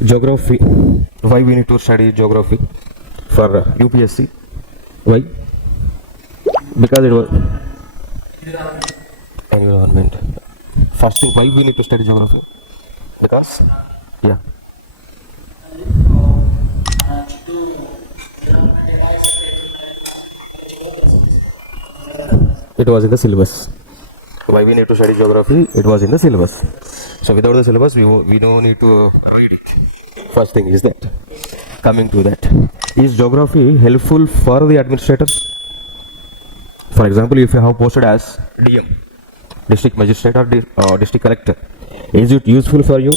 Geography. Why we need to study geography for UPSC? Why? Because it was environment. First thing, why we need to study geography? Because, yeah. It was in the syllabus. Why we need to study geography? It was in the syllabus. So without the syllabus, we don't need to read it. First thing is that. Coming to that, is geography helpful for the administrator? For example, if you have posted as DM, district magistrate or district collector, is it useful for you?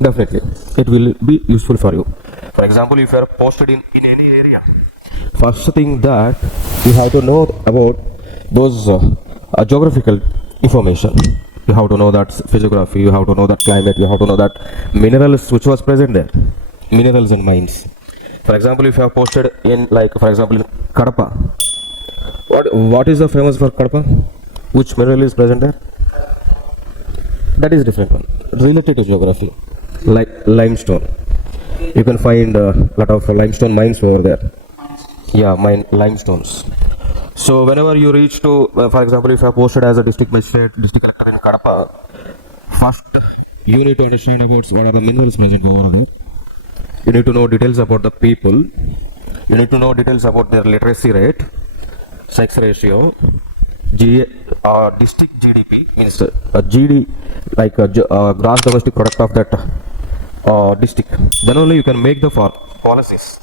Definitely, it will be useful for you. For example, if you are posted in any area, first thing that you have to know about those geographical information. You have to know that physiography, you have to know that climate, you have to know that minerals which was present there, minerals and mines. For example, if you have posted in, like for example in Kadapa, what is the famous for Kadapa? Which mineral is present there? That is different one, related to geography, like limestone. You can find a lot of limestone mines over there. Yeah, limestones. So whenever you reach to, for example, if you are posted as a district magistrate, district collector in Kadapa, first you need to understand about what are the minerals present over there. You need to know details about the people. You need to know details about their literacy rate, sex ratio, district GDP means GD, like gross domestic product of that district. Then only you can make the policies,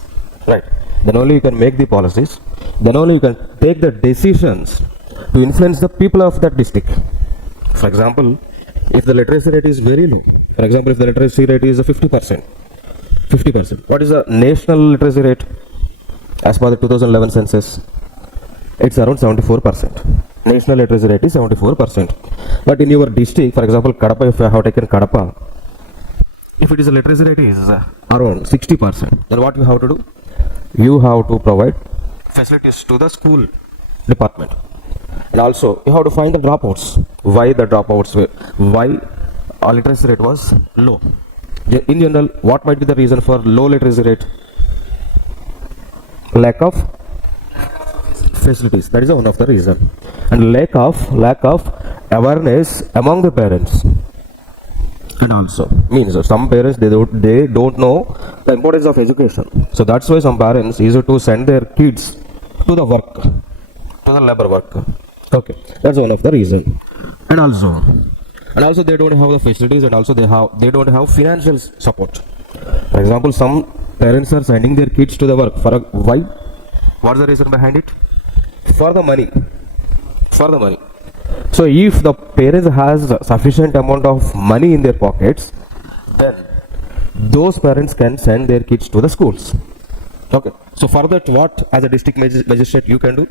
right? Then only you can make the policies. Then only you can take the decisions to influence the people of that district. For example, if the literacy rate is very low, for example, if the literacy rate is 50%, what is the national literacy rate as per the 2011 census? It's around 74%. National literacy rate is 74%. But in your district, for example, Kadapa, if you have taken Kadapa, if it is a literacy rate is around 60%, then what you have to do? You have to provide facilities to the school department, and also you have to find the dropouts. Why the dropouts were? Why our literacy rate was low? In general, what might be the reason for low literacy rate? Lack of facilities. That is one of the reason, and lack of awareness among the parents. And also means some parents they don't know the importance of education. So that's why some parents used to send their kids to the work, to the labor work. Okay, that's one of the reason. And also they don't have the facilities, and also they don't have financial support. For example, some parents are sending their kids to the work for why? What's the reason behind it? For the money. So if the parents has sufficient amount of money in their pockets, then those parents can send their kids to the schools. Okay. So for that, what as a district magistrate you can do?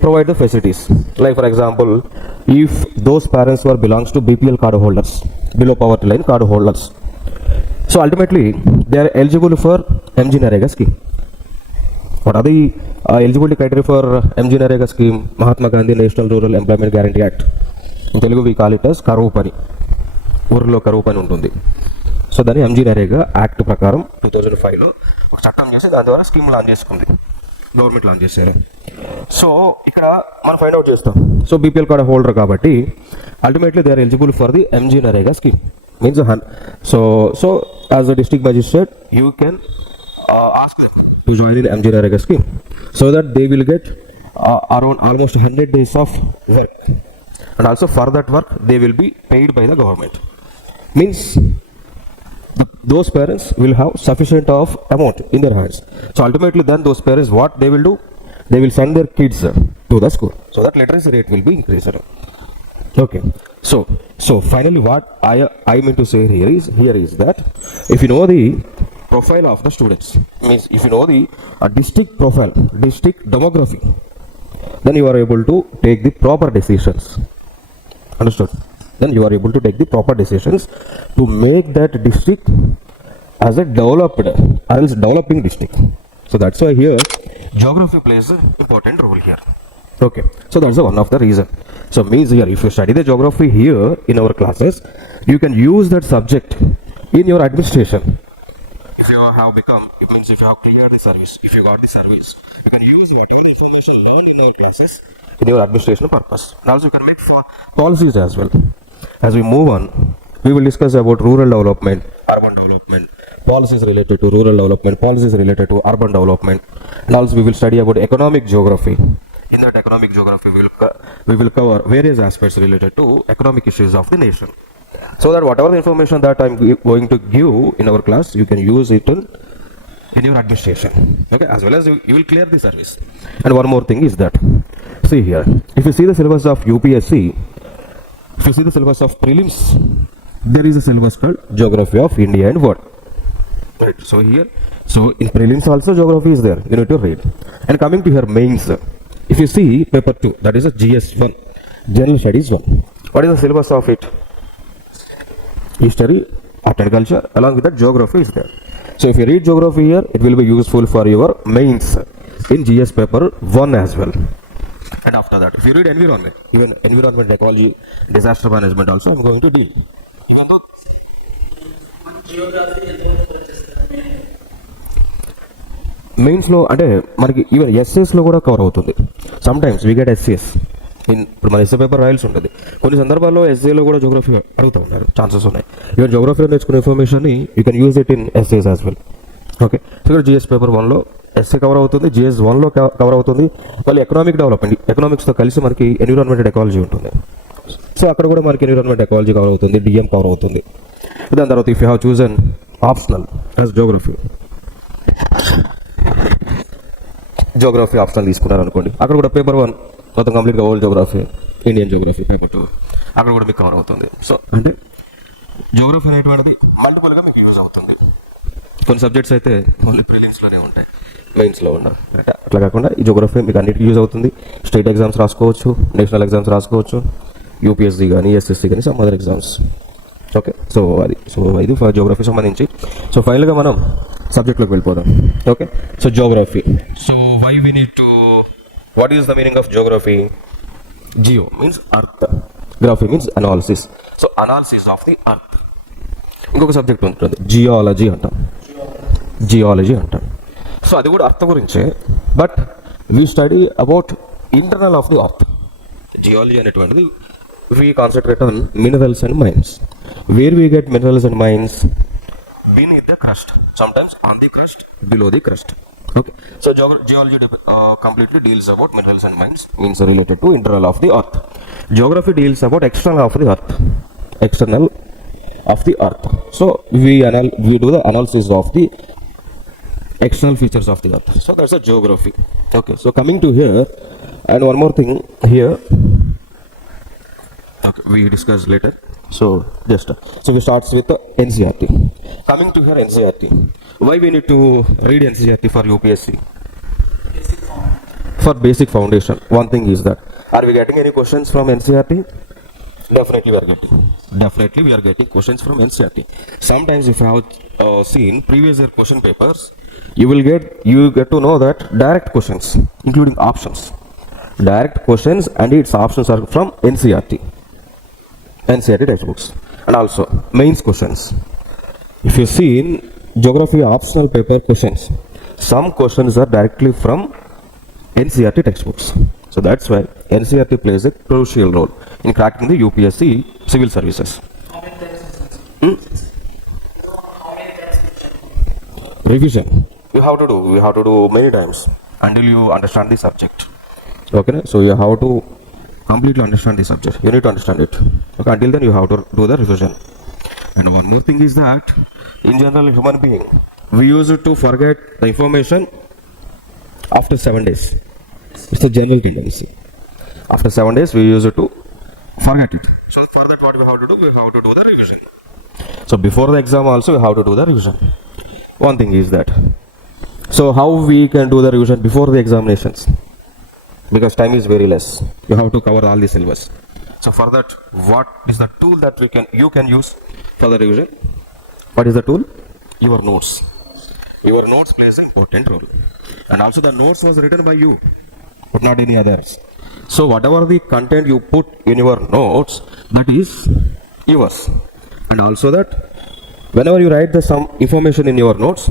Provide the facilities. Like for example, if those parents belongs to BPL card holders, below poverty line card holders, so ultimately they are eligible for MG Narega scheme. What are the eligibility criteria for MG Narega scheme? Mahatma Gandhi National Rural Employment Guarantee Act. In Telugu we call it as Karuvu Pani. ఊర్లో కరువు పని ఉంటుంది. సో దాన్ని MG Narega act ప్రకారం 2005లో ఒక చట్టం చేసి దాని ద్వారా స్కీమ్ లాంచ్ చేసుకుంది, గవర్నమెంట్ లాంచ్ చేశారు. సో ఇక్కడ మనం ఫైండ్ అవుట్ చేస్తాం. సో బీపీఎల్ కార్డ్ హోల్డర్ కాబట్టి ultimately they are eligible for the MG Narega scheme. Means so as a district magistrate you can ask to join in MG Narega scheme, so that they will get around almost 100 days of work, and also for that work they will be paid by the government. Means those parents will have sufficient of amount in their hands. So ultimately then those parents, what they will do? They will send their kids to the school, so that literacy rate will be increased. Okay. So finally what I mean to say here is that if you know the profile of the students, means if you know the district profile, district demography, then you are able to take the proper decisions. Understood? Then you are able to take the proper decisions to make that district as a developed or else developing district. So that's why here geography plays an important role here. Okay, so that's one of the reason. So means here, if you study the geography here in our classes, you can use that subject in your administration. If you have become, it means if you have cleared the service, if you got the service, you can use whatever information learned in our classes in your administration purpose. And also you can make for policies as well. As we move on, we will discuss about rural development, urban development, policies related to rural development, policies related to urban development, and also we will study about economic geography. In that economic geography, we will cover various aspects related to economic issues of the nation. So that whatever the information that I'm going to give in our class, you can use it in your administration. Okay, as well as you will clear the service. And one more thing is that, see here, if you see the syllabus of UPSC, if you see the syllabus of prelims, there is a syllabus called Geography of India and World. Right. So here, so in prelims also geography is there. You need to read. And coming to here mains, if you see paper 2, that is a GS1, General Studies 1. What is the syllabus of it? History, art and culture, along with that geography is there. So if you read geography here, it will be useful for your mains in GS paper 1 as well. And after that, if you read environment, even environment, ecology, disaster management also, I'm going to deal. Even though మెయిన్స్లో అంటే మనకి ఈవెన్ ఎస్ఏస్లో కూడా కవర్ అవుతుంది. Some times we get essays ఇప్పుడు మన SA paper రాయాల్సి ఉంటుంది. కొన్ని సందర్భాల్లో ఎస్ఏలో కూడా జోగ్రఫీ అడుగుతూ ఉన్నారు, ఛాన్సెస్ ఉన్నాయి. ఈవెన్ జోగ్రఫీలో నేర్చుకునే ఇన్ఫర్మేషన్ని you can use it in essays as well. Okay, so ఇక్కడ జిఎస్ పేపర్ 1లో ఎస్ఏ కవర్ అవుతుంది, జిఎస్ 1లో కవర్ అవుతుంది. మళ్ళీ ఎకనామిక్ డెవలప్మెంట్, ఎకనామిక్స్తో కలిసి మనకి ఎన్విరాన్మెంట్ ఎకాలజీ ఉంటుంది. సో అక్కడ కూడా మనకి ఎన్విరాన్మెంట్ ఎకాలజీ కవర్ అవుతుంది, డిఎం కవర్ అవుతుంది. దాని తర్వాత if you have chosen optional as geography optional తీసుకున్నారు అనుకోండి, అక్కడ కూడా పేపర్ 1 మొత్తం కంప్లీట్గా old geography, Indian geography, paper 2 అక్కడ కూడా మీకు కవర్ అవుతుంది. సో అంటే జోగ్రఫీ అనేటువంటిది మల్టిపుల్గా మీకు యూజ్ అవుతుంది. కొన్ని సబ్జెక్ట్స్ అయితే ఓన్లీ ప్రిలిమ్స్లోనే ఉంటాయి, మెయిన్స్లో ఉండవు. అట్లా కాకుండా ఈ జోగ్రఫీ మీకు అన్నిటికీ యూజ్ అవుతుంది. స్టేట్ ఎగ్జామ్స్ రాసుకోవచ్చు, నేషనల్ ఎగ్జామ్స్ రాసుకోవచ్చు, యూపీఎస్సీ కానీ ఎస్ఎస్సీ కానీ some other exams. Okay, so ఇది జోగ్రఫీ సంబంధించి. సో ఫైనల్గా మనం సబ్జెక్ట్లోకి వెళ్ళిపోదాం. Okay, so geography. So why we need to, what is the meaning of geography? Geo means earth, graphy means analysis. So analysis of the earth. ఇంకొక subject ఉంటుంది geology అంటాం. So అది కూడా అర్త్ గురించే, but we study about internal of the earth. Geology అనేటువంటిది we concentrate on minerals and mines. Where we get minerals and mines? Beneath the crust, sometimes on the crust, below the crust. Okay, so geology completely deals about minerals and mines, means related to internal of the earth. Geography deals about external of the earth. So we do the analysis of the external features of the earth. So that's a geography. Okay, so coming to here, and one more thing here. Okay, we discuss later. So we starts with the NCERT. Coming to here NCERT. Why we need to read NCERT for UPSC? For basic foundation. One thing is that, are we getting any questions from NCERT? Definitely we are getting questions from NCERT. Sometimes if you have seen previous year question papers, you get to know that direct questions, including options. Direct questions and its options are from NCERT textbooks. And also mains questions. If you see in geography optional paper questions, some questions are directly from NCERT textbooks. So that's why NCERT plays a crucial role in cracking the UPSC civil services. Revision you have to do many times until you understand the subject. Okay, so you have to completely understand the subject. You need to understand it. Okay, until then you have to do the revision. And one more thing is that in general human being, we use it to forget the information after 7 days. It's a general tendency. After 7 days we use it to forget it. So for that what we have to do? We have to do the revision. So before the exam also we have to do the revision. One thing is that, so how we can do the revision before the examinations? Because time is very less, you have to cover all the syllabus. So for that, what is the tool that you can use for the revision? What is the tool? Your notes. Your notes plays an important role. And also the notes was written by you, but not any others. So whatever the content you put in your notes, that is yours. And also that whenever you write the some information in your notes,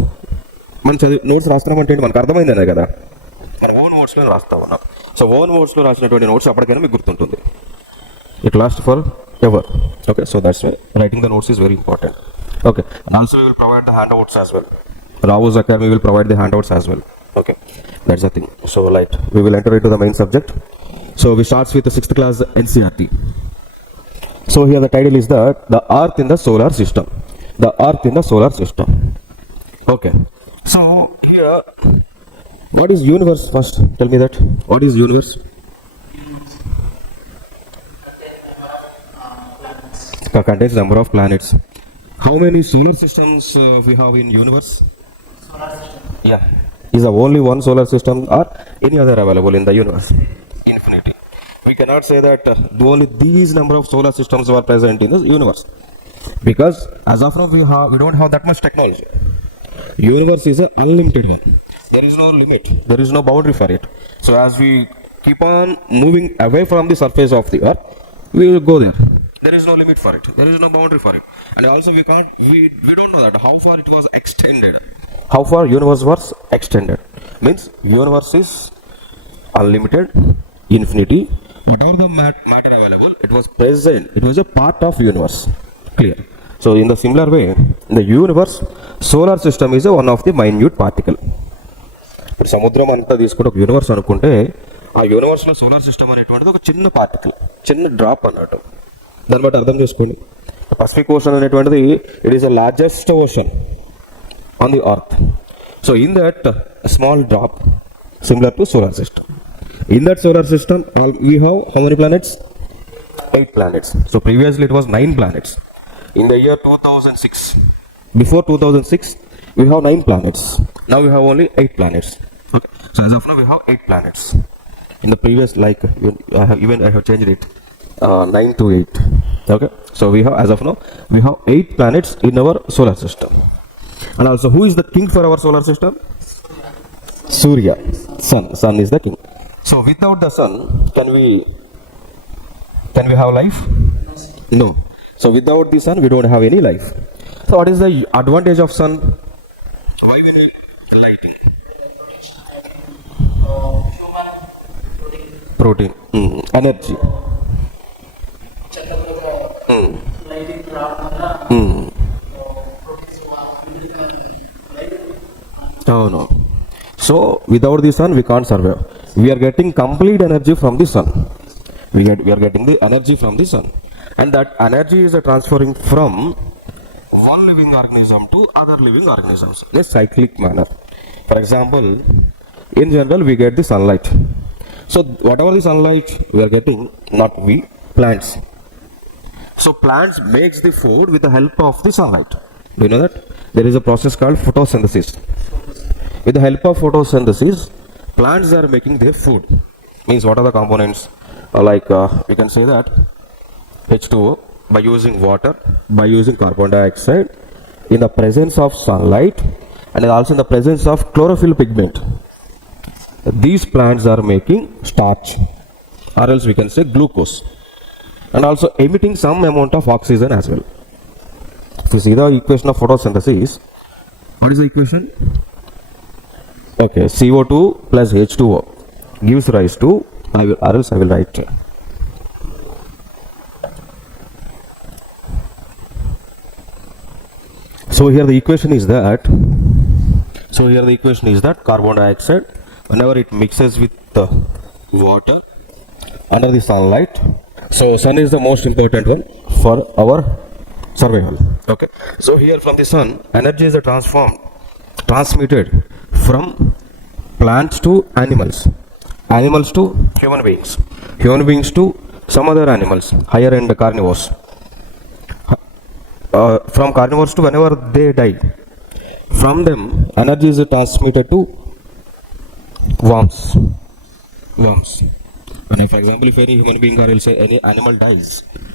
మన నోట్స్ రాస్తున్నామంటే మనకు అర్థమైందనే కదా, మన ఓన్ నోట్స్లో రాస్తా ఉన్నాం. So own నోట్స్లో రాసినటువంటి నోట్స్ అప్పటికైనా మీకు గుర్తుంటుంది. It last for ever. Okay, so that's why writing the notes is very important. Okay, and also we will provide the handouts as well. Rao's Academy will provide the handouts as well. Okay, that's the thing. So like we will enter into the main subject. So we starts with the 6th class NCERT. So here the title is the Earth in the solar system. The Earth in the solar system. Okay, so here what is universe first? Tell me that. What is universe? Contains number of planets. How many solar systems we have in universe? Solar system. Yeah. Is the only one solar system or any other available in the universe? Infinity. We cannot say that only these number of solar systems are present in the universe, because as of now we don't have that much technology. Universe is an unlimited one. There is no limit. There is no boundary for it. So as we keep on moving away from the surface of the earth, we will go there. There is no limit for it. There is no boundary for it. And also we don't know that how far it was extended. How far universe was extended. Means universe is unlimited, infinity. Whatever the matter available, it was present. It was a part of universe. Clear. So in the similar way, in the universe, solar system is one of the minute particle. ఇప్పుడు సముద్రం అంతా తీసుకుంటే ఒక యూనివర్స్ అనుకుంటే, ఆ యూనివర్స్లో solar system అనేటువంటిది ఒక చిన్న పార్టికల్, చిన్న డ్రాప్ అన్నట్టు. దాన్ని బట్టి అర్థం చేసుకోండి. పసిఫిక్ ఓషన్ అనేటువంటిది it is the largest ocean on the earth. So in that small drop similar to solar system. In that solar system we have how many planets? 8 planets. So previously it was 9 planets. In the year 2006, before 2006, we have 9 planets. Now we have only 8 planets. Okay. So as of now we have 8 planets. In the previous, like I have changed it 9 to 8. Okay. So we have, as of now, we have 8 planets in our solar system. And also, who is the king for our solar system? Surya. Sun is the king. So without the sun, can we have life? No. So without the sun, we don't have any life. So what is the advantage of sun? Why we need lighting? Protein. Energy. Oh no. So without the sun, we can't survive. We are getting complete energy from the sun. We are getting the energy from the sun, and that energy is transferring from one living organism to other living organisms in a cyclic manner. For example, in general we get the sunlight. So whatever the sunlight we are getting, not we, plants. So plants makes the food with the help of the sunlight. Do you know that? There is a process called photosynthesis. With the help of photosynthesis, plants are making their food. Means what are the components? We can say that H2O, by using water, by using carbon dioxide, in the presence of sunlight, and also in the presence of chlorophyll pigment. These plants are making starch, or else we can say glucose, and also emitting some amount of oxygen as well. If you see the equation of photosynthesis, what is the equation? Okay, CO2 plus H2O gives rise to, I will write. So here the equation is that carbon dioxide, whenever it mixes with the water under the sunlight, so sun is the most important one for our survival. Okay. So here from the sun, energy is transmitted from plants to animals to human beings to some other animals, higher end carnivores. From carnivores to whenever they die, from them energy is transmitted to worms. And for example, if any human being or else any animal dies,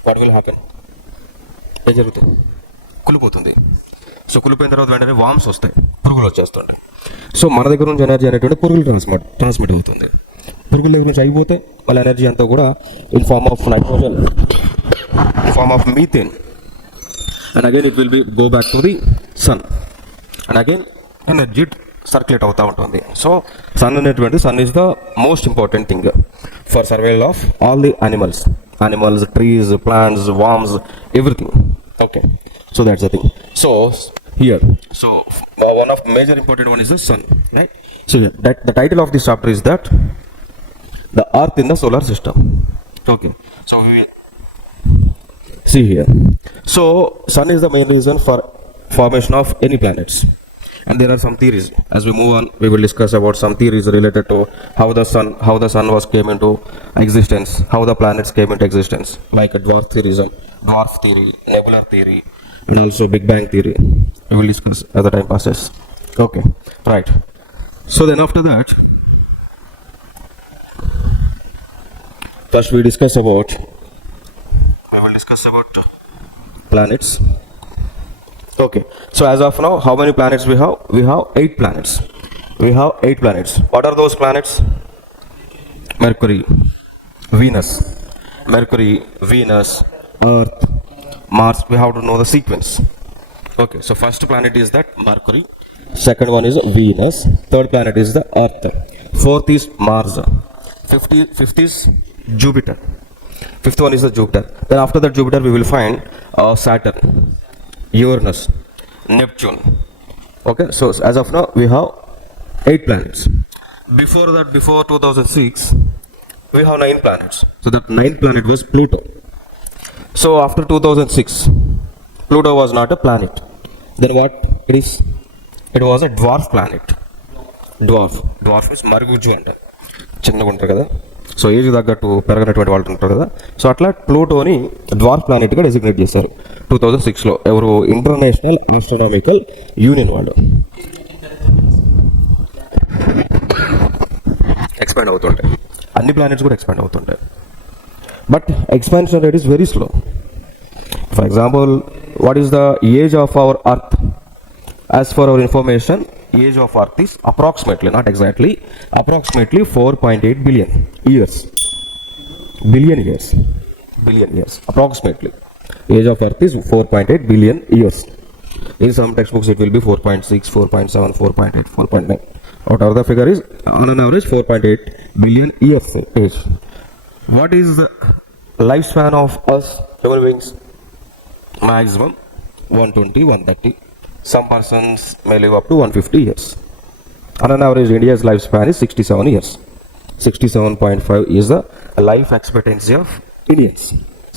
what will happen? ఏం జరుగుతుంది? కులిపోతుంది. సో కులిపోయిన తర్వాత వెంటనే వామ్స్ వస్తాయి, పురుగులు వచ్చేస్తుంటాయి. సో మన దగ్గర నుంచి ఎనర్జీ అనేటువంటి పురుగులు ట్రాన్స్మిట్ అవుతుంది. పురుగుల దగ్గర నుంచి అయిపోతే వాళ్ళ ఎనర్జీ అంతా కూడా in form of nitrogen, form of methane, and again it will be go back to the sun, and again energy circulate అవుతూ ఉంటుంది. So sun is the most important thing for survival of all the animals, trees, plants, worms, everything. Okay, so that's the thing. So here, one of major important one is the sun, right? So yeah, that the title of this chapter is that the earth in the solar system. Okay, so we see here. So sun is the main reason for formation of any planets, and there are some theories. As we move on, we will discuss about some theories related to how the sun was came into existence, how the planets came into existence, like a dwarf theory, nebular theory, and also Big Bang theory. We will discuss as the time passes. Okay, right. So then after that, first we will discuss about planets. Okay, so as of now, how many planets we have? We have 8 planets. What are those planets? Mercury, Venus, Earth, Mars. We have to know the sequence. Okay, so first planet is that Mercury, second one is Venus, third planet is the Earth, fourth is Mars, fifth is Jupiter, fifth one is the Jupiter. Then after that Jupiter we will find Saturn, Uranus, Neptune. Okay, so as of now we have 8 planets. Before 2006 we have 9 planets. So that 9th planet was Pluto. So after 2006 Pluto was not a planet. Then what it is? It was a dwarf planet. Dwarf means మరుగుజ్జు అంట, చిన్నగా ఉంటారు కదా. So age తగ్గట్టు పెరగనటువంటి వాళ్ళు ఉంటారు కదా. సో అట్లా ప్లూటోని డ్వార్ఫ్ ప్లానెట్గా డెసిగ్నేట్ చేశారు 2006లో. ఎవరు? ఇంటర్నేషనల్ ఆస్ట్రానామికల్ యూనియన్ వాళ్ళు. ఎక్స్పాండ్ అవుతుంటాయి, అన్ని ప్లానెట్స్ కూడా ఎక్స్పాండ్ అవుతుంటాయి. But expansion rate is very slow. For example, what is the age of our earth? As for our information, age of Earth is approximately, not exactly, approximately 4.8 billion years. Billion years. Approximately. Age of Earth is 4.8 billion years. In some textbooks it will be 4.6, 4.7, 4.8, 4.9. Whatever the figure is, on an average 4.8 billion years age. What is the lifespan of us human beings? Maximum 120, 130. Some persons may live up to 150 years. On an average, India's lifespan is 67 years. 67.5 is the life expectancy of Indians.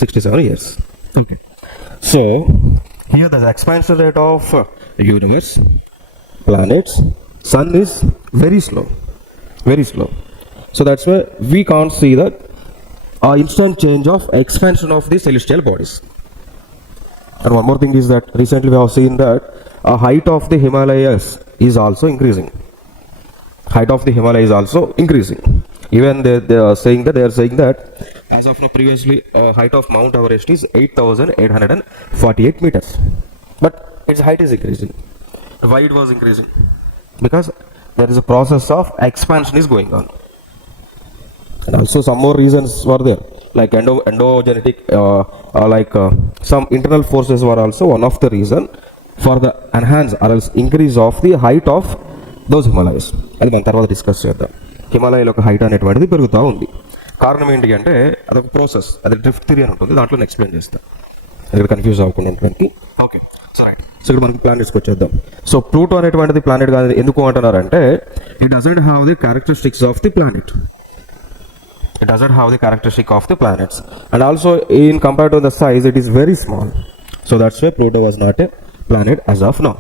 67 years. Okay. So, here the expansion rate of universe, planets, sun is very slow. So that's why we can't see that instant change of expansion of the celestial bodies. And one more thing is that recently we have seen that height of the Himalayas is also increasing. Even they are saying that as of now, previously height of Mount Everest is 8,848 meters, but its height is increasing. Why it was increasing? Because there is a process of expansion is going on. And also some more reasons were there, like endogenetic, some internal forces were also one of the reason for the enhance or else increase of the height of those Himalayas. అది మనం తర్వాత డిస్కస్ చేద్దాం. హిమాలయాల యొక్క హైట్ అనేటువంటిది పెరుగుతూ ఉంది. కారణం ఏంటి అంటే అదొక ప్రాసెస్, అది డ్రిఫ్ట్ థియరీ అని ఉంటుంది, దాంట్లో ఎక్స్ప్లెయిన్ చేస్తాను, ఇక్కడ కన్ఫ్యూజ్ అవ్వకుండా ఉండడానికి. ఓకే, సరే. సో ఇక్కడ మనకి ప్లానెట్స్కి వచ్చేద్దాం. సో ప్లూటో అనేటువంటిది ప్లానెట్ కాదు. ఎందుకు అంటున్నారంటే it doesn't have the characteristics of the planet. And also in compared to the size, it is very small. So that's why Pluto was not a planet as of now.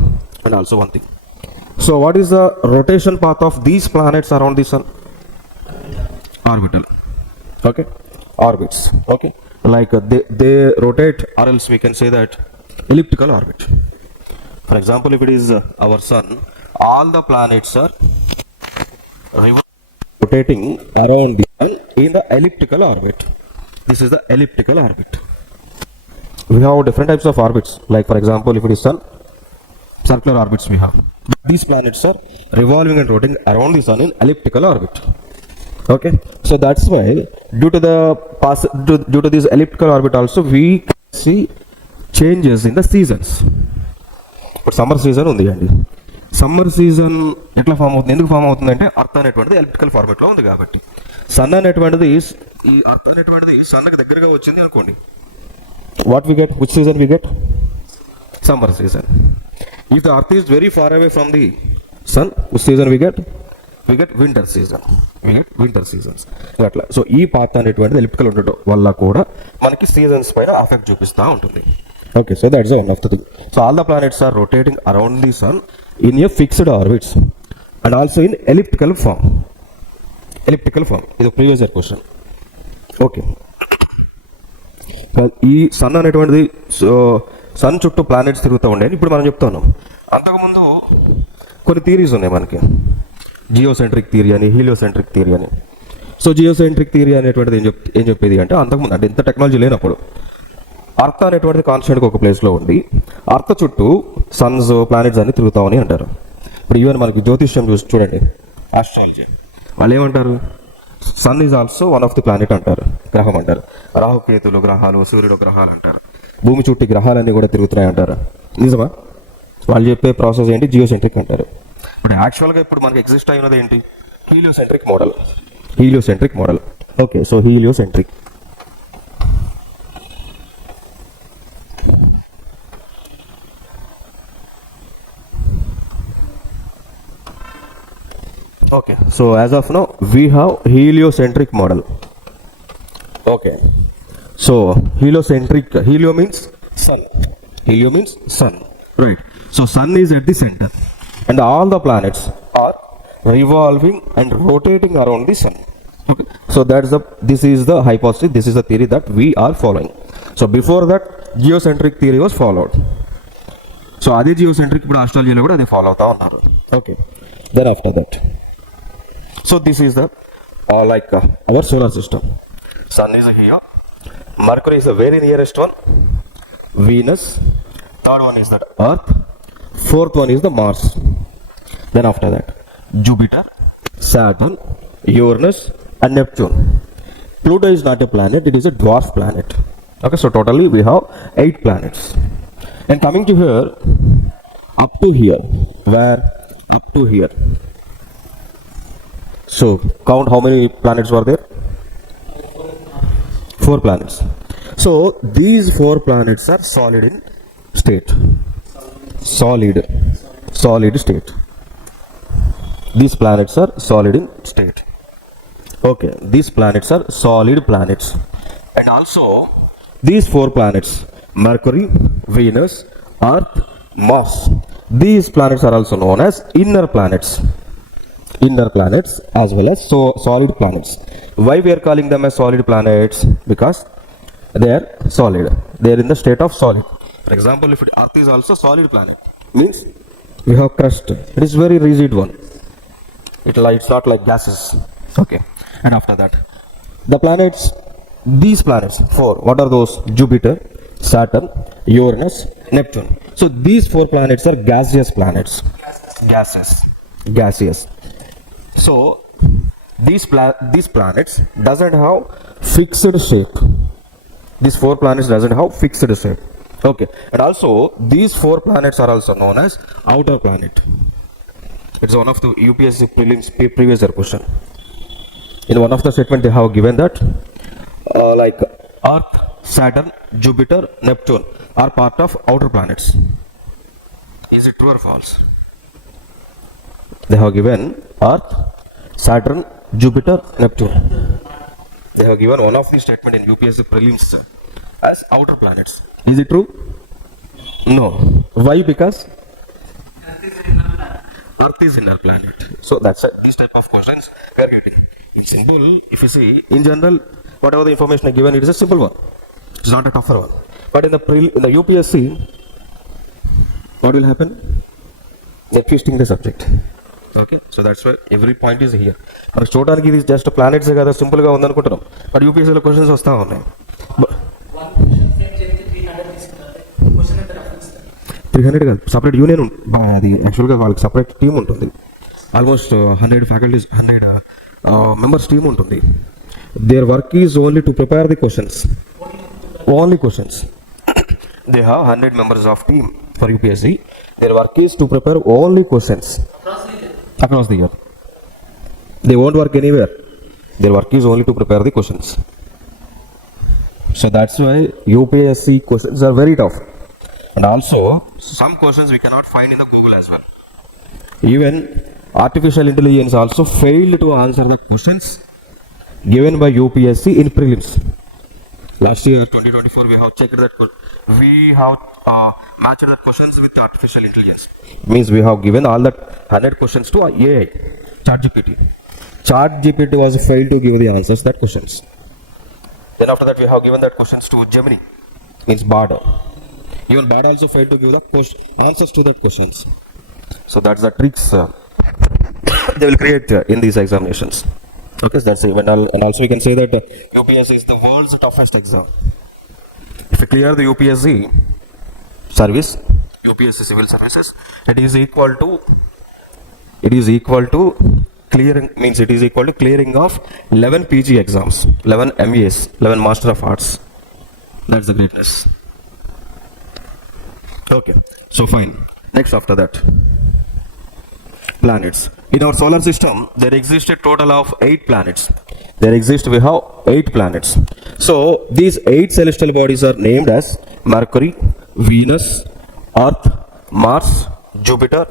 And also one thing, so what is the rotation path of these planets around the sun? Orbital. Okay, orbits. Okay, like they rotate, or else we can say that elliptical orbit. For example, if it is our sun, all the planets are rotating around the sun in the elliptical orbit. This is the elliptical orbit. We have different types of orbits, like for example, if it is sun, circular orbits we have. These planets are revolving and rotating around the sun in elliptical orbit. Okay, so that's why due to this elliptical orbit also we see changes in the seasons. ఇప్పుడు summer season ఉంది అండి, summer season ఎట్లా ఫామ్ అవుతుంది, ఎందుకు ఫామ్ అవుతుంది అంటే అర్త్ అనేటువంటిది ఎలిప్టికల్ ఫార్మేట్లో ఉంది కాబట్టి. సన్ అనేటువంటిది, ఈ అర్త్ అనేటువంటిది సన్కి దగ్గరగా వచ్చింది అనుకోండి, what we get, which season we get, summer season. If the earth is very far away from the sun, which season we get winter season, winter seasons అట్లా. సో ఈ పాత్ అనేటువంటిది ఎలిప్టికల్ ఉండటం వల్ల కూడా మనకి సీజన్స్ పైన effect చూపిస్తూ ఉంటుంది. Okay, so that's one of the thing. So all the planets are rotating around the sun in a fixed orbits and also in elliptical form. ఇది ప్రీవియస్ ఇయర్ క్వశ్చన్. ఓకే, ఈ సన్ అనేటువంటిది సన్ చుట్టూ ప్లానెట్స్ తిరుగుతూ ఉండేది. ఇప్పుడు మనం చెప్తున్నాం, అంతకుముందు కొన్ని థియరీస్ ఉన్నాయి మనకి, జియోసెంట్రిక్ థియరీ అని, హీలియోసెంట్రిక్ థియరీ అని. సో జియోసెంట్రిక్ థియరీ అనేటువంటిది ఏం చెప్పేది అంటే, అంతకుముందు అంటే ఇంత టెక్నాలజీ లేనప్పుడు అర్త్ అనేటువంటిది కాన్స్టెంట్గా ఒక ప్లేస్లో ఉండి అర్త్ చుట్టూ సన్స్ ప్లానెట్స్ అన్ని తిరుగుతామని అంటారు. ఇప్పుడు ఈవెన్ మనకి జ్యోతిష్యం చూడండి, ఆస్ట్రాలజీ, వాళ్ళు ఏమంటారు, sun is also one of the planet అంటారు, గ్రహం అంటారు. రాహుకేతులు గ్రహాలు, సూర్యుడు గ్రహాలు అంటారు. భూమి చుట్టూ గ్రహాలన్నీ కూడా తిరుగుతున్నాయి అంటారు. నిజమా? వాళ్ళు చెప్పే ప్రాసెస్ ఏంటి, జియోసెంట్రిక్ అంటారు. బట్ యాక్చువల్గా ఇప్పుడు మనకి ఎగ్జిస్ట్ అయినది ఏంటి, heliocentric model. Okay, so heliocentric. Okay, so as of now we have heliocentric model. Okay, so helio means sun, right? So sun is at the center and all the planets are revolving and rotating around the sun. Okay, so this is the hypothesis, this is the theory that we are following. So before that geocentric theory was followed. So adi geocentric ఇప్పుడు ఆస్ట్రేలియాలో కూడా అదే ఫాలో అవుతా ఉన్నారు. Okay, then after that, so this is the our solar system. Sun is here, Mercury is the very nearest one, Venus, third one is that Earth, fourth one is the Mars. Then after that Jupiter, Saturn, Uranus and Neptune. Pluto is not a planet, it is a dwarf planet. Okay, so totally we have 8 planets. And coming to here, up to here, where up to here, so count how many planets were there, 4 planets. So these 4 planets are solid in state, solid state. These planets are solid in state. Okay, these planets are solid planets. And also these 4 planets, Mercury, Venus, Earth, Mars, these planets are also known as inner planets as well as solid planets. Why we are calling them as solid planets? Because they are solid, they are in the state of solid. For example, if Earth is also solid planet, means we have crust, it is very rigid one, it's not like gases. Okay, and after that the planets, these planets 4, what are those? Jupiter, Saturn, Uranus, Neptune. So these 4 planets are gaseous planets, gaseous. So these planets doesn't have fixed shape. These 4 planets doesn't have fixed shape. Okay, and also these 4 planets are also known as outer planet. It's one of the UPSC prelims previous year question. In one of the statement they have given that like Earth, Saturn, Jupiter, Neptune are part of outer planets. Is it true or false? They have given Earth, Saturn, Jupiter, Neptune. They have given one of the statement in UPSC prelims as outer planets. Is it true? No. Why? Because Earth is inner planet. So that's this type of questions we are getting. It's simple. If you see, in general, whatever the information I given, it is a simple one. It's not a tougher one. But in the UPSC, what will happen? They're twisting the subject. Okay, so that's why every point is here. మనం చూడడానికి ఇది just planets కదా, సింపుల్ గా ఉందనుకుంటున్నాం, బట్ యూపీఎస్సీలో క్వశ్చన్స్ వస్తూ ఉన్నాయి. 300 కాదు, సపరేట్ యూనియన్ అది యాక్చువల్గా వాళ్ళకి సపరేట్ టీమ్ ఉంటుంది. ఆల్మోస్ట్ 100 ఫ్యాకల్టీస్, 100 మెంబర్స్ టీమ్ ఉంటుంది. Their work is only to prepare the questions, only questions. They have 100 members of team for UPSC. Their work is to prepare only questions across the year. They won't work anywhere. Their work is only to prepare the questions. So that's why UPSC questions are very tough. And also some questions we cannot find in the Google as well. Even artificial intelligence also failed to answer the questions given by UPSC in prelims. Last year 2024 we have checked that we have matched the questions with artificial intelligence. Means we have given all that 100 questions to AI, ChatGPT was failed to give the answers that questions. Then after that we have given that questions to Gemini, means Bard. Even Bard also failed to give the answers to the questions. So that's the tricks they will create in these examinations. Okay, that's it. And also we can say that UPSC is the world's toughest exam. If you clear the UPSC service, UPSC civil services, it is equal to clearing, means it is equal to clearing of 11 PG exams, 11 MES, 11 Master of Arts. That's the greatness. Okay, so fine. Next after that, planets. In our solar system, there exists a total of 8 planets. We have 8 planets. So these 8 celestial bodies are named as Mercury, Venus, Earth, Mars, Jupiter,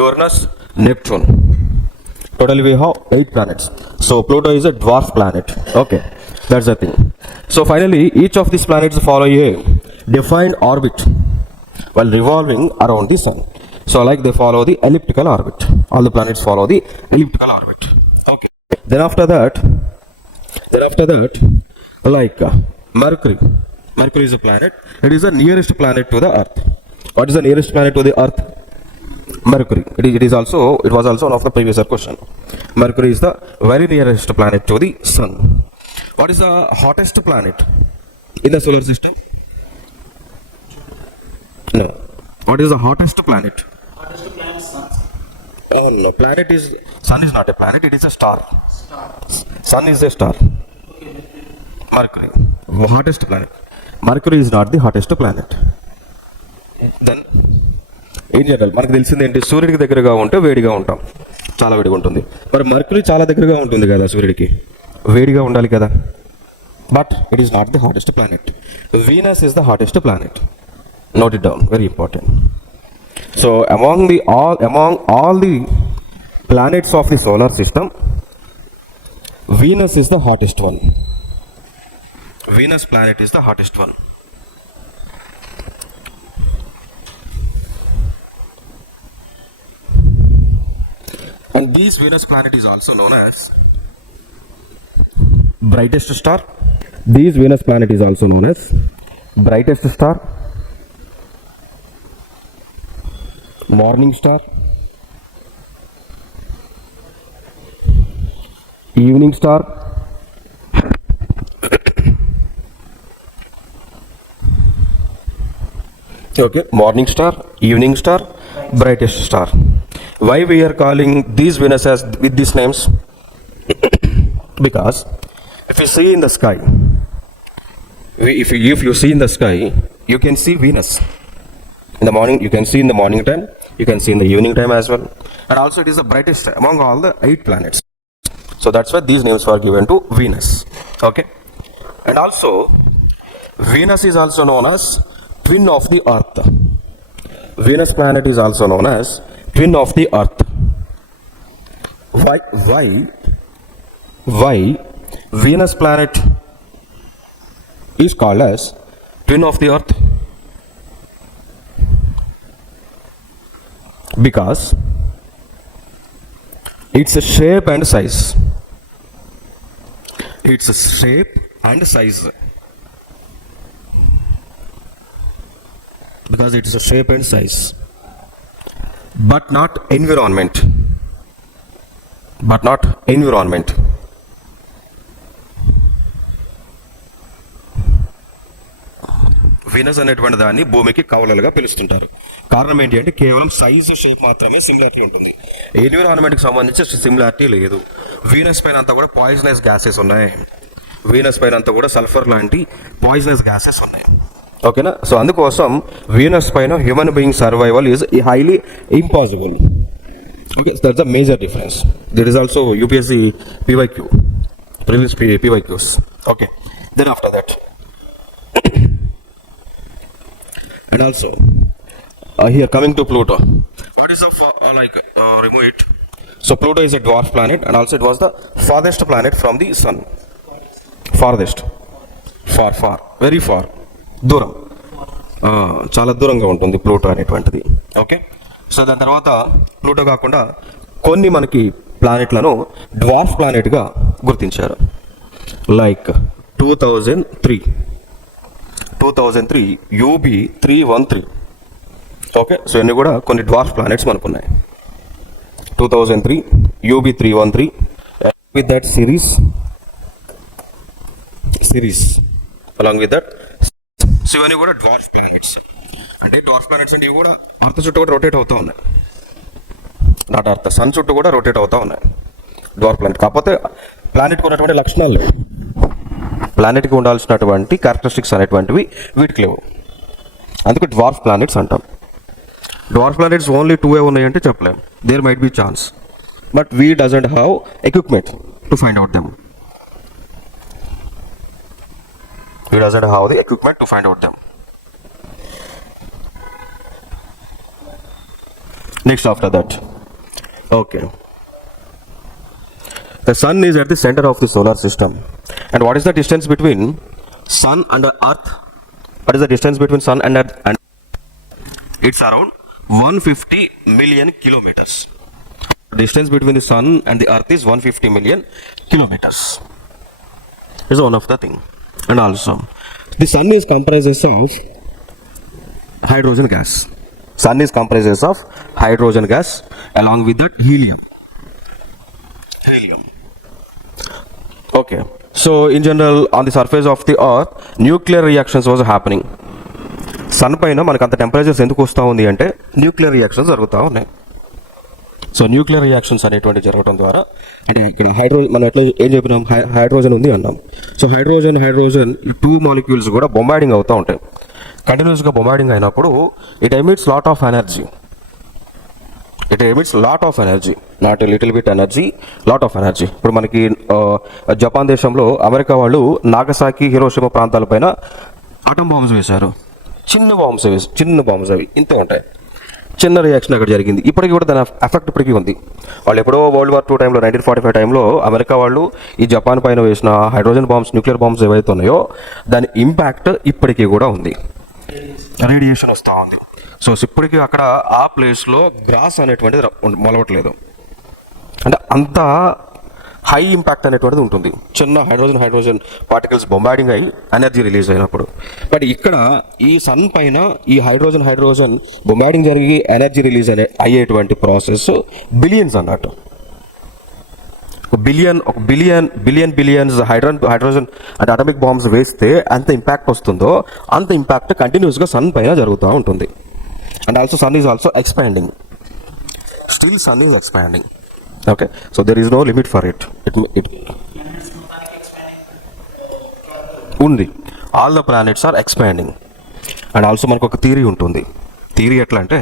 Uranus, Neptune. Totally we have 8 planets. So Pluto is a dwarf planet. Okay, that's the thing. So finally, each of these planets follow a defined orbit while revolving around the sun. So like they follow the elliptical orbit. All the planets follow the elliptical orbit. Okay. Then after that, like Mercury. Mercury is a planet. It is the nearest planet to the Earth. What is the nearest planet to the Earth? Mercury. It was also one of the previous question. Mercury is the very nearest planet to the Sun. What is the hottest planet in the solar system? No. What is the hottest planet? Hottest planet, Sun. Oh no, Sun is not a planet, it is a star. Sun is a star. Mercury, hottest planet. Mercury is not the hottest planet. Then in general మనకు తెలిసింది ఏంటి, సూర్యుడికి దగ్గరగా ఉంటే వేడిగా ఉంటాం, చాలా వేడిగా ఉంటుంది. మరి మర్క్యూరీ చాలా దగ్గరగా ఉంటుంది కదా సూర్యుడికి, వేడిగా ఉండాలి కదా. But it is not the hottest planet. Venus is the hottest planet. Note it down, very important. So among all the planets of the solar system, Venus is the hottest one. Venus planet is the hottest one. And this Venus planet is also known as brightest star. This Venus planet is also known as brightest star, morning star, evening star, okay, morning star, evening star, brightest star. Why we are calling these Venus as with these names? Because if you see in the sky, if you see in the sky, you can see Venus. In the morning, you can see in the morning time, you can see in the evening time as well. And also it is the brightest among all the 8 planets. So that's why these names were given to Venus. Okay. And also, Venus is also known as twin of the Earth. Venus planet is also known as twin of the Earth. Why Venus planet is called as twin of the Earth? Because its shape and size. Its shape and size. Because it is a shape and size. But not environment. Venus అనేటువంటి దాన్ని భూమికి కవలలుగా పిలుస్తుంటారు. కారణం ఏంటి అంటే కేవలం size, shape మాత్రమే సిమిలారిటీ ఉంటుంది. ఎన్విరాన్మెంట్కి సంబంధించి సిమిలారిటీ లేదు. వీనస్ పైన అంతా కూడా పాయిజనస్ గ్యాసెస్ ఉన్నాయి. వీనస్ పైన అంతా కూడా సల్ఫర్ లాంటి పాయిజనస్ గ్యాసెస్ ఉన్నాయి. ఓకేనా? సో అందుకోసం వీనస్ పైన human being survival is highly impossible. Okay, that's the major difference. This is also UPSC PYQ, previous PYQs. Okay, then after that and also here coming to Pluto. What is the remove it. So Pluto is a dwarf planet, and also it was the farthest planet from the sun. Farthest, far, very far, దూరం, చాలా దూరంగా ఉంటుంది ప్లూటో అనేటువంటిది. Okay, so దాని తర్వాత ప్లూటో కాకుండా కొన్ని మనకి ప్లానెట్లను డ్వార్ఫ్ ప్లానెట్గా గుర్తించారు. లైక్ 2003 UB313. ఓకే, సో ఇవన్నీ కూడా కొన్ని డ్వార్ఫ్ ప్లానెట్స్ మనకున్నాయి. 2003 UB313 with that series along with that. So ఇవన్నీ కూడా డ్వార్ఫ్ ప్లానెట్స్. అంటే డ్వార్ఫ్ ప్లానెట్స్ అంటే ఇవి కూడా అర్త్ చుట్టూ కూడా రొటేట్ అవుతూ ఉన్నాయి. నాట్ అర్త్, సన్ చుట్టూ కూడా రొటేట్ అవుతూ ఉన్నాయి డ్వార్ఫ్ ప్లానెట్. కాకపోతే ప్లానెట్కి ఉన్నటువంటి లక్షణాలు లేవు, ప్లానెట్కి ఉండాల్సినటువంటి క్యారెక్టరిస్టిక్స్ అనేటువంటివి వీటికి లేవు. అందుకే డ్వార్ఫ్ ప్లానెట్స్ అంటాం. డ్వార్ఫ్ ప్లానెట్స్ ఓన్లీ 2 ఉన్నాయంటే చెప్పలేం. There might be chance, but we doesn't have equipment to find out them. He doesn't have the equipment to find out them. Next after that, okay, the sun is at the center of the solar system. And what is the distance between sun and earth? What is the distance between sun and earth? And it's around 150 million kilometers. The distance between the sun and the earth is 150 million kilometers. Is one of the thing. And also the sun is comprises of hydrogen gas. Sun is comprises of hydrogen gas along with that helium. Okay, so in general on the surface of the earth nuclear reactions was happening. Sun పైన మనకు అంత టెంపరేచర్స్ ఎందుకు వస్తూ ఉంది అంటే nuclear reactions జరుగుతూ ఉన్నాయి. So nuclear reactions అనేటువంటి జరగడం ద్వారా, అంటే ఇక్కడ మనం ఎట్లా ఏం చెప్పినాం, హైడ్రోజన్ ఉంది అన్నాం. సో హైడ్రోజన్ 2 మాలిక్యూల్స్ కూడా బొంబార్డింగ్ అవుతూ ఉంటాయి. కంటిన్యూస్గా బొంబార్డింగ్ అయినప్పుడు it emits lot of energy. Not a little bit energy, lot of energy. ఇప్పుడు మనకి జపాన్ దేశంలో అమెరికా వాళ్ళు నాగసాకి, హిరోషిమా ప్రాంతాలపైన ఆటం బాంబ్స్ వేశారు. చిన్న బాంబ్స్ అవి ఇంత ఉంటాయి. చిన్న రియాక్షన్ అక్కడ జరిగింది. ఇప్పటికీ కూడా దాని ఎఫెక్ట్ ఇప్పటికీ ఉంది. వాళ్ళు ఎప్పుడో World War II టైంలో 1945 టైంలో అమెరికా వాళ్ళు ఈ జపాన్ పైన వేసిన హైడ్రోజన్ బాంబ్స్, న్యూక్లియర్ బాంబ్స్ ఏవైతే ఉన్నాయో దాని ఇంపాక్ట్ ఇప్పటికీ కూడా ఉంది. రేడియేషన్ వస్తూ ఉంది. సో ఇప్పటికీ అక్కడ ఆ ప్లేస్లో గ్రాస్ అనేటువంటిది మొలవట్లేదు. అంటే అంత హై ఇంపాక్ట్ అనేటువంటిది ఉంటుంది. చిన్న హైడ్రోజన్ పార్టికల్స్ బొంబార్డింగ్ అయ్యి ఎనర్జీ రిలీజ్ అయినప్పుడు. బట్ ఇక్కడ ఈ సన్ పైన ఈ హైడ్రోజన్ బొంబార్డింగ్ జరిగి ఎనర్జీ రిలీజ్ అయ్యేటువంటి ప్రాసెస్ బిలియన్స్ అన్నట్టు. బిలియన్స్ హైడ్రోజన్ అంటే అటామిక్ బాంబ్స్ వేస్తే అంత ఇంపాక్ట్ వస్తుందో అంత ఇంపాక్ట్ కంటిన్యూస్గా సన్ పైన జరుగుతూ ఉంటుంది. And also sun is also expanding. Still sun is expanding. Okay, so there is no limit for it. It ఉంది. All the planets are expanding. And also మనకు ఒక థియరీ ఉంటుంది. థియరీ ఎట్లా అంటే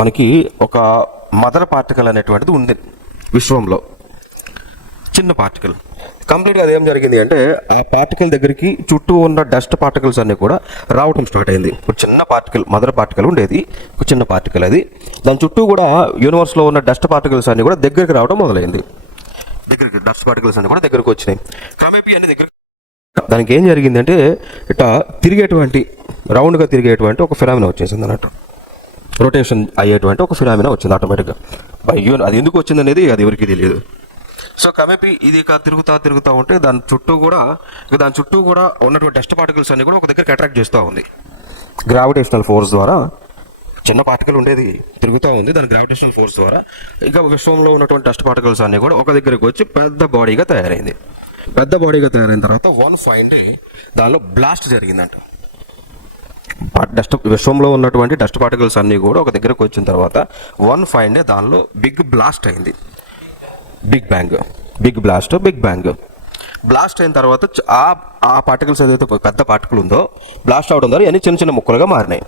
మనకి ఒక మదర్ పార్టికల్ అనేటువంటిది ఉంది విశ్వంలో, చిన్న పార్టికల్. కంప్లీట్గా అదేం జరిగింది అంటే ఆ పార్టికల్ దగ్గరికి చుట్టూ ఉన్న డస్ట్ పార్టికల్స్ అన్నీ కూడా రావటం స్టార్ట్ అయింది. ఇప్పుడు చిన్న పార్టికల్, మదర్ పార్టికల్ ఉండేది, ఒక చిన్న పార్టికల్ అది. దాని చుట్టూ కూడా యూనివర్స్లో ఉన్న డస్ట్ పార్టికల్స్ అన్నీ కూడా దగ్గరికి రావడం మొదలైంది. డస్ట్ పార్టికల్స్ అన్నీ కూడా దగ్గరకు వచ్చినాయి. క్రమేపీ అన్ని దగ్గర దానికి ఏం జరిగిందంటే ఇట్లా రౌండ్గా తిరిగేటువంటి ఒక ఫినామినా వచ్చేసింది అన్నట్టు. రొటేషన్ అయ్యేటువంటి ఒక ఫినామినా వచ్చింది ఆటోమేటిక్గా. అది ఎందుకు వచ్చింది అనేది అది ఎవరికి తెలియదు. సో క్రమేపీ ఇది తిరుగుతూ ఉంటే దాని చుట్టూ కూడా ఉన్నటువంటి డస్ట్ పార్టికల్స్ అన్ని కూడా ఒక దగ్గరికి అట్రాక్ట్ చేస్తూ ఉంది. గ్రావిటేషనల్ ఫోర్స్ ద్వారా చిన్న పార్టికల్ ఉండేది తిరుగుతూ ఉంది. దాని గ్రావిటేషనల్ ఫోర్స్ ద్వారా ఇక విశ్వంలో ఉన్నటువంటి డస్ట్ పార్టికల్స్ అన్ని కూడా ఒక దగ్గరికి వచ్చి పెద్ద బాడీగా తయారైంది. పెద్ద బాడీగా తయారైన తర్వాత వన్ ఫైన్ డే దానిలో బ్లాస్ట్ జరిగిందంట. విశ్వంలో ఉన్నటువంటి డస్ట్ పార్టికల్స్ అన్నీ కూడా ఒక దగ్గరకు వచ్చిన తర్వాత వన్ ఫైన్ డే దానిలో బిగ్ బ్లాస్ట్ అయింది. Big bang, big blast, big bang. Blast అయిన తర్వాత ఆ పార్టికల్స్ ఏదైతే పెద్ద పార్టికల్ ఉందో బ్లాస్ట్ అవడం ద్వారా ఇవన్నీ చిన్న చిన్న ముక్కలుగా మారినాయి.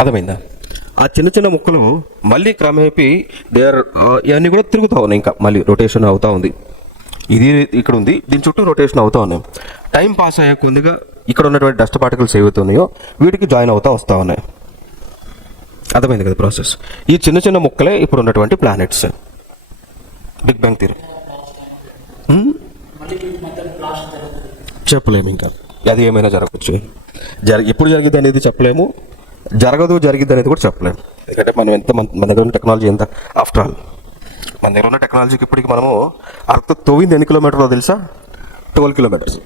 అర్థమైందా? ఆ చిన్న చిన్న ముక్కలు మళ్ళీ క్రమేపీ ఇవన్నీ కూడా తిరుగుతూ ఉన్నాయి, ఇంకా మళ్ళీ రొటేషన్ అవుతూ ఉంది. ఇది ఇక్కడ ఉంది, దీని చుట్టూ రొటేషన్ అవుతూ ఉన్నాయి. టైం పాస్ అయ్యే కొద్దిగా ఇక్కడ ఉన్నటువంటి డస్ట్ పార్టికల్స్ ఏవైతే ఉన్నాయో వీటికి జాయిన్ అవుతూ వస్తూ ఉన్నాయి. అర్థమైంది కదా ప్రాసెస్? ఈ చిన్న చిన్న ముక్కలే ఇప్పుడు ఉన్నటువంటి ప్లానెట్స్. బిగ్ బ్యాంగ్ థియరీ చెప్పలేము, ఇంకా అది ఏమైనా జరగవచ్చు. ఎప్పుడు జరిగింది అనేది చెప్పలేము, జరిగిద్ది అనేది కూడా చెప్పలేము. ఎందుకంటే మన దగ్గర ఉన్న టెక్నాలజీ ఎంత, ఆఫ్టర్ ఆల్ మన దగ్గర ఉన్న టెక్నాలజీకి ఇప్పటికి మనము అర్త్ తవ్వింది ఎన్ని కిలోమీటర్లో తెలుసా? 12 కిలోమీటర్స్.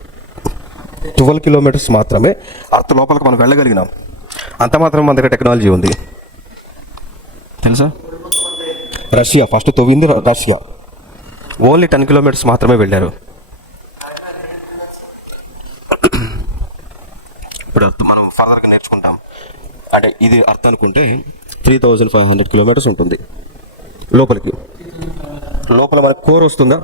12 కిలోమీటర్స్ మాత్రమే అర్త్ లోపలికి మనం వెళ్ళగలిగినాం. అంత మాత్రం మన దగ్గర టెక్నాలజీ ఉంది తెలుసా? రష్యా ఫస్ట్ తవ్వింది, రష్యా ఓన్లీ 10 కిలోమీటర్స్ మాత్రమే వెళ్ళారు. ఇప్పుడు మనం ఫర్దర్గా నేర్చుకుంటాం. అంటే ఇది అర్థం అనుకుంటే 3500 కిలోమీటర్స్ ఉంటుంది లోపలికి. లోపల మనకు కోర్ వస్తుందా,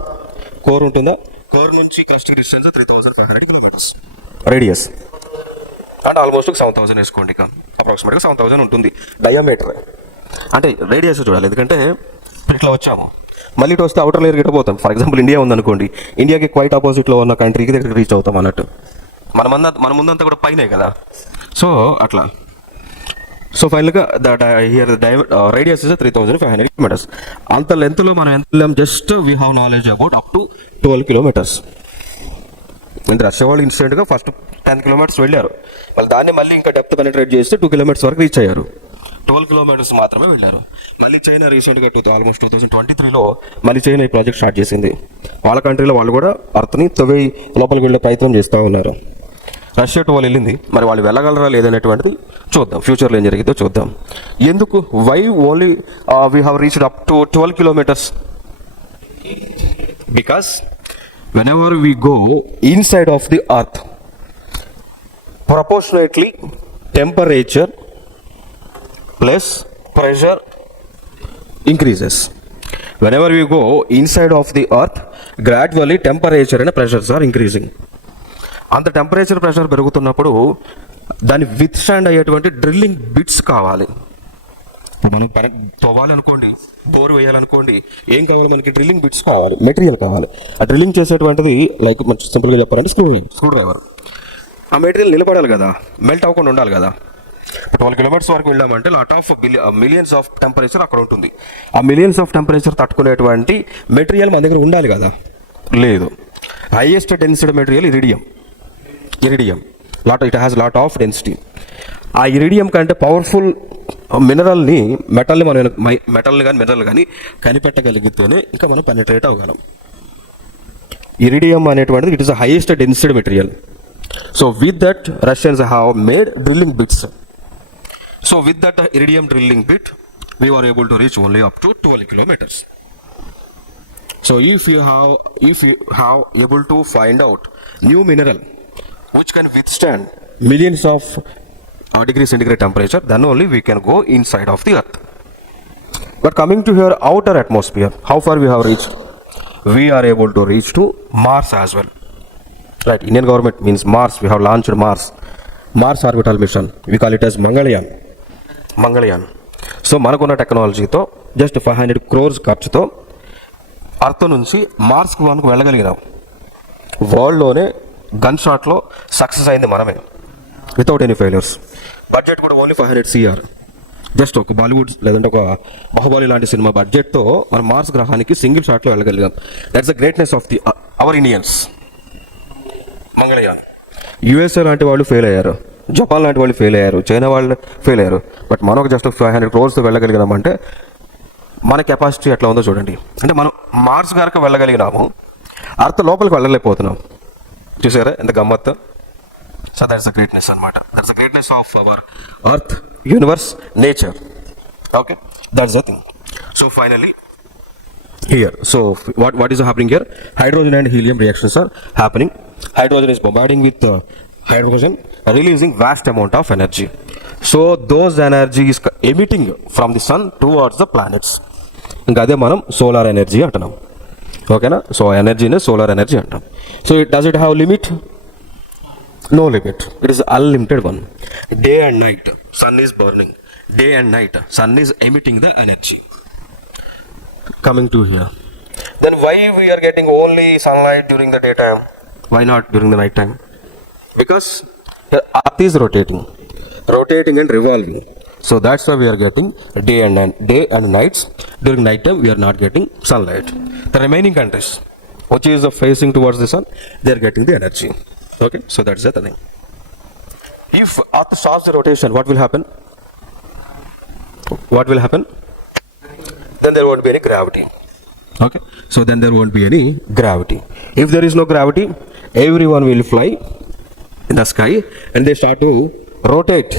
కోర్ ఉంటుందా, కోర్ నుంచి కస్టిక్ డిస్టెన్స్ 3500 కిలోమీటర్స్ రేడియస్. అంటే ఆల్మోస్ట్ 7000 వేసుకోండి, ఇక అప్రాక్సిమేట్గా 7000 ఉంటుంది డయామీటర్. అంటే రేడియస్ చూడాలి, ఎందుకంటే ఇట్లా వచ్చాము మళ్ళీ ఇటు వస్తే అవుటర్ లేయర్ గిట్ట పోతాం. ఫర్ ఎగ్జాంపుల్ ఇండియా ఉందనుకోండి, ఇండియాకి క్వైట్ ఆపోజిట్లో ఉన్న కంట్రీకి దగ్గరికి రీచ్ అవుతాం అన్నట్టు. మన ముందంతా కూడా పైనే కదా. సో అట్లా. సో ఫైనల్గా హియర్ రేడియస్ ఇస్ 3500 కిలోమీటర్స్. అంత లెంత్లో మనం ఎంత వెళ్ళాం? Just we have knowledge about up to 12 కిలోమీటర్స్. అంటే రష్యా వాళ్ళు ఇన్స్టెంట్గా ఫస్ట్ 10 కిలోమీటర్స్ వెళ్ళారు, దాన్ని మళ్ళీ ఇంకా డెప్త్ పెనిట్రేట్ చేస్తే 2 కిలోమీటర్స్ వరకు రీచ్ అయ్యారు. 12 కిలోమీటర్స్ మాత్రమే వెళ్ళారు. మళ్ళీ చైనా రీసెంట్గా ఆల్మోస్ట్ 2023లో మళ్ళీ చైనా ఈ ప్రాజెక్ట్ స్టార్ట్ చేసింది. వాళ్ళ కంట్రీలో వాళ్ళు కూడా అర్త్ని తవ్వి లోపలికి వెళ్ళే ప్రయత్నం చేస్తూ ఉన్నారు. రష్యా టు వాళ్ళు వెళ్ళింది, మరి వాళ్ళు వెళ్ళగలరా లేదనేటువంటిది చూద్దాం, ఫ్యూచర్లో ఏం జరిగిందో చూద్దాం. ఎందుకు why only we have reached up to 12 kilometers? Because whenever we go inside of the earth, proportionately temperature plus pressure increases. Whenever we go inside of the earth, gradually temperature and pressures are increasing. అంత temperature pressure పెరుగుతున్నప్పుడు దాన్ని with stand అయ్యేటువంటి drilling bits కావాలి. మనం తవ్వాలనుకోండి, బోర్ వేయాలనుకోండి, ఏం కావాలి మనకి? డ్రిల్లింగ్ బిట్స్ కావాలి, మెటీరియల్ కావాలి. ఆ డ్రిల్లింగ్ చేసేటువంటిది లైక్ మంచి సింపుల్గా చెప్పాలంటే స్క్రూ డ్రైవర్. ఆ మెటీరియల్ నిలబడాలి కదా, మెల్ట్ అవ్వకుండా ఉండాలి కదా. 12 కిలోమీటర్స్ వరకు వెళ్ళామంటే lot of millions of temperature అక్కడ ఉంటుంది. ఆ మిలియన్స్ ఆఫ్ టెంపరేచర్ తట్టుకునేటువంటి మెటీరియల్ మన దగ్గర ఉండాలి కదా, లేదు. Highest density material iridium. It has lot of density. ఆ ఇరిడియం కంటే పవర్ఫుల్ మెటల్ని కానీ మినరల్ కానీ కనిపెట్టగలిగితేనే ఇంకా మనం పెనిట్రేట్ అవ్వగలం. ఇరిడియం అనేటువంటిది it is the highest density material. So with that Russians have made drilling bits. So with that iridium drilling bit we were able to reach only up to 12 kilometers. So if you have able to find out new mineral which can withstand millions of degree centigrade temperature, then only we can go inside of the earth. But coming to your outer atmosphere, how far we have reached? We are able to reach to Mars as well. Right, Indian government means Mars, we have launched Mars orbital mission. We call it as Mangalyaan. So మనకున్న టెక్నాలజీతో జస్ట్ 500 crores ఖర్చుతో అర్త్ నుంచి మార్స్కి మనకు వెళ్ళగలిగినాం. వరల్డ్లోనే గన్ షాట్లో సక్సెస్ అయింది మనమే, వితౌట్ ఎనీ ఫెయిల్యూర్స్. బడ్జెట్ కూడా ఓన్లీ 500 CR. జస్ట్ ఒక బాలీవుడ్ లేదంటే ఒక బాహుబలి లాంటి సినిమా బడ్జెట్తో మనం మార్స్ గ్రహానికి సింగిల్ షాట్లో వెళ్ళగలిగాం. That's the greatness of the our Indians. Mangalyaan. USA లాంటి వాళ్ళు ఫెయిల్ అయ్యారు, జపాన్ లాంటి వాళ్ళు ఫెయిల్ అయ్యారు, చైనా వాళ్ళు ఫెయిల్ అయ్యారు. బట్ మనకు జస్ట్ 500 crores వెళ్ళగలిగినామంటే మన కెపాసిటీ ఎట్లా ఉందో చూడండి. అంటే మనం మార్స్ గారికి వెళ్ళగలిగినాము, అర్త్ లోపలికి వెళ్ళలేకపోతున్నాం. చూసారా ఎంత గమ్మత్తు? సో దట్స్ ద గ్రేట్నెస్ అనమాట. That's the greatness of our earth, universe, nature. Okay, that's the thing. So finally here, so what is happening here? Hydrogen and helium reactions are happening. Hydrogen is bombarding with hydrogen, releasing vast amount of energy. So those energy is emitting from the sun towards the planets. ఇంకా అదే మనం solar energy అంటున్నాం. ఓకేనా? సో ఎనర్జీనే solar energy అంటాం. So does it have limit? No limit. It is unlimited one. Day and night, sun is burning. Day and night, sun is emitting the energy. Coming to here. Then why we are getting only sunlight during the daytime? Why not during the night time? Because the earth is rotating and revolving. So that's why we are getting day and nights. During night time, we are not getting sunlight. The remaining countries, which is facing towards the sun, they are getting the energy. Okay, so that's the thing. If earth stops the rotation, what will happen? Then there won't be any gravity. Okay, so then there won't be any gravity. If there is no gravity, everyone will fly in the sky and they start to rotate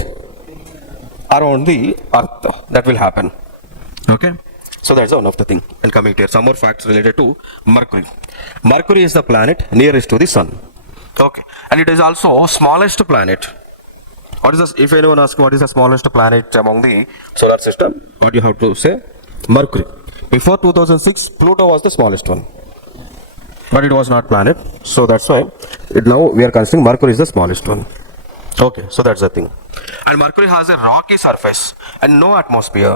around the earth. That will happen. Okay, so that's one of the thing. And coming here, some more facts related to Mercury. Mercury is the planet nearest to the sun. Okay, and it is also smallest planet. What is this? If anyone asks what is the smallest planet among the solar system, what you have to say? Mercury. Before 2006, Pluto was the smallest one, but it was not planet. So that's why now we are considering Mercury is the smallest one. Okay, so that's the thing. And Mercury has a rocky surface and no atmosphere.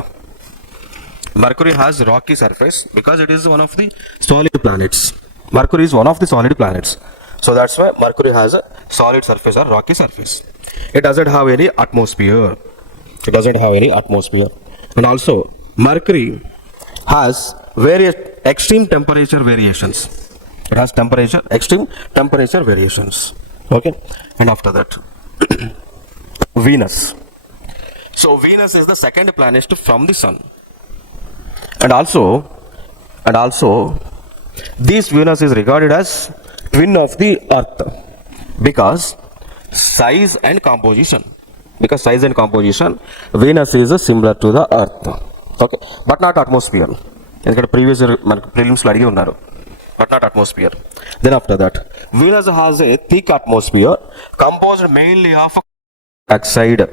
Mercury has rocky surface because it is one of the solid planets. Mercury is one of the solid planets. So that's why Mercury has a solid surface or rocky surface. It doesn't have any atmosphere. And also, Mercury has various extreme temperature variations. It has extreme temperature variations. Okay, and after that, Venus. So Venus is the second planet from the sun. And also, this Venus is regarded as twin of the earth because size and composition, Venus is similar to the earth. Okay, but not atmosphere. ఎందుకంటే ప్రీవియస్ మనకు ప్రిలిమ్స్లో అడిగి ఉన్నారు, but not atmosphere. Then after that, Venus has a thick atmosphere composed mainly of oxide.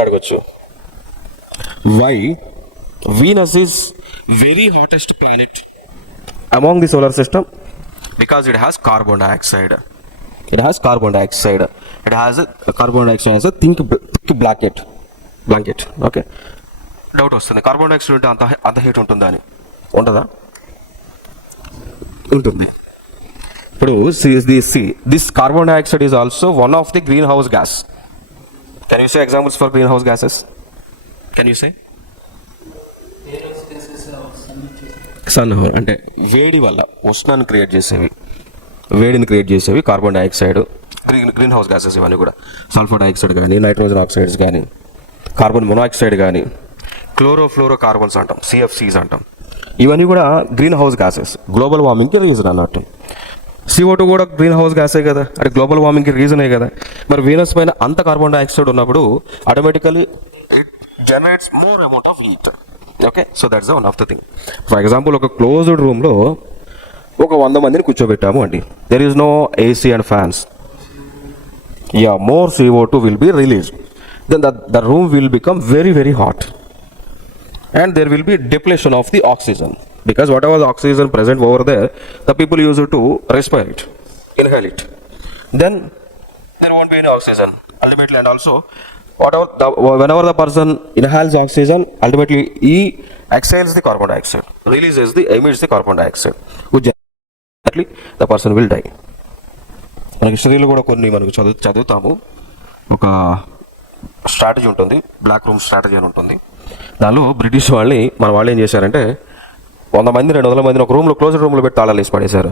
అడగొచ్చు, why Venus is very hottest planet among the solar system? Because it has carbon dioxide. It has a carbon dioxide as a thick blanket. Okay, doubt వస్తుంది, carbon dioxide ఉంటే అంత heat ఉంటుందా అని. ఉంటుందా? ఉంటుంది. ఇప్పుడు this carbon dioxide is also one of the green house gas. Can you say examples for green house gases? Can you say? Sun అంటే వేడి వల్ల ఉష్ణాన్ని క్రియేట్ చేసేవి, వేడిని క్రియేట్ చేసేవి carbon dioxide, green house gases. ఇవన్నీ కూడా సల్ఫర్ డైఆక్సైడ్ కానీ, నైట్రోజన్ ఆక్సైడ్స్ కానీ, కార్బన్ మొనాక్సైడ్ కానీ, క్లోరోఫ్లోరో కార్బన్స్ అంటాం, సిఎఫ్సీస్ అంటాం. ఇవన్నీ కూడా గ్రీన్ హౌస్ గ్యాసెస్, గ్లోబల్ వార్మింగ్కి రీజన్ అన్నట్టు. CO2 కూడా గ్రీన్ హౌస్ గ్యాసే కదా, అంటే గ్లోబల్ వార్మింగ్కి రీజనే కదా. మరి వీనస్ పైన అంత కార్బన్ డైఆక్సైడ్ ఉన్నప్పుడు automatically it generates more amount of heat. Okay, so that's one of the thing. For example, ఒక క్లోజ్డ్ రూమ్లో ఒక 100 మందిని కూర్చోబెట్టాము అండి. There is no AC and fans. More CO2 will be released. Then the room will become very, very hot. And there will be depletion of the oxygen. Because whatever the oxygen present over there, the people use it to respire it, inhale it. Then there won't be any oxygen ultimately. And also, whenever the person inhales oxygen, ultimately he exhales the carbon dioxide, emits the carbon dioxide, which ultimately the person will die. మనకి హిస్టరీలో కూడా కొన్ని మనకు చదువుతాము. ఒక స్ట్రాటజీ ఉంటుంది, black room strategy అని ఉంటుంది. దానిలో బ్రిటిష్ వాళ్ళని మన వాళ్ళు ఏం చేశారంటే 100 మంది 200 మందిని ఒక రూమ్లో, క్లోజ్డ్ రూమ్లో పెట్టి తాళాలు వేసి పడేశారు.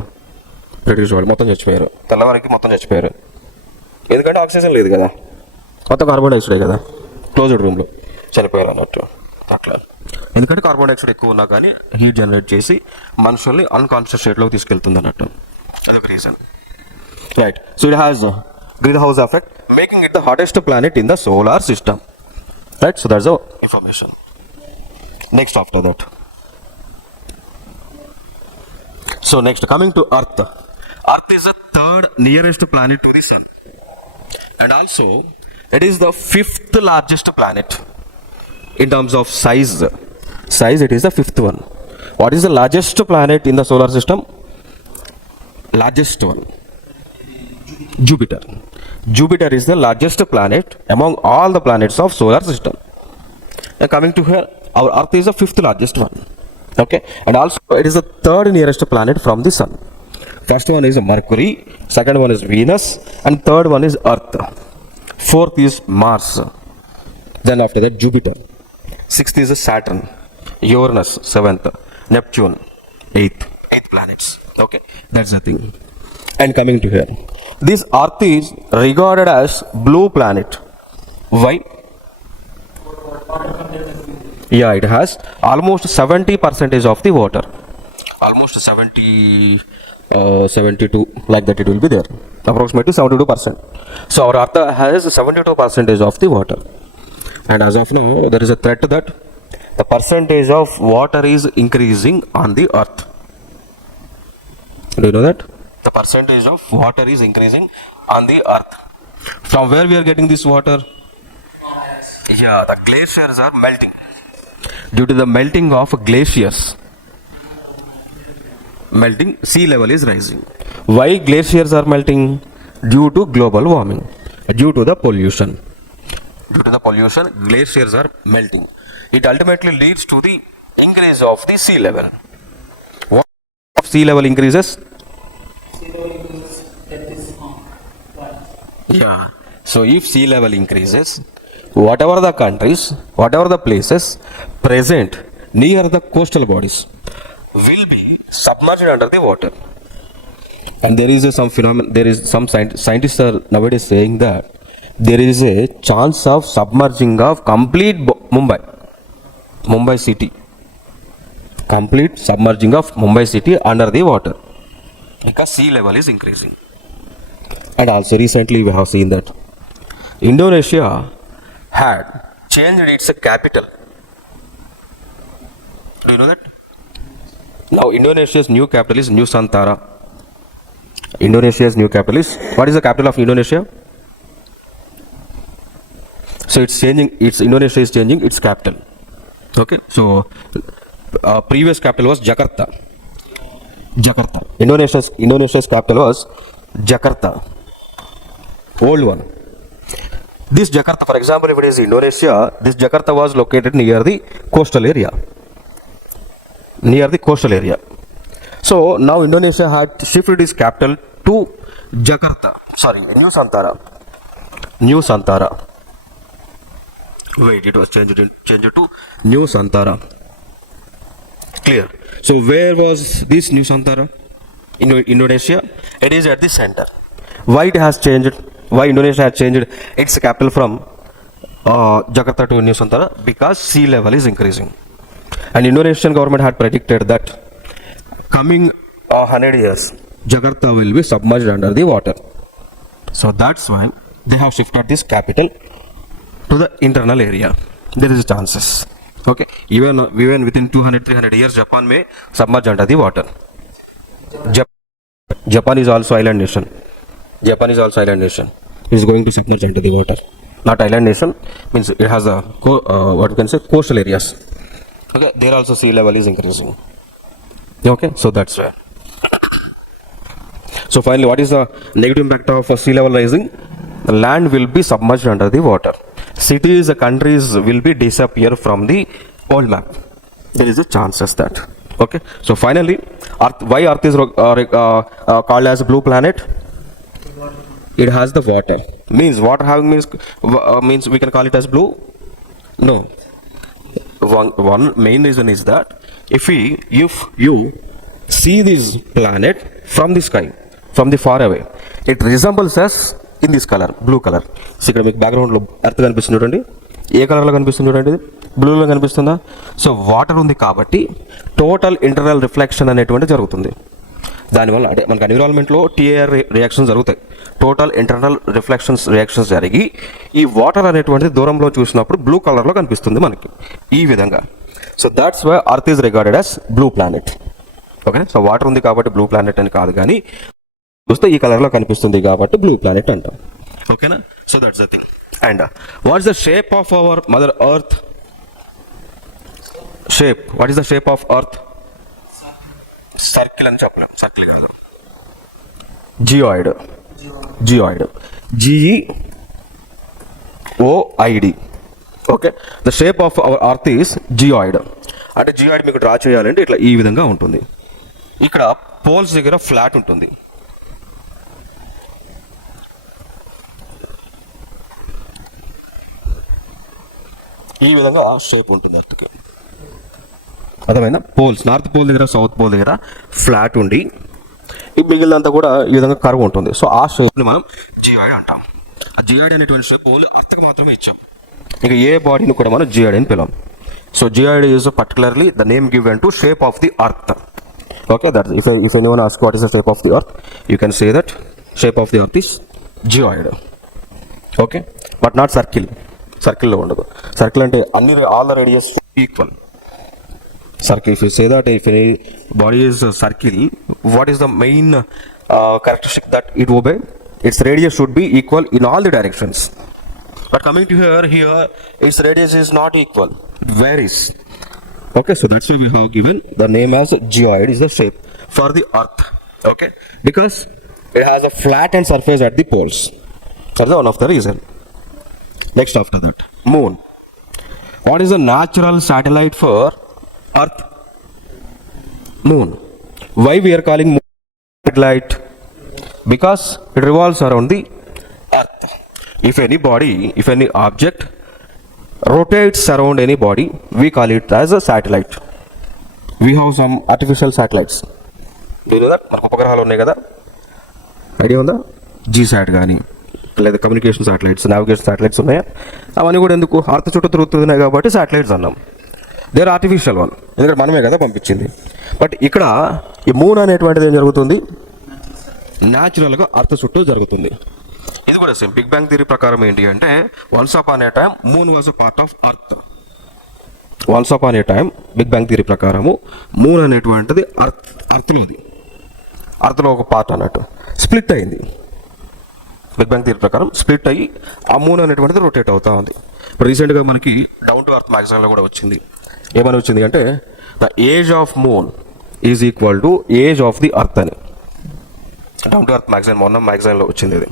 బ్రిటిష్ వాళ్ళు మొత్తం చచ్చిపోయారు, తెల్లవారికి మొత్తం చచ్చిపోయారు. ఎందుకంటే ఆక్సిజన్ లేదు కదా, మొత్తం కార్బన్ డైఆక్సైడ్ కదా, క్లోజ్డ్ రూమ్లో చనిపోయారు అన్నట్టు. అట్లా ఎందుకంటే కార్బన్ డైఆక్సైడ్ ఎక్కువ ఉన్నా కానీ హీట్ జనరేట్ చేసి మనుషుల్ని అన్కాన్షియస్ స్టేట్లోకి తీసుకెళ్తుంది అన్నట్టు. అదొక reason. Right, so it has a greenhouse effect, making it the hottest planet in the solar system. Right, so that's the information. Next after that. So next, coming to Earth. Earth is the third nearest planet to the sun. And also, it is the 5th largest planet in terms of size. size, it is the fifth one. What is the largest planet in the solar system? Largest one, Jupiter. Jupiter is the largest planet among all the planets of solar system. And coming to here, our Earth is the fifth largest one. Okay, and also it is the third nearest planet from the sun. First one is Mercury, second one is Venus, and third one is Earth. Fourth is Mars. Then after that Jupiter. Sixth is Saturn, Uranus, seventh, Neptune, eighth planets. Okay, that's the thing. And coming to here, this Earth is regarded as blue planet. Why? Yeah, it has almost 70% of the water. Almost 72, like that it will be there. Approximately 72%. So our Earth has 72% of the water. And as of now, there is a threat that the percentage of water is increasing on the Earth. Do you know that? The percentage of water is increasing on the Earth. From where we are getting this water? Yeah, the glaciers are melting. Due to the melting of glaciers, sea level is rising. Why glaciers are melting? Due to global warming, due to the pollution. Due to the pollution, glaciers are melting. It ultimately leads to the increase of the sea level. What sea level increases? Yeah. So if sea level increases, whatever the countries, whatever the places present near the coastal bodies will be submerged under the water. And there is some phenomenon, there is some scientists are nowadays saying that there is a chance of submerging of complete Mumbai city. Complete submerging of Mumbai city under the water because sea level is increasing. And also recently we have seen that Indonesia had changed its capital. Do you know that? Now Indonesia's new capital is Nusantara. Indonesia's new capital is, what is the capital of Indonesia? So it's changing, Indonesia is changing its capital. Okay, so previous capital was Jakarta. Indonesia's capital was Jakarta. Old one. This Jakarta, for example, if it is Indonesia, this Jakarta was located near the coastal area. So now Indonesia had shifted its capital to Nusantara. Wait, it was changed to Nusantara. Clear. So where was this Nusantara? Indonesia. It is at the center. Why it has changed? Why Indonesia has changed its capital from Jakarta to Nusantara? Because sea level is increasing. And Indonesian government had predicted that coming 100 years, Jakarta will be submerged under the water. So that's why they have shifted this capital to the internal area. There is chances. Okay, even within 200-300 years, Japan may submerge under the water. Japan is also island nation. It is going to submerge under the water. Not island nation, means it has a what you can say coastal areas. Okay, there also sea level is increasing. Okay, so that's where. So finally, what is the negative impact of sea level rising? The land will be submerged under the water. Cities, countries will be disappear from the old map. There is a chances that. Okay, so finally, why Earth is called as blue planet? It has the water. Means water having means we can call it as blue? No. One main reason is that if you see this planet from the sky, from the far away, it resembles us in this color, blue color. So ఇక్కడ మీకు బ్యాక్గ్రౌండ్లో ఎర్త్ కనిపిస్తుంది చూడండి. ఏ కలర్లో కనిపిస్తుంది చూడండి, బ్లూలో కనిపిస్తుందా? సో వాటర్ ఉంది కాబట్టి టోటల్ ఇంటర్నల్ రిఫ్లెక్షన్ అనేటువంటి జరుగుతుంది. దానివల్ల అంటే మనకు ఎన్విరాన్మెంట్లో టీఏఆర్ రియాక్షన్స్ జరుగుతాయి. టోటల్ ఇంటర్నల్ రియాక్షన్స్ జరిగి ఈ వాటర్ అనేటువంటిది దూరంలో చూసినప్పుడు బ్లూ కలర్లో కనిపిస్తుంది మనకి ఈ విధంగా. So that's why earth is regarded as blue planet. Okay, so water ఉంది కాబట్టి బ్లూ ప్లానెట్ అని కాదు, కానీ చూస్తే ఈ కలర్లో కనిపిస్తుంది కాబట్టి బ్లూ ప్లానెట్ అంటాం. ఓకేనా? So that's the thing. And what's the shape of our mother earth? Shape, what is the shape of earth? Circle అని చెప్పలేం, సర్కిల్ కదా, geoid, geoid, GEOID. Okay, the shape of our earth is geoid. అంటే geoid మీకు draw చేయాలంటే ఇట్లా ఈ విధంగా ఉంటుంది. ఇక్కడ పోల్స్ దగ్గర ఫ్లాట్ ఉంటుంది. ఈ విధంగా షేప్ ఉంటుంది అర్త్కి. అర్థమైందా? పోల్స్, నార్త్ పోల్ దగ్గర సౌత్ పోల్ దగ్గర ఫ్లాట్ ఉండి ఈ మిగిలినంతా కూడా ఈ విధంగా కర్వ్ ఉంటుంది. సో ఆ షేప్ని మనం జియాయిడ్ అంటాం. ఆ జియాయిడ్ అనేటువంటి షేప్ ఓన్లీ అర్త్కి మాత్రమే ఇచ్చాం. ఇక ఏ బాడీని కూడా మనం జియాయిడ్ అని పిలవం. So geoid is particularly the name given to shape of the earth. Okay, that if anyone asks what is the shape of the earth, you can say that shape of the earth is geoid. Okay, but not circle. Circle lo undadu. Circle ante anni all the radius equal. Circle, if you say that if any body is a circle, what is the main characteristic that it obey? Its radius should be equal in all the directions. But coming to here its radius is not equal. It varies. Okay, so that's why we have given the name as geoid is the shape for the earth. Okay, because it has a flattened surface at the poles. That's one of the reason. Next after that, moon. What is the natural satellite for earth? Moon. Why we are calling moon satellite? Because it revolves around the earth. If any body, if any object rotates around any body, we call it as a satellite. We have some artificial satellites. Do you know that? మనకు ఉపగ్రహాలు ఉన్నాయి కదా, ఐడియా ఉందా? GSAT కానీ లేదా communication satellites, navigation satellites ఉన్నాయా? అవన్నీ కూడా ఎందుకు? అర్త్ చుట్టూ తిరుగుతున్నాయి కాబట్టి శాటిలైట్స్ అన్నాం. దే ఆర్ ఆర్టిఫిషియల్ వన్, ఎందుకంటే మనమే కదా పంపించింది. బట్ ఇక్కడ ఈ మూన్ అనేటువంటిది ఏం జరుగుతుంది? న్యాచురల్గా అర్త్ చుట్టూ జరుగుతుంది. ఇది కూడా సేమ్ బిగ్ బ్యాంగ్ థియరీ ప్రకారం ఏంటి అంటే, once upon a time moon was a part of earth. Once upon a time big bang theory ప్రకారము మూన్ అనేటువంటిది అర్త్లో ఒక పార్ట్ అన్నట్టు స్ప్లిట్ అయింది. బిగ్ బ్యాంగ్ థియరీ ప్రకారం స్ప్లిట్ అయ్యి ఆ మూన్ అనేటువంటిది రొటేట్ అవుతా ఉంది. ఇప్పుడు రీసెంట్గా మనకి డౌన్ టు అర్త్ మ్యాగజైన్లో కూడా వచ్చింది. ఏమని వచ్చింది అంటే, the age of moon is equal to age of the earth అని. డౌన్ టు అర్త్ మ్యాగజైన్, మొన్న మ్యాగజైన్లో వచ్చింది ఇది.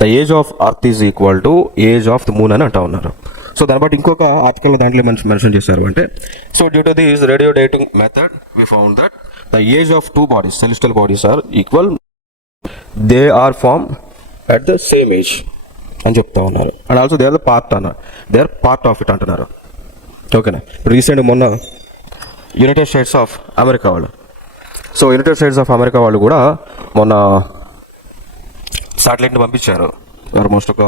The age of earth is equal to age of the moon అని అంటా ఉన్నారు. సో దాన్ని బట్టి ఇంకొక ఆర్టికల్ దాంట్లో మెన్షన్ చేశారు అంటే, so due to this radio dating method we found that the age of two bodies, celestial bodies are equal, they are form at the same age అని చెప్తా ఉన్నారు. And also they are the part అన్నారు, they are part of it అంటున్నారు. ఓకేనా? Recent మొన్న United States of America వాళ్ళు, సో United States of America వాళ్ళు కూడా మొన్న శాటిలైట్ని పంపించారు. ఆల్మోస్ట్ ఒక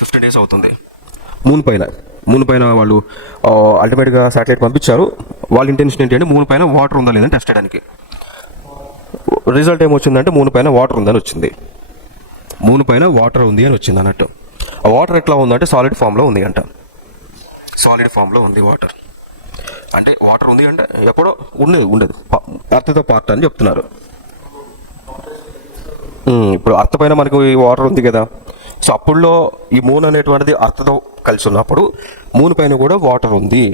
15 days అవుతుంది. మూన్ పైన వాళ్ళు అల్టిమేట్గా శాటిలైట్ పంపించారు. వాళ్ళ ఇంటెన్షన్ ఏంటి అంటే, మూన్ పైన వాటర్ ఉందా లేదని టెస్ట్ చేయడానికి. రిజల్ట్ ఏమొచ్చిందంటే, మూన్ పైన వాటర్ ఉందని వచ్చింది. మూన్ పైన వాటర్ ఉంది అని వచ్చింది అన్నట్టు. ఆ వాటర్ ఎట్లా ఉందంటే సాలిడ్ ఫామ్లో ఉంది అంట. సాలిడ్ ఫామ్లో ఉంది వాటర్. అంటే వాటర్ ఉంది అంటే ఎప్పుడో ఉండేది అర్త్తో పార్ట్ అని చెప్తున్నారు. ఇప్పుడు అర్త్ పైన మనకు ఈ వాటర్ ఉంది కదా, సో అప్పుడులో ఈ మూన్ అనేటువంటిది అర్త్తో కలిసి ఉన్నప్పుడు మూన్ పైన కూడా వాటర్ ఉంది.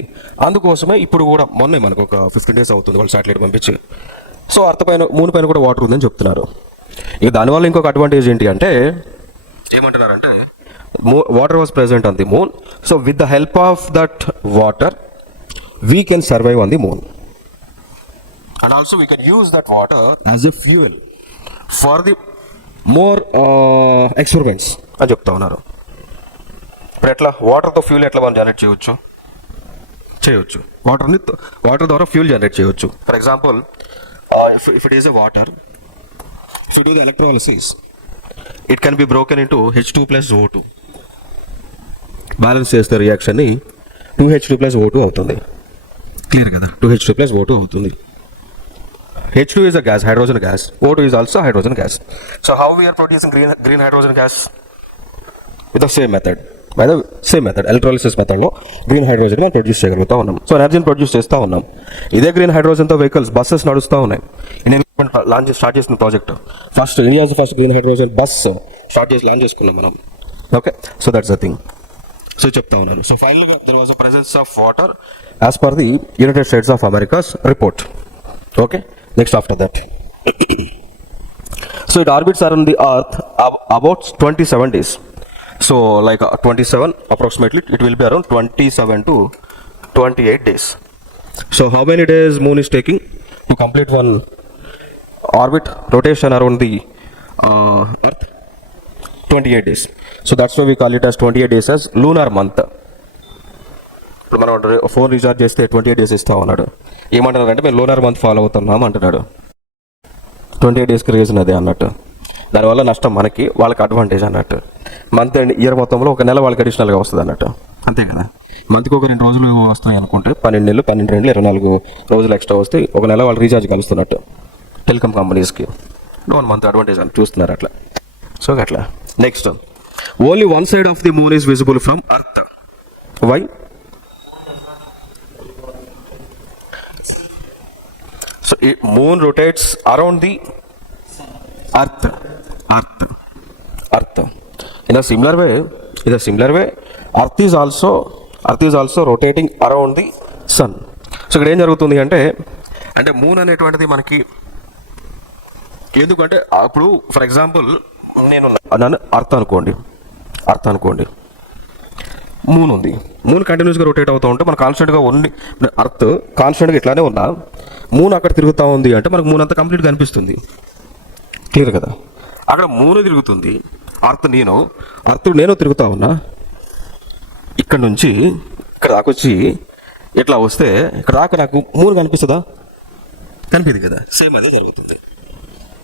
అందుకోసమే ఇప్పుడు కూడా మొన్నే మనకు ఒక 15 days అవుతుంది వాళ్ళు శాటిలైట్ పంపించి, సో మూన్ పైన కూడా వాటర్ ఉందని చెప్తున్నారు. ఇక దానివల్ల ఇంకొక అడ్వాంటేజ్ ఏంటి అంటే, ఏమంటున్నారంటే, water was present on the moon, so with the help of that water we can survive on the moon, and also we can use that water as a fuel for the more experiments అని చెప్తా ఉన్నారు. ఇప్పుడు ఎట్లా వాటర్తో ఫ్యూల్ ఎట్లా మనం జనరేట్ చేయవచ్చు? వాటర్ ద్వారా ఫ్యూల్ జనరేట్ చేయవచ్చు. For example, if it is a water, if you do the electrolysis, it can be broken into H2 plus O2. Balance చేస్తే రియాక్షన్ని 2H2 plus O2 అవుతుంది. క్లియర్ కదా? 2H2 plus O2 అవుతుంది. H2 is a gas, hydrogen gas. O2 is also hydrogen gas. So how we are producing green hydrogen gas? With the same method. By the same method, electrolysis method లో green hydrogen మనం ప్రొడ్యూస్ చేయగలుగుతా ఉన్నాం. సో ఎనర్జీని ప్రొడ్యూస్ చేస్తూ ఉన్నాం. ఇదే గ్రీన్ హైడ్రోజన్తో vehicles, buses నడుస్తూ ఉన్నాయి. ఇండియన్ గవర్నమెంట్ స్టార్ట్ చేసిన project, India's first green hydrogen bus launch చేసుకున్నాం మనం. Okay, so that's the thing. So చెప్తా ఉన్నాను. సో ఫైనల్గా there was a presence of water as per the United States of America's report. Okay, next after that, so it orbits around the earth about 27 days. So like 27 approximately, it will be around 27 to 28 days. So how many days moon is taking to complete one orbit rotation around the earth? 28 days. So that's why we call it as 28 days as lunar month. ఇప్పుడు మనం phone recharge చేస్తే 28 days ఇస్తాం అన్నాడు. ఏమంటున్నాడు అంటే మేము లోనర్ month follow అవుతున్నాం అంటున్నాడు. 28 డేస్కి రీజన్ అదే అన్నట్టు. దానివల్ల నష్టం మనకి, వాళ్ళకి అడ్వాంటేజ్ అన్నట్టు. మంత్ అండ్ ఇయర్ మొత్తంలో ఒక నెల వాళ్ళకి అడిషనల్గా వస్తుంది అన్నట్టు, అంతే కదా. మంత్కి ఒక 2 రోజులు వస్తాయి అనుకుంటే 12 నెలలు 12 2 24 రోజులు ఎక్స్ట్రా వస్తే ఒక నెల వాళ్ళు రీఛార్జ్ కలుస్తున్నట్టు టెలికామ్ కంపెనీస్కి. 1 month అడ్వాంటేజ్ అని చూస్తున్నారు అట్లా. సో అట్లా. Next, only one side of the moon is visible from earth. Why? So moon rotates around the earth. In a similar way, earth is also rotating around the sun. So ఇక్కడ ఏం జరుగుతుంది అంటే మూన్ అనేటువంటిది మనకి ఎందుకంటే అప్పుడు for example నేను అర్త్ అనుకోండి, మూన్ ఉంది. మూన్ కంటిన్యూస్గా రొటేట్ అవుతూ ఉంటే మనం కాన్స్టెంట్గా ఉండి, అర్త్ కాన్స్టెంట్గా ఇట్లానే ఉన్నా మూన్ అక్కడ తిరుగుతూ ఉంది అంటే మనకు మూన్ అంతా కంప్లీట్గా కనిపిస్తుంది. క్లియర్ కదా. అక్కడ మూన్ తిరుగుతుంది, అర్త్ నేను తిరుగుతా ఉన్నా. ఇక్కడ నుంచి ఇక్కడ దాకా వచ్చి ఇట్లా వస్తే ఇక్కడ దాకా నాకు మూన్ కనిపిస్తుందా? కనిపిది కదా. సేమ్ అదే జరుగుతుంది.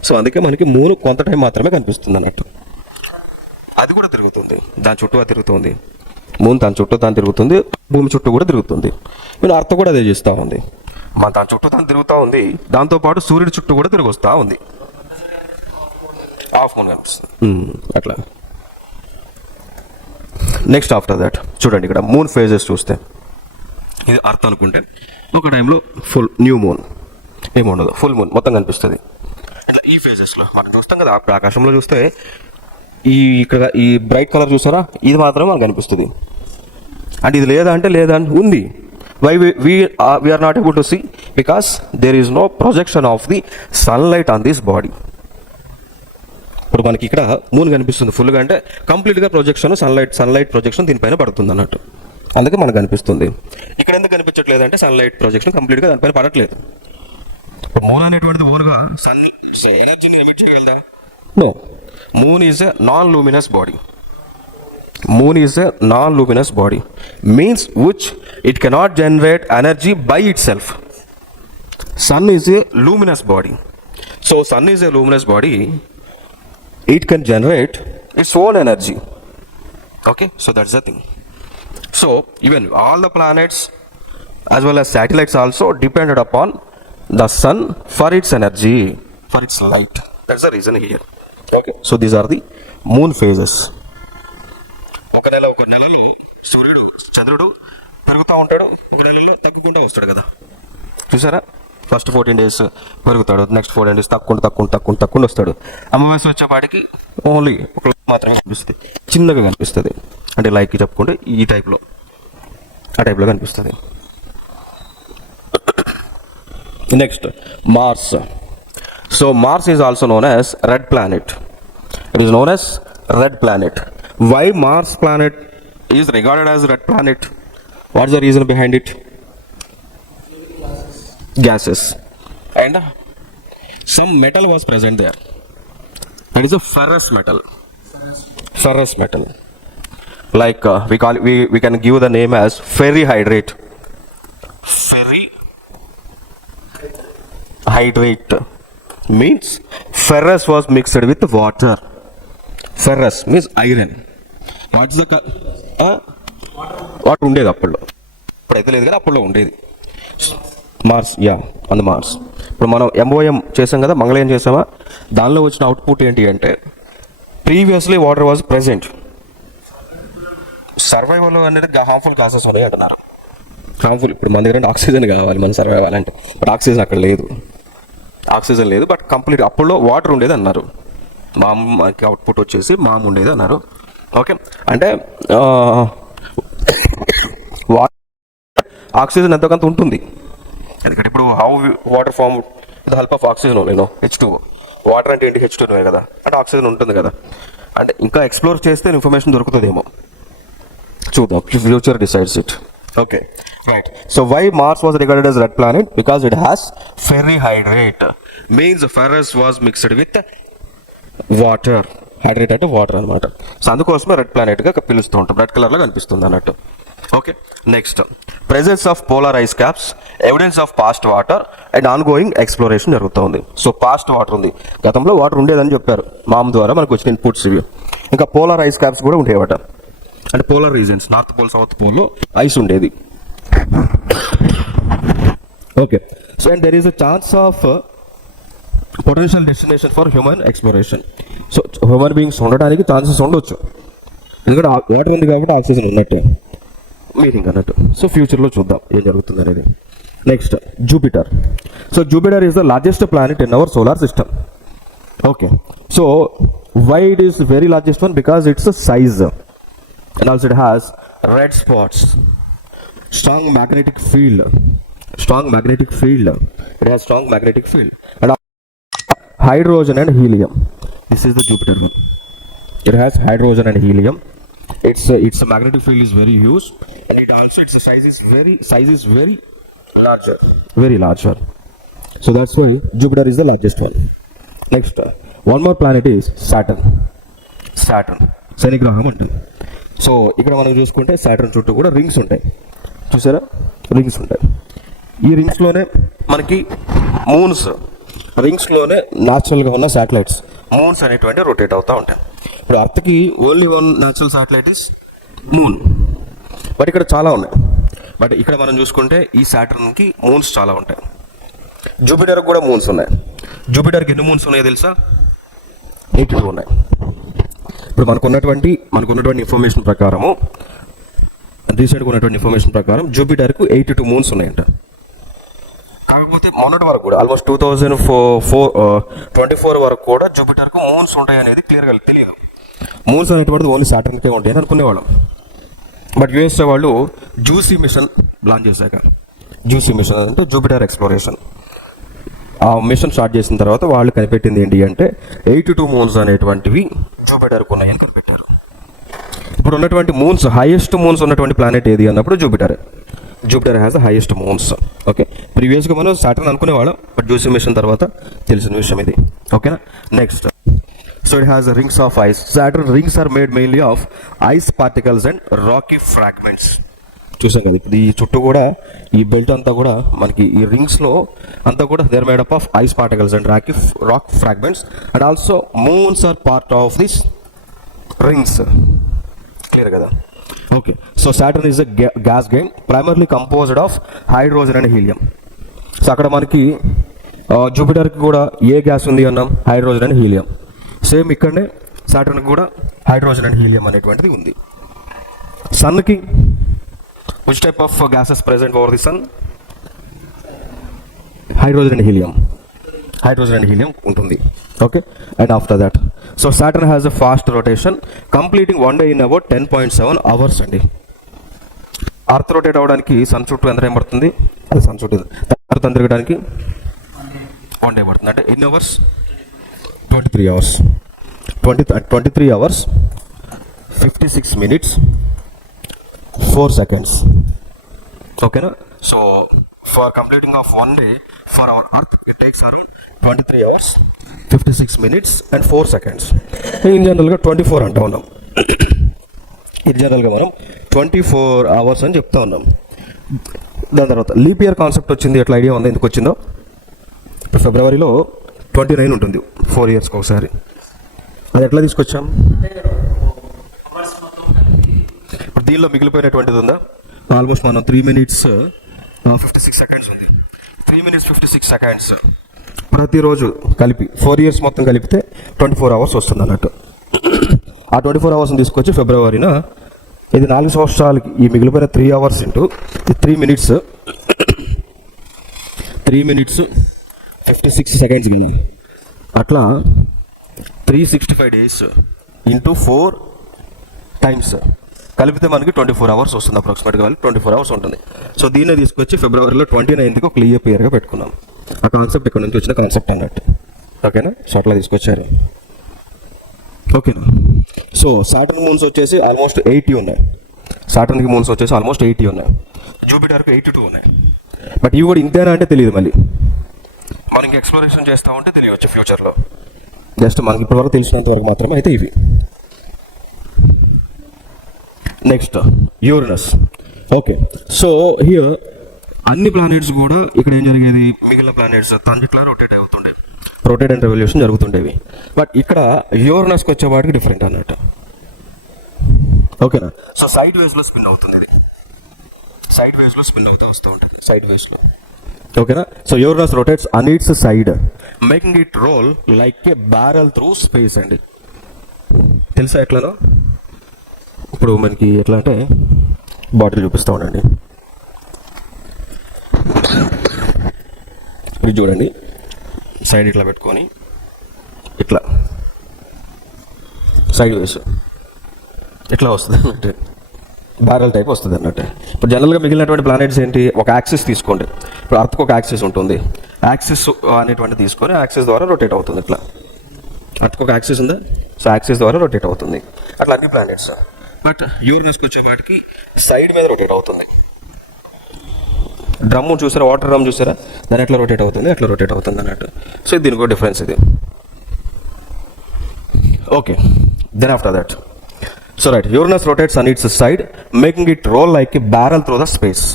సో అందుకే మనకి మూన్ కొంత టైం మాత్రమే కనిపిస్తుంది అన్నట్టు. అది కూడా తిరుగుతుంది, దాని చుట్టూ అది తిరుగుతుంది. మూన్ తన చుట్టూ తాను తిరుగుతుంది, భూమి చుట్టూ కూడా తిరుగుతుంది. నేను అర్త్ కూడా అదే చేస్తూ ఉంది. మన తన చుట్టూ తాను తిరుగుతూ ఉంది, దాంతోపాటు సూర్యుడి చుట్టూ కూడా తిరిగి వస్తూ ఉంది. హాఫ్ మూన్ కనిపిస్తుంది అట్లా. నెక్స్ట్ ఆఫ్టర్ దట్ చూడండి, ఇక్కడ మూన్ ఫేజెస్ చూస్తే ఇది అర్త్ అనుకుంటే ఒక టైంలో ఫుల్ న్యూ మూన్ ఏముండదు, ఫుల్ మూన్ మొత్తం కనిపిస్తుంది. అట్లా ఈ ఫేజెస్లో మనం చూస్తాం కదా, అప్పుడు ఆకాశంలో చూస్తే ఇక్కడ ఈ బ్రైట్ కలర్ చూసారా, ఇది మాత్రం మనకు కనిపిస్తుంది. అంటే ఇది లేదా అంటే లేదా ఉంది. Why we are not able to see? Because there is no projection of the sunlight on this body. ఇప్పుడు మనకి ఇక్కడ మూన్ కనిపిస్తుంది ఫుల్గా అంటే కంప్లీట్గా ప్రొజెక్షన్ సన్లైట్ ప్రొజెక్షన్ దీనిపైన పడుతుంది అన్నట్టు. అందుకే మనకు కనిపిస్తుంది. ఇక్కడ ఎందుకు కనిపించట్లేదు అంటే సన్లైట్ ప్రొజెక్షన్ కంప్లీట్గా దానిపైన పడట్లేదు. ఇప్పుడు మూన్ అనేటువంటిది ఓన్గా సన్ ఎనర్జీని ఎమిట్ చేయగలదా? No. Moon is a non-luminous body. Means which it cannot generate energy by itself. Sun is a luminous body. So sun is a luminous body. It can generate its own energy. Okay, so that's the thing. So even all the planets as well as satellites also depended upon the sun for its energy, for its light. That's the reason here. Okay, so these are the moon phases. ఒక నెలలో చంద్రుడు పెరుగుతూ ఉంటాడు, ఒక నెలలో తగ్గుకుంటూ వస్తాడు కదా. చూసారా, ఫస్ట్ 14 days పెరుగుతాడు, నెక్స్ట్ 14 days తక్కువ వస్తాడు. అమావాస్య వచ్చేపాటికి ఓన్లీ ఒక మాత్రమే కనిపిస్తుంది, చిన్నగా కనిపిస్తుంది. అంటే లైక్ చెప్పుకుంటే ఈ టైప్లో కనిపిస్తుంది. Next Mars. So Mars is also known as red planet. It is known as red planet. Why Mars planet is regarded as red planet? What's the reason behind it? Gases. And some metal was present there. That is a ferrous metal. Like we can give the name as ferrihydrate. Ferrihydrate means ferrous was mixed with water. Ferrous means iron. What's the water ఉండేది అప్పట్లో, ఇప్పుడైతే లేదు కదా, అప్పట్లో ఉండేది. Mars, on the Mars. ఇప్పుడు మనం MOM చేసాం కదా, మంగళయాన్ చేసామా, దానిలో వచ్చిన అవుట్పుట్ ఏంటి అంటే previously water was present. Survival అనేది హార్మ్ఫుల్ గాసెస్ ఉన్నాయి అంటున్నారు. హార్మ్ఫుల్, ఇప్పుడు మన దగ్గర ఆక్సిజన్ కావాలి మనం సర్వైవ్ అవ్వాలంటే, బట్ ఆక్సిజన్ అక్కడ లేదు. బట్ కంప్లీట్ అప్పుల్లో వాటర్ ఉండేది అన్నారు. మామూలుకి అవుట్పుట్ వచ్చేసి ఉండేది అన్నారు. ఓకే, అంటే ఆక్సిజన్ ఎంతకంత ఉంటుంది. ఎందుకంటే ఇప్పుడు how water form with help of oxygen నేను H2O. వాటర్ అంటే ఏంటి? H2O కదా, అంటే ఆక్సిజన్ ఉంటుంది కదా. అంటే ఇంకా ఎక్స్ప్లోర్ చేస్తే ఇన్ఫర్మేషన్ దొరుకుతుందేమో, చూద్దాం. Future decides it. Okay, right. So why Mars was regarded as red planet? Because it has ferry hydrate, means ferrous was mixed with water. Hydrate అంటే వాటర్ అనమాట. సో అందుకోసమే రెడ్ ప్లానెట్గా పిలుస్తూ ఉంటాం, రెడ్ కలర్లో కనిపిస్తుంది అన్నట్టు. Okay, next presence of polar ice caps, evidence of past water and ongoing exploration జరుగుతుంది. సో పాస్ట్ వాటర్ ఉంది, గతంలో వాటర్ ఉండేదని చెప్పారు మామ్ ద్వారా మనకు వచ్చిన ఇన్పుట్స్ ఇవి. ఇంకా పోలార్ ఐస్ క్యాప్స్ కూడా ఉండేవట, అంటే polar regions, north pole south పోల్లో ఐస్ ఉండేది. Okay, so and there is a chance of potential destination for human exploration. So human beings ఉండడానికి ఛాన్సెస్ ఉండొచ్చు, ఎందుకంటే వాటర్ ఉంది కాబట్టి ఆక్సిజన్ ఉన్నట్టే మీనింగ్ అన్నట్టు. సో ఫ్యూచర్లో చూద్దాం ఏం జరుగుతుంది అనేది. Next Jupiter. So Jupiter is the largest planet in our solar system. Okay, so why it is very largest one? Because its size and also it has red spots, strong magnetic field, it has strong magnetic field, and hydrogen and helium. This is the Jupiter one. It has hydrogen and helium. Its magnetic field is very huge, and it also its size is very larger. So that's why Jupiter is the largest one. Next, one more planet is Saturn. శని గ్రహం అంటాం. సో ఇక్కడ మనం చూసుకుంటే సాటర్న్ చుట్టూ కూడా రింగ్స్ ఉంటాయి, చూసారా? రింగ్స్ ఉంటాయి. ఈ రింగ్స్లోనే మనకి రింగ్స్లోనే న్యాచురల్గా ఉన్న శాటిలైట్స్ మూన్స్ అనేటువంటి రొటేట్ అవుతూ ఉంటాయి. ఇప్పుడు అర్త్కి only one natural satellite is moon, but ఇక్కడ చాలా ఉన్నాయి. బట్ ఇక్కడ మనం చూసుకుంటే ఈ సాటర్న్కి మూన్స్ చాలా ఉంటాయి. జూపిటర్కి కూడా మూన్స్ ఉన్నాయి. జూపిటర్కి ఎన్ని మూన్స్ ఉన్నాయో తెలుసా? 82 ఉన్నాయి. ఇప్పుడు మనకున్నటువంటి ఇన్ఫర్మేషన్ ప్రకారము, రీసెంట్గా ఉన్నటువంటి ఇన్ఫర్మేషన్ ప్రకారం జూపిటర్కు 82 మూన్స్ ఉన్నాయంట. కాకపోతే మొన్నటి వరకు కూడా ఆల్మోస్ట్ 2024 వరకు కూడా జూపిటర్కు మూన్స్ ఉంటాయి అనేది క్లియర్గా తెలియదు. మూన్స్ అనేటువంటిది ఓన్లీ సాటర్న్కే ఉంటాయి అని అనుకునేవాళ్ళం. బట్ యూఎస్ఏ వాళ్ళు జూసీ మిషన్ లాంచ్ చేశాక, జూసీ మిషన్ అంటే జూపిటర్ ఎక్స్ప్లోరేషన్, ఆ మిషన్ స్టార్ట్ చేసిన తర్వాత వాళ్ళు కనిపెట్టింది ఏంటి అంటే 82 మూన్స్ అనేటువంటివి జూపిటర్కు ఉన్నాయని కనిపెట్టారు. ఇప్పుడు ఉన్నటువంటి మూన్స్, హైయెస్ట్ మూన్స్ ఉన్నటువంటి ప్లానెట్ ఏది అన్నప్పుడు Jupiter has the highest moons. Okay, ప్రీవియస్గా మనం సాటర్న్ అనుకునేవాళ్ళం, బట్ జూసీ మిషన్ తర్వాత తెలిసిన విషయం ఇది. ఓకేనా, next. So it has rings of ice. Saturn rings are made mainly of ice particles and rocky fragments. చూసాం కదా, ఇప్పుడు ఈ చుట్టూ కూడా ఈ బెల్ట్ అంతా కూడా మనకి ఈ రింగ్స్లో అంతా కూడా they are made up of ice particles and rock fragments, and also moons are part of this rings. Clear కదా? Okay, so Saturn is a gas గైన్ primarily composed of hydrogen and helium. So అక్కడ మనకి జూపిటర్కి కూడా ఏ గ్యాస్ ఉంది అన్నాం? Hydrogen and helium. Same ఇక్కడనే సాటర్న్కి కూడా హైడ్రోజన్ అండ్ హీలియం అనేటువంటిది ఉంది. సన్కి which type of gases present over the sun? Hydrogen and helium ఉంటుంది. Okay, and after that, so Saturn has a fast rotation completing one day in about 10.7 hours అండి. Earth rotate అవ్వడానికి సన్ చుట్టూ ఎంత టైం పడుతుంది? అది సన్ చుట్టూ అర్త్ తిరగడానికి 1 day పడుతుంది. అంటే ఎన్ని అవర్స్? 23 hours. 23 hours 56 minutes 4 seconds. ఓకేనా? So for completing of 1 day for hour earth it takes around 23 hours 56 minutes and 4 seconds. ఇన్ జనరల్గా 24 అంటూ ఉన్నాం. ఇన్ జనరల్గా మనం 24 hours అని చెప్తా ఉన్నాం. దాని తర్వాత లీప్ ఇయర్ కాన్సెప్ట్ వచ్చింది. ఎట్లా ఐడియా ఉంది ఎందుకు వచ్చిందో? ఇప్పుడు ఫిబ్రవరిలో 29 ఉంటుంది 4 yearsకి ఒకసారి. అది ఎట్లా తీసుకొచ్చాం? ఇప్పుడు దీనిలో మిగిలిపోయినటువంటిది ఉందా? ఆల్మోస్ట్ మనం 3 minutes 56 seconds ఉంది. 3 minutes 56 seconds ప్రతిరోజు కలిపి 4 years మొత్తం కలిపితే 24 hours వస్తుంది అన్నట్టు. ఆ 24 hours తీసుకొచ్చి ఫిబ్రవరిన ఇది 4 సంవత్సరాలకి ఈ మిగిలిపోయిన 3 hours ఇంటూ 3 minutes 56 seconds కదా, అట్లా 365 days ఇంటూ 4 times కలిపితే మనకి 24 అవర్స్ వస్తుంది, అప్రాక్సిమేట్గా 24 అవర్స్ ఉంటుంది. సో దీన్ని తీసుకొచ్చి ఫిబ్రవరిలో 29కి ఒక లీప్ ఇయర్గా పెట్టుకున్నాం. ఆ కాన్సెప్ట్ ఇక్కడ నుంచి వచ్చిన కాన్సెప్ట్ అన్నట్టు. ఓకేనా? సో అట్లా తీసుకొచ్చారు. ఓకేనా? సో సాటర్న్ మూన్స్ వచ్చేసి ఆల్మోస్ట్ 80 ఉన్నాయి. సాటర్న్కి మూన్స్ వచ్చేసి ఆల్మోస్ట్ 80 ఉన్నాయి. జూపిటర్కి 82 ఉన్నాయి. బట్ ఇవి కూడా ఇంతేనా అంటే తెలియదు. మళ్ళీ మనకి ఎక్స్ప్లోరేషన్ చేస్తూ ఉంటే తెలియవచ్చు ఫ్యూచర్లో. జస్ట్ మనకి ఇప్పటివరకు తెలిసినంత వరకు మాత్రమే అయితే ఇవి. Next Uranus. Okay, so here అన్ని ప్లానెట్స్ కూడా ఇక్కడ ఏం జరిగేది, మిగిలిన ప్లానెట్స్ తనట్లా రొటేట్ అండ్ రెవల్యూషన్ జరుగుతుండేవి. బట్ ఇక్కడ యూరనస్కి వచ్చే వాటికి డిఫరెంట్ అన్నట్టు. ఓకేనా? సో సైడ్ వేస్లో స్పిన్ అవుతుంది. ఇది సైడ్ వేస్లో స్పిన్ అవుతూ వస్తూ ఉంటుంది, సైడ్ వేస్లో. ఓకేనా? So Uranus rotates on its side making it roll like a barrel through space అండి. తెలుసా ఎట్లానో? ఇప్పుడు మనకి ఎట్లా అంటే బాటిల్ చూపిస్తూ ఉండండి. ఇది చూడండి, సైడ్ ఇట్లా పెట్టుకొని ఇట్లా సైడ్ వేస్ ఇట్లా వస్తుంది అన్నట్టు, బ్యారల్ టైప్ వస్తుంది అన్నట్టు. ఇప్పుడు జనరల్గా మిగిలినటువంటి ప్లానెట్స్ ఏంటి, ఒక యాక్సిస్ తీసుకోండి. ఇప్పుడు అర్త్కి ఒక యాక్సిస్ ఉంటుంది, యాక్సిస్ అనేటువంటి తీసుకొని యాక్సిస్ ద్వారా రొటేట్ అవుతుంది. ఇట్లా అర్త్కి ఒక యాక్సిస్ ఉందా, సో యాక్సిస్ ద్వారా రొటేట్ అవుతుంది. అట్లా అన్ని ప్లానెట్స్. బట్ యూరనస్కి వచ్చే వాటికి సైడ్ మీద రొటేట్ అవుతుంది. డ్రమ్ చూసారా, వాటర్ డ్రమ్ చూసారా, దాని ఎట్లా రొటేట్ అవుతుంది, అట్లా రొటేట్ అవుతుంది అన్నట్టు. సో దీనికి ఒక డిఫరెన్స్ ఇది. Okay, then after that, so right, Uranus rotates on its side making it roll like a barrel through the space.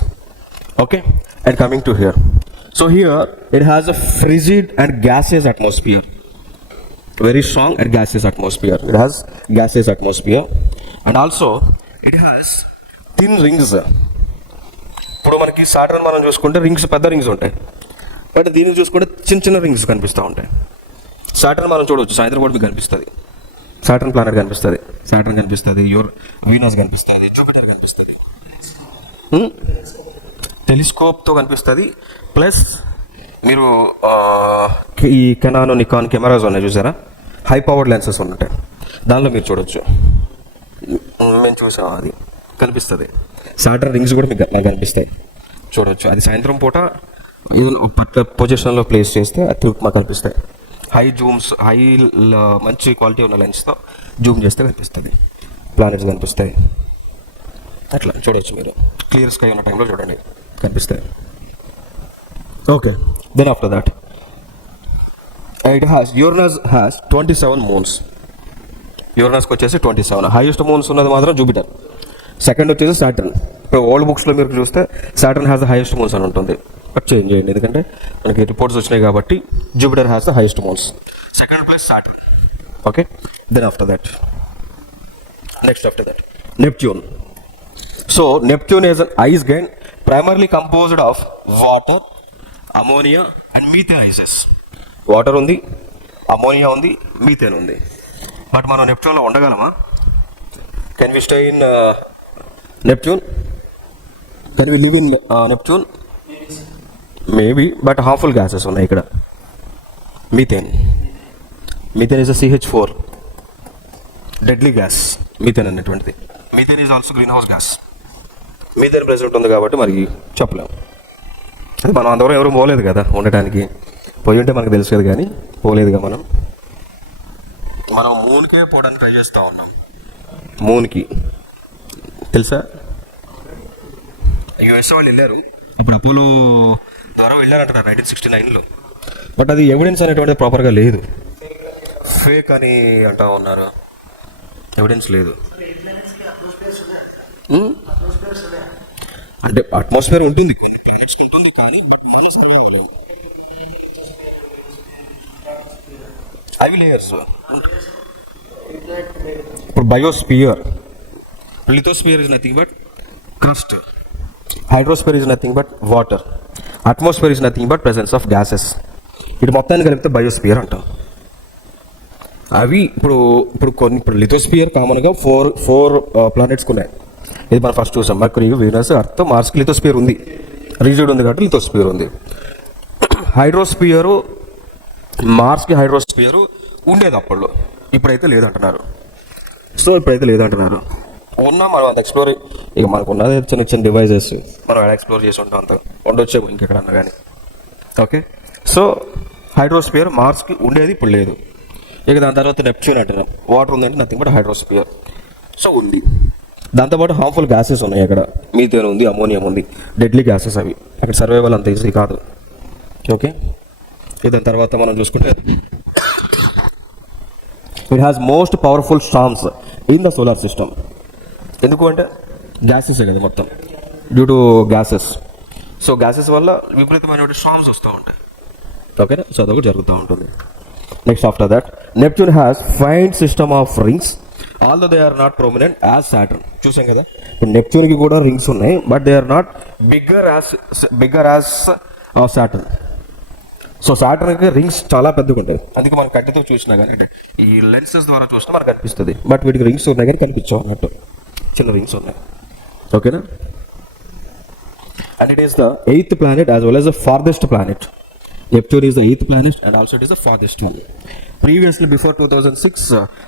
Okay, and coming to here, so here it has a frigid and gaseous atmosphere, very strong and gaseous atmosphere. It has gaseous atmosphere and also it has thin rings. ఇప్పుడు మనకి సాటర్న్ మనం చూసుకుంటే రింగ్స్, పెద్ద రింగ్స్ ఉంటాయి. బట్ దీన్ని చూసుకుంటే చిన్న చిన్న రింగ్స్ కనిపిస్తూ ఉంటాయి. సాటర్న్ మనం చూడవచ్చు, సాయంత్రం కూడా మీకు కనిపిస్తుంది. సాటర్న్ ప్లానెట్ కనిపిస్తుంది, సాటర్న్ కనిపిస్తుంది, వీనస్ కనిపిస్తుంది, జూపిటర్ కనిపిస్తుంది, టెలిస్కోప్తో కనిపిస్తుంది. ప్లస్ మీరు ఈ కెనాన్, నికాన్ కెమెరాస్ ఉన్నాయి చూసారా, హై పవర్డ్ లెన్సెస్ ఉంటాయి, దానిలో మీరు చూడవచ్చు. మేము చూసాం, అది కనిపిస్తుంది. సాటర్న్ రింగ్స్ కూడా మీకు నాకు కనిపిస్తాయి, చూడవచ్చు. అది సాయంత్రం పూట పొజిషన్లో ప్లేస్ చేస్తే అది మాకు కనిపిస్తాయి. హై జూమ్స్, మంచి క్వాలిటీ ఉన్న లెన్స్తో జూమ్ చేస్తే కనిపిస్తుంది, ప్లానెట్స్ కనిపిస్తాయి. అట్లా చూడవచ్చు మీరు, క్లియర్ స్కై ఉన్న టైంలో చూడండి, కనిపిస్తాయి. Okay, then after that Uranus has 27 moons. యూరనస్కి వచ్చేసి 27. హైయెస్ట్ మూన్స్ ఉన్నది మాత్రం జూపిటర్, సెకండ్ వచ్చేసి సాటర్న్. ఇప్పుడు ఓల్డ్ బుక్స్లో మీరు చూస్తే Saturn has the highest moons అని ఉంటుంది. బట్ చేంజ్ చేయండి, ఎందుకంటే మనకి రిపోర్ట్స్ వచ్చినాయి కాబట్టి. Jupiter has the highest moons, second place Saturn. Okay, then after that, next after that Neptune. So Neptune is an ice గైన్ primarily composed of water, ammonia and methane ices. Water ఉంది, ammonia ఉంది, methane ఉంది. But మనం నెప్ట్యూన్లో ఉండగలమా? Can we stay in Neptune? Can we live in Neptune? Maybe, but harmful gases ఉన్నాయి ఇక్కడ. Methane is CH4, deadly gas methane అనేటువంటిది. Methane is also green house gas. Methane present ఉంది కాబట్టి మరి చెప్పలేము. అది మనం అంతవరకు ఎవరు పోలేదు కదా ఉండటానికి. పోయి ఉంటే మనకు తెలుసు కదా, కానీ పోలేదుగా. మనం మూన్కే పోవడానికి ట్రై చేస్తూ ఉన్నాం. మూన్కి తెలుసా, యుఎస్ వాళ్ళు వెళ్ళారు, ఇప్పుడు అపోలో ద్వారా వెళ్ళారంటున్నారు 1969లో. బట్ అది ఎవిడెన్స్ అనేటువంటిది ప్రాపర్గా లేదు, ఫేక్ అని అంటూ ఉన్నారు. ఎవిడెన్స్ లేదు. అంటే అట్మాస్ఫియర్ ఉంటుంది, కొన్ని ప్లానెట్స్కి ఉంటుంది, కానీ బట్ మనం సర్వే అవ్వలేము. అవి లేయర్స్. ఇప్పుడు biosphere, lithosphere is nothing but crust, hydrosphere is nothing but water, atmosphere is nothing but presence of gases. ఇటు మొత్తాన్ని కలిపితే బయోస్పియర్ అంటాం. అవి ఇప్పుడు లిథోస్పియర్ కామన్గా ఫోర్ ప్లానెట్స్కి ఉన్నాయి. ఇది మనం ఫస్ట్ చూసాం, మర్కరీ, వీనస్, అర్త్, మార్స్కి లిథోస్పియర్ ఉంది, రిజిడ్ ఉంది కాబట్టి లిథోస్పియర్ ఉంది. హైడ్రోస్పియరు, మార్స్కి హైడ్రోస్పియరు ఉండేది అప్పట్లో, ఇప్పుడైతే లేదంటున్నారు. ఉన్నా మనం అంత ఎక్స్ప్లోర్, ఇక మనకు ఉన్నది చిన్న చిన్న డివైజెస్, మనం ఎలా ఎక్స్ప్లోర్ చేసి ఉంటాం అంత ఉండొచ్చేమో ఇంకెక్కడన్నా కానీ. ఓకే, సో హైడ్రోస్పియర్ మార్స్కి ఉండేది, ఇప్పుడు లేదు. ఇక దాని తర్వాత నెప్ట్యూన్ అంటున్నాం. వాటర్ ఉందంటే నథింగ్ బట్ హైడ్రోస్పియర్. సో ఉంది. దాంతోపాటు హార్మ్ఫుల్ గ్యాసెస్ ఉన్నాయి అక్కడ. మీథేన్ ఉంది, అమోనియం ఉంది, డెడ్లీ గ్యాసెస్ అవి. అక్కడ సర్వైవల్ అంత ఈజీ కాదు. ఓకే, దాని తర్వాత మనం చూసుకుంటే it has most powerful storms in the solar system. ఎందుకు అంటే గ్యాసెస్ కదా మొత్తం, due to gases. So gases వల్ల విపరీతమైన స్టార్మ్స్ వస్తూ ఉంటాయి. ఓకేనా, సో అదొకటి జరుగుతూ ఉంటుంది. Next after that Neptune has fine system of rings although they are not prominent as Saturn. చూసాం కదా, ఇప్పుడు నెప్ట్యూన్కి కూడా రింగ్స్ ఉన్నాయి, but they are not bigger as Saturn. So సాటర్న్కి రింగ్స్ చాలా పెద్దగా ఉంటాయి. అందుకే మనం కంటితో చూసినా కానీ, ఈ లెన్సెస్ ద్వారా చూసినా మనకు కనిపిస్తుంది, బట్ వీటికి రింగ్స్ ఉన్నాయి కానీ కనిపించవు అన్నట్టు, చిన్న రింగ్స్ ఉన్నాయి. ఓకేనా, and it is the 8th planet as well as the farthest planet. Neptune is the 8th planet and also it is the farthest one. Previously, before 2006,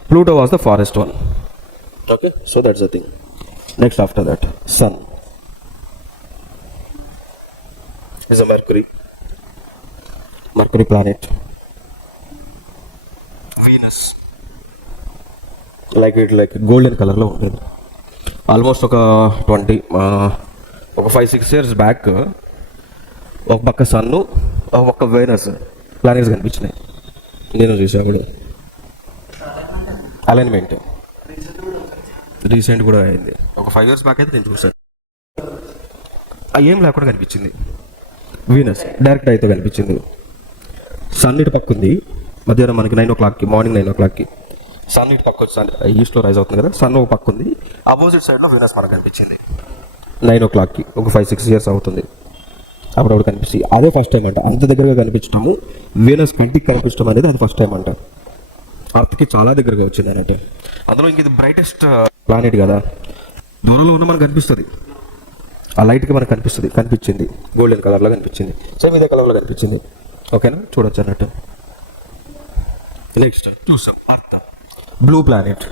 Pluto was the farthest one. Okay, so that's the thing. Next after that, Sun is a Mercury planet. Venus, like golden color lo undedi. Almost ఒక 5-6 years back ఒక పక్క సన్ను, ఒక పక్క Venus planets కనిపించినాయి. నేను చూసాప్పుడు alignment recent కూడా అయింది. ఒక 5 years బ్యాక్ అయితే నేను చూసాను. ఏం లేకుండా కనిపించింది. వీనస్ డైరెక్ట్ అయితే కనిపించింది. సన్ ఇటు పక్క ఉంది. మధ్యాహ్నం మనకి 9 o'clockకి, మార్నింగ్ 9 o'clockకి సన్ ఇటు పక్క వచ్చి ఈస్ట్లో రైజ్ అవుతుంది కదా, సన్ ఒక పక్క ఉంది. అపోజిట్ సైడ్లో వీనస్ మనకు కనిపించింది 9 o'clockకి. ఒక 5-6 years అవుతుంది అప్పుడప్పుడు కనిపిస్తుంది. అదే ఫస్ట్ టైం అంట అంత దగ్గరగా కనిపించడము. వీనస్ కంటికి కనిపించడం అనేది అది ఫస్ట్ టైం అంట. అర్త్కి చాలా దగ్గరగా వచ్చింది అన్నట్టు. అందులో ఇంక ఇది బ్రైటెస్ట్ ప్లానెట్ కదా, దూరంలో ఉన్న మనకు కనిపిస్తుంది. ఆ లైట్కి మనకు కనిపించింది గోల్డెన్ కలర్లో కనిపించింది. సేమ్ ఇదే కలర్లో కనిపించింది. ఓకేనా, చూడొచ్చు అన్నట్టు. నెక్స్ట్ చూసాం earth, blue planet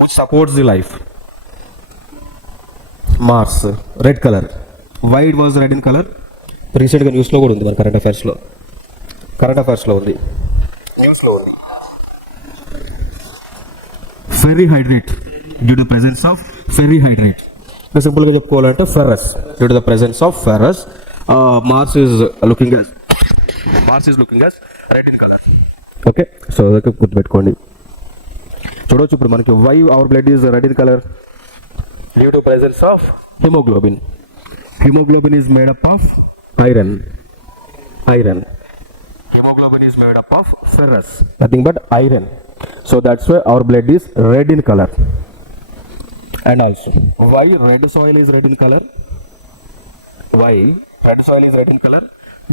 which supports the life. Mars red colour, white was red in colour. రీసెంట్గా న్యూస్లో కూడా ఉంది, మన కరెంట్ అఫైర్స్లో ఉంది, న్యూస్లో ఉంది. Ferry hydrate due to presence of ferry hydrate. సింపుల్గా చెప్పుకోవాలంటే ferrous, due to the presence of ferrous. Mars is looking as red in colour. Okay, so అదొక గుర్తుపెట్టుకోండి. చూడవచ్చు ఇప్పుడు మనకి why our blood is red in colour due to presence of haemoglobin. Hemoglobin is made up of iron. Hemoglobin is made up of ferrous, nothing but iron. So that's why our blood is red in color. And also, why red soil is red in color?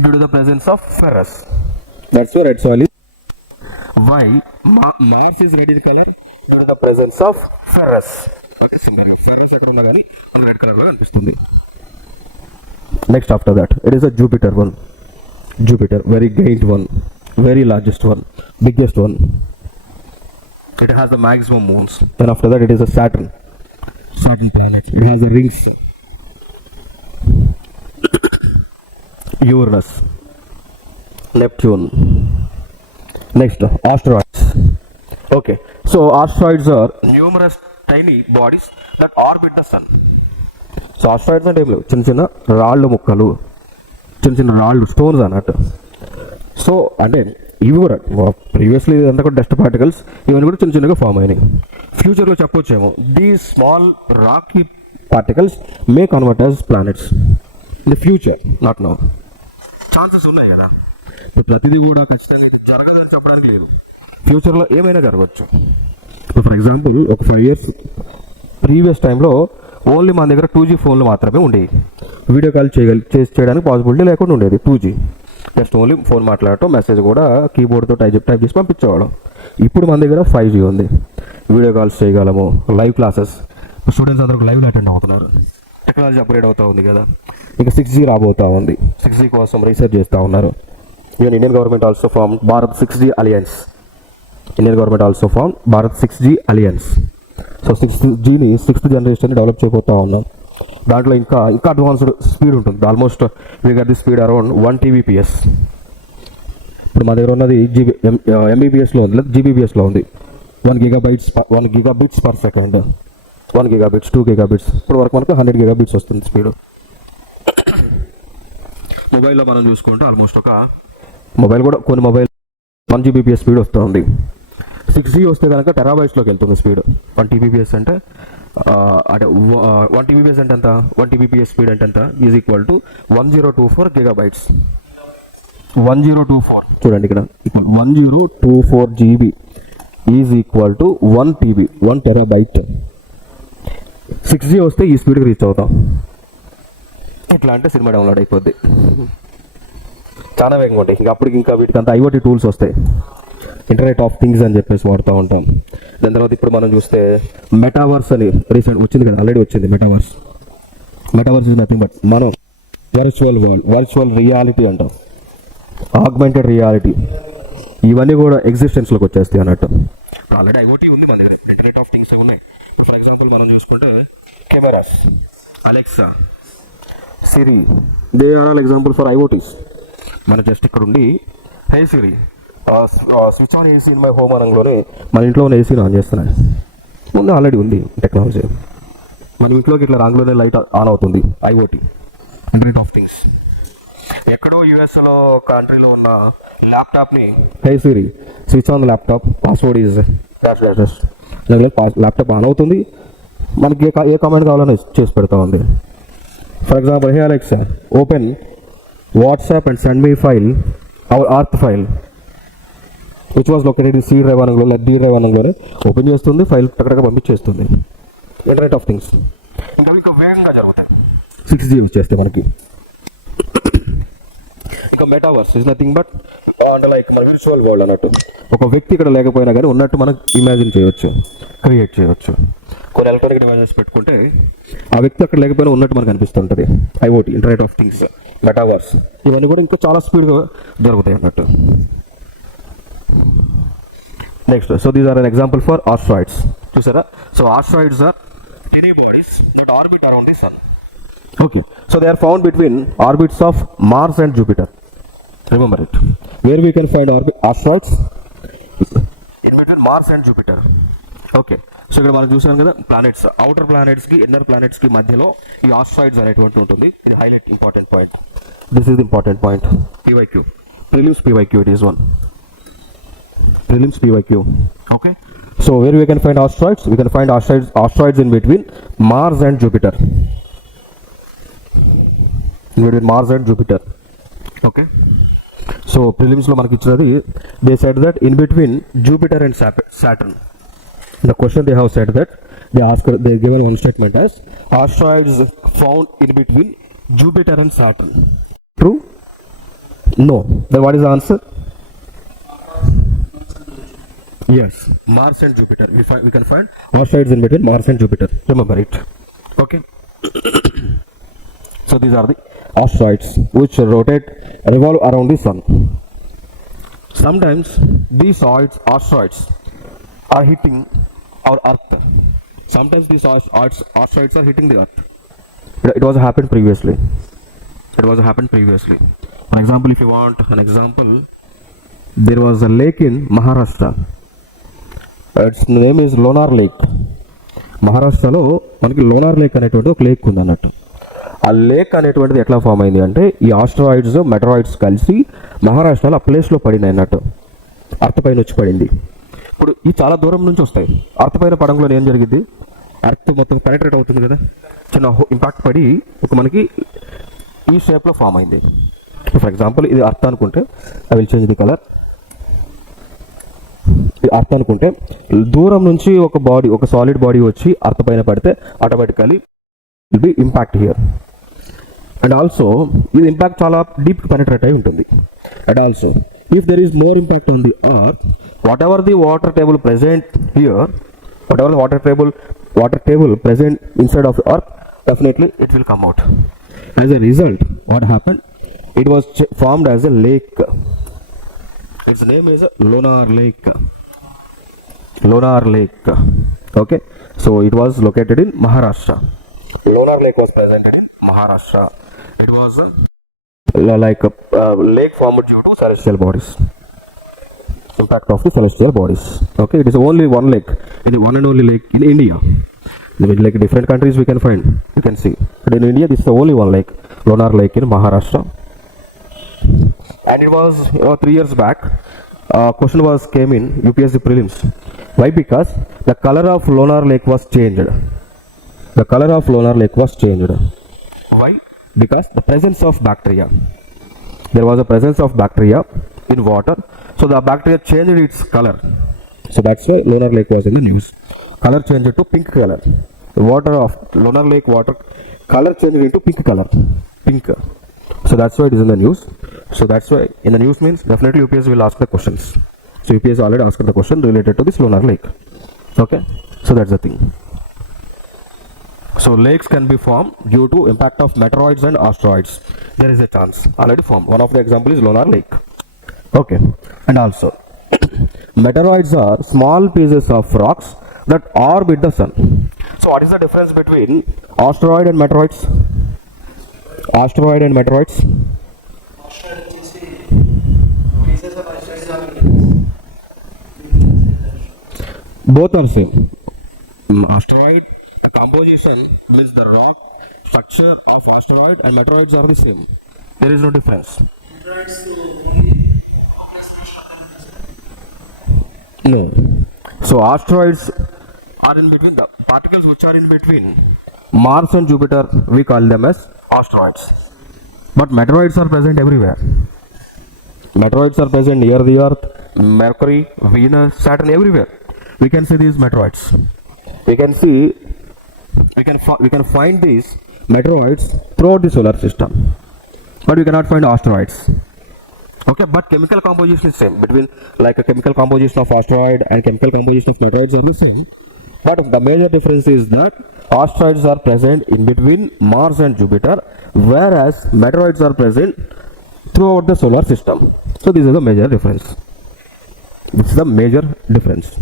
Due to the presence of ferrous. That's why red soil is. Why Mars is red in color? Due to the presence of ferrous. Okay, simple. Ferrous ఎక్కడ ఉన్నా కానీ రెడ్ కలర్లో కనిపిస్తుంది. Next after that, it is a Jupiter, very great one, very largest one, biggest one. It has the maximum moons. Then after that, it is a Saturn planet. It has the rings. Uranus, Neptune. Next, asteroids. Okay, so asteroids are numerous tiny bodies that orbit the sun. So asteroids అంటే ఏం లేవు, చిన్న రాళ్ళు ముక్కలు, చిన్న రాళ్ళు, స్టోన్స్ అన్నట్టు. సో అంటే ఇవి కూడా ప్రీవియస్లీ ఇదంతా కూడా డస్ట్ పార్టికల్స్, ఇవన్నీ కూడా చిన్నగా ఫామ్ అయినాయి. ఫ్యూచర్లో చెప్పొచ్చేమో దీ small Rocky particles May convert as planets in the future, not now. Chances ఉన్నాయి కదా, ఇప్పుడు ప్రతిదీ కూడా ఖచ్చితంగా జరగదని చెప్పడానికి లేదు. ఫ్యూచర్లో ఏమైనా జరగవచ్చు. ఫర్ ఎగ్జాంపుల్ ఒక 5 years ప్రీవియస్ టైంలో ఓన్లీ మన దగ్గర 2G ఫోన్లు మాత్రమే ఉండేవి. వీడియో కాల్ చేయడానికి పాసిబిలిటీ లేకుండా ఉండేది. 2G జస్ట్ ఓన్లీ ఫోన్ మాట్లాడటం, మెసేజ్ కూడా కీబోర్డ్తో టైప్ చేసి పంపించేవాళ్ళం. ఇప్పుడు మన దగ్గర 5G ఉంది, వీడియో కాల్స్ చేయగలము, లైవ్ క్లాసెస్, స్టూడెంట్స్ అందరూ లైవ్లో అటెండ్ అవుతున్నారు. టెక్నాలజీ అప్గ్రేడ్ అవుతూ ఉంది కదా, ఇంకా 6G రాబోతూ ఉంది. 6G కోసం రీసెర్చ్ చేస్తూ ఉన్నారు. Even Indian government also form Bharat 6G alliance. So 6Gని 6th జనరేషన్ డెవలప్ చేయబోతా ఉన్నాం. దాంట్లో ఇంకా అడ్వాన్స్డ్ స్పీడ్ ఉంటుంది. Almost we got the speed around 1 Tbps. ఇప్పుడు మా దగ్గర ఉన్నది MBPSలో ఉంది, లేదా GBPSలో ఉంది. 1 gigabits per second, 1 gigabits, 2 gigabits, ఇప్పుడు వరకు మనకు 100 gigabits వస్తుంది స్పీడ్. మొబైల్లో మనం చూసుకుంటే ఆల్మోస్ట్ మొబైల్ కూడా కొన్ని మొబైల్ 1 Gbps స్పీడ్ వస్తుంది. 6G వస్తే కనుక టెరాబైట్స్లోకి వెళ్తుంది స్పీడ్. 1 Tbps అంటే 1 Tbps అంటే ఎంత, 1 Tbps స్పీడ్ అంటే ఎంత, ఈజ్ ఈక్వల్ టు 1024 gigabytes. 1024 చూడండి ఇక్కడ 1024 GB ఈజ్ ఈక్వల్ టు 1 TB, 1 terabyte. 6G వస్తే ఈ స్పీడ్కి రీచ్ అవుతాం. ఇట్లా అంటే సినిమా డౌన్లోడ్ అయిపోద్ది. చాలా వేగంగా ఉంటాయి. ఇంకా వీటికి అంతా IoT టూల్స్ వస్తాయి. ఇంటర్నెట్ ఆఫ్ థింగ్స్ అని చెప్పేసి వాడుతూ ఉంటాం. దాని తర్వాత ఇప్పుడు మనం చూస్తే మెటావర్స్ అని రీసెంట్ వచ్చింది కదా, ఆల్రెడీ వచ్చింది metaverse. Metaverse is nothing but మనం వర్చువల్ వరల్డ్, వర్చువల్ రియాలిటీ అంటాం, ఆగ్మెంటెడ్ రియాలిటీ, ఇవన్నీ కూడా ఎగ్జిస్టెన్స్లోకి వచ్చేస్తాయి అన్నట్టు. ఆల్రెడీ IoT ఉంది మన దగ్గర, ఇంటర్నెట్ ఆఫ్ థింగ్స్ ఉన్నాయి. ఫర్ ఎగ్జాంపుల్ మనం చూసుకుంటే cameras, Alexa, Siri, they are all example for IoTs. మన జస్ట్ ఇక్కడ ఉండి hey Siri switch on AC in my home అనగానే మన ఇంట్లో ఉన్న ఏసీని ఆన్ చేస్తున్నాను. ముందు ఆల్రెడీ ఉంది టెక్నాలజీ. మన ఇంట్లోకి ఇట్లా రాంగ్లోనే లైట్ ఆన్ అవుతుంది. IoT, internet of things. ఎక్కడో యూఎస్లో కంట్రీలో ఉన్న ల్యాప్టాప్ని hey Siri switch on the laptop, password is laptop on అవుతుంది. మనకి ఏ కమాండ్ కావాలని చేసి పెడతా ఉంది. For example, hey Alexa open WhatsApp and send me file our earth file which was located C drive అనగానే లేదా D డ్రైవ్ అనగానే ఓపెన్ చేస్తుంది, ఫైల్ టక్కడగా పంపించేస్తుంది. ఇంటర్నెట్ ఆఫ్ థింగ్స్ ఇంకా వేగంగా జరుగుతాయి 6G యూజ్ చేస్తే మనకి. ఇంకా మెటావర్స్ ఇస్ నథింగ్ బట్ అంటే లైక్ మన విర్చువల్ వరల్డ్ అన్నట్టు. ఒక వ్యక్తి ఇక్కడ లేకపోయినా కానీ ఉన్నట్టు మనం ఇమాజిన్ చేయొచ్చు, క్రియేట్ చేయొచ్చు. కొన్ని ఎలక్ట్రానిక్ డివైసెస్ పెట్టుకుంటే ఆ వ్యక్తి అక్కడ లేకపోయినా ఉన్నట్టు మనకు అనిపిస్తుంటుంది. IoT, internet of things, metaverse, ఇవన్నీ కూడా ఇంకా చాలా స్పీడ్గా జరుగుతాయి అన్నట్టు. Next, so these are an example for asteroids. చూసారా? So asteroids are tiny bodies that orbit around the sun. Okay, so they are found between orbits of Mars and Jupiter. Remember it. Where we can find asteroids? In between Mars and Jupiter. Okay, so ఇక్కడ మనం చూసాం కదా planets, outer planets కి inner planets కి మధ్యలో ఈ ఆస్ట్రాయిడ్స్ అనేటువంటి ఉంటుంది. ఇది highlight important point. This is the important point. PYQ, prelims PYQ, it is one. Prelims PYQ. Okay, so where we can find asteroids? We can find asteroids in between Mars and Jupiter. In between Mars and Jupiter. Okay, so prelims lo manaki ichiradi, they said that in between Jupiter and Saturn. The question they have said that they given one statement as asteroids found in between Jupiter and Saturn. True? No. Then what is the answer? Yes, Mars and Jupiter. We can find asteroids in between Mars and Jupiter. Remember it. Okay. So these are the asteroids which revolve around the sun. Sometimes these asteroids are hitting our Earth. Sometimes these asteroids are hitting the Earth. It was happened previously. For example, if you want an example, there was a lake in Maharashtra. Its name is Lonar Lake. మహారాష్ట్రలో మనకి lunar lake అనేటువంటి ఒక లేక్ ఉంది అన్నట్టు. ఆ లేక్ అనేటువంటిది ఎట్లా form అయింది అంటే ఈ ఆస్ట్రాయిడ్స్, మెటరాయిడ్స్ కలిసి మహారాష్ట్రలో ఆ ప్లేస్లో పడినాయి అన్నట్టు. అర్త్ పైన వచ్చి పడింది. ఇప్పుడు ఈ చాలా దూరం నుంచి వస్తాయి. అర్త్ పైన పడంలో ఏం జరిగింది, అర్త్ మొత్తం పెనట్రేట్ అవుతుంది కదా, చిన్న ఇంపాక్ట్ పడి ఒక మనకి ఈ షేప్లో ఫామ్ అయింది. ఫర్ ఎగ్జాంపుల్ ఇది అర్త్ అనుకుంటే, I will change the colour. Earth అనుకుంటే దూరం నుంచి ఒక సాలిడ్ బాడీ వచ్చి అర్త్ పైన పడితే automatically will be impact here. And also ఇది ఇంపాక్ట్ చాలా డీప్ పెనట్రేట్ అయి ఉంటుంది. And also if there is more impact on the earth, whatever the water table present here, whatever the water table present inside of the earth, definitely it will come out. As a result, what happened, it was formed as a lake. Its name is Lonar Lake. Okay, So it was located in Maharashtra. Lonar Lake was presented in Maharashtra. It was like a lake formed due to celestial bodies. Impact of the celestial bodies. Okay, it is only one lake. It is one and only lake in India. Like different countries we can find, you can see. But in India, this is the only one lake, Lonar Lake in Maharashtra. And it was 3 years back. Question was came in UPSC prelims. Why? Because the color of Lonar Lake was changed. The color of Lonar Lake was changed. Why? Because the presence of bacteria. There was a presence of bacteria in water, so the bacteria changed its color. So that's why Lonar Lake was in the news. Color changed to pink color. The water of Lonar Lake water color changed into pink color. Pink. So that's why it is in the news. So that's why in the news means definitely UPS will ask the questions. So UPS already asked the question related to this Lonar Lake. Okay. So that's the thing. So lakes can be formed due to impact of meteoroids and asteroids. There is a chance already formed. One of the example is Lonar Lake. Okay. And also meteoroids are small pieces of rocks that orbit the sun. So what is the difference between asteroid and meteoroids? Asteroid and meteoroids? Both are same. Asteroid, the composition means the rock structure of asteroid, and meteoroids are the same. There is no difference. No. So asteroids are in between, the particles which are in between Mars and Jupiter, we call them as asteroids. But meteoroids are present everywhere. Meteoroids are present near the Earth, Mercury, Venus, Saturn, everywhere. We can see these meteoroids. We can find these meteoroids throughout the solar system, but we cannot find asteroids. Okay, but chemical composition is same between, like a chemical composition of asteroid and chemical composition of meteoroids are the same. But the major difference is that asteroids are present in between Mars and Jupiter, whereas meteoroids are present throughout the solar system. So this is the major difference. This is the major difference.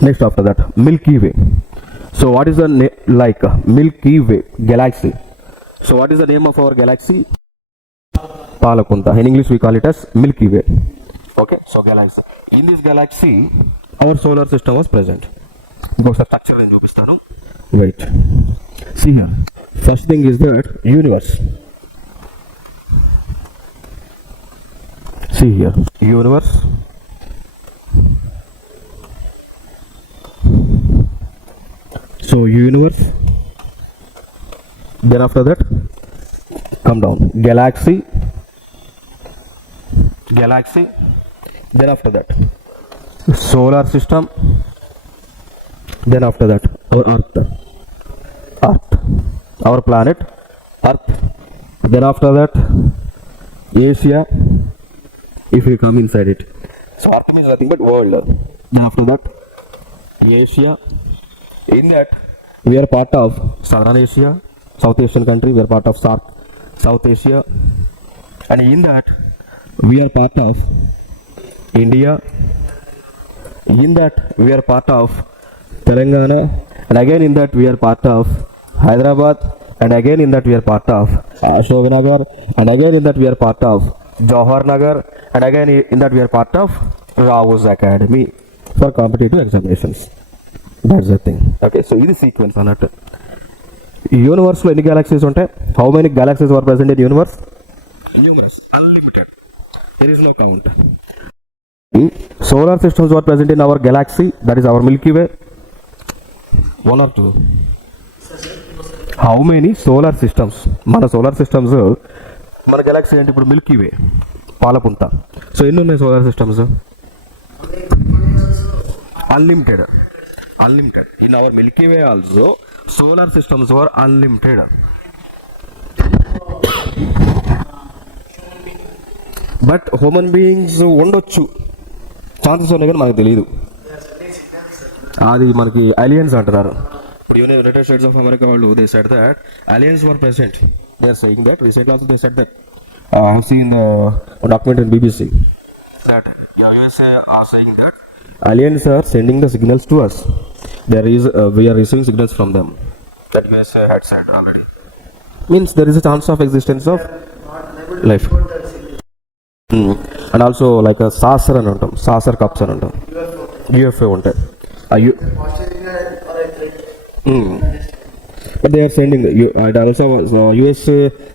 Next after that, Milky Way. So what is the Milky Way galaxy? So what is the name of our galaxy? Palakunta. In English we call it as Milky Way. Okay, so galaxy. In this galaxy, our solar system was present. Go structure and chupistanu. Wait. See here. First thing is that universe. See here. Universe. So universe. Then after that, come down. Galaxy. Then after that, solar system. Then after that, our Earth, our planet, Earth. Then after that, Asia. If we come inside it, so Earth means nothing but world. Then after that, Asia. In that, we are part of Southern Asia, South Asian country. We are part of South Asia, and in that, we are part of India. In that, we are part of Telangana, and again in that we are part of Hyderabad, and again in that we are part of Ashoknagar, and again in that we are part of Jawaharnagar, and again in that we are part of Rao's Academy for competitive examinations. That's the thing. Okay, so this sequence another. Universe lo any galaxies untayi? How many galaxies were present in universe? Universe unlimited. There is no count. Solar systems were present in our galaxy, that is our Milky Way. 1 or 2? How many solar systems? Mana solar systems, mana galaxy ante ippudu Milky Way, Palapunta. So enni unnai solar systems? Unlimited. In our Milky Way also, solar systems were unlimited. But human beings ఉండొచ్చు, ఛాన్సెస్ ఉన్నాయి కానీ మనకు తెలియదు. అది మనకి అలియన్స్ అంటున్నారు. ఇప్పుడు United States of America వాళ్ళు they said that aliens were present. They are saying that recently also they said that I have seen the documentary in BBC that USA are saying that aliens are sending the signals to us. We are receiving signals from them. That USA had said already. Means there is a chance of existence of life. And also like a saucer అని అంటాం, saucer cups అని అంటాం, UFO ఉంటాయి. But they are sending, and also US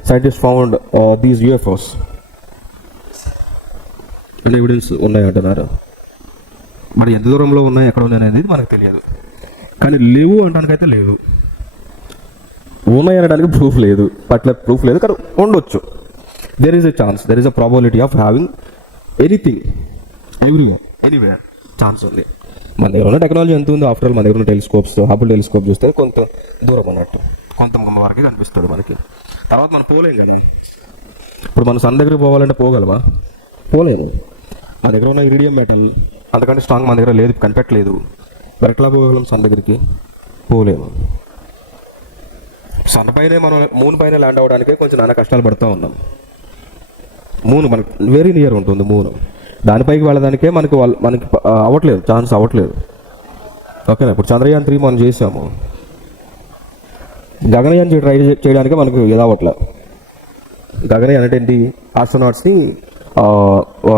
scientists found these UFOs. And evidence ఉన్నాయి అంటున్నారు. మరి ఎంత దూరంలో ఉన్నాయి, ఎక్కడ ఉన్నాయి అనేది మనకు తెలియదు. కానీ లేవు అనడానికైతే లేదు, ఉన్నాయి అనడానికి ప్రూఫ్ లేదు, పర్టికులర్ ప్రూఫ్ లేదు, కానీ ఉండొచ్చు. There is a chance, there is a probability of having anything, everywhere, anywhere, chance ఉంది. మన దగ్గర ఉన్న టెక్నాలజీ ఎంత ఉందో, ఆఫ్టర్ ఆల్ మన దగ్గర ఉన్న టెలిస్కోప్స్, హబుల్ టెలిస్కోప్ చూస్తే కొంత దూరం అన్నట్టు, కొంత వరకు కనిపిస్తుంది మనకి. తర్వాత మనం పోలేం కదా. ఇప్పుడు మనం సన్ దగ్గరికి పోవాలంటే పోగలవా? పోలేము. ఆ దగ్గర ఉన్న ఇరిడియం మెటల్ అంతకంటే స్ట్రాంగ్ మన దగ్గర లేదు, కనిపెట్టలేదు. మరి ఎట్లా పోగలం సన్ దగ్గరికి? పోలేము. సన్ పైనే మనం మూన్ పైన ల్యాండ్ అవ్వడానికే కొంచెం నానా కష్టాలు పడుతూ ఉన్నాం. మూన్ మనకు వెరీ నియర్ ఉంటుంది, మూన్. దానిపైకి వెళ్ళడానికే మనకి అవ్వట్లేదు, ఛాన్స్ అవ్వట్లేదు. ఓకేనా? ఇప్పుడు చంద్రయాన్ 3 మనం చేసాము, గగనయాన్ ట్రై చేయడానికి మనకు ఏదో అవ్వట్లేదు. గగనయాన్ అంటే ఏంటి? ఆస్ట్రోనాట్స్ని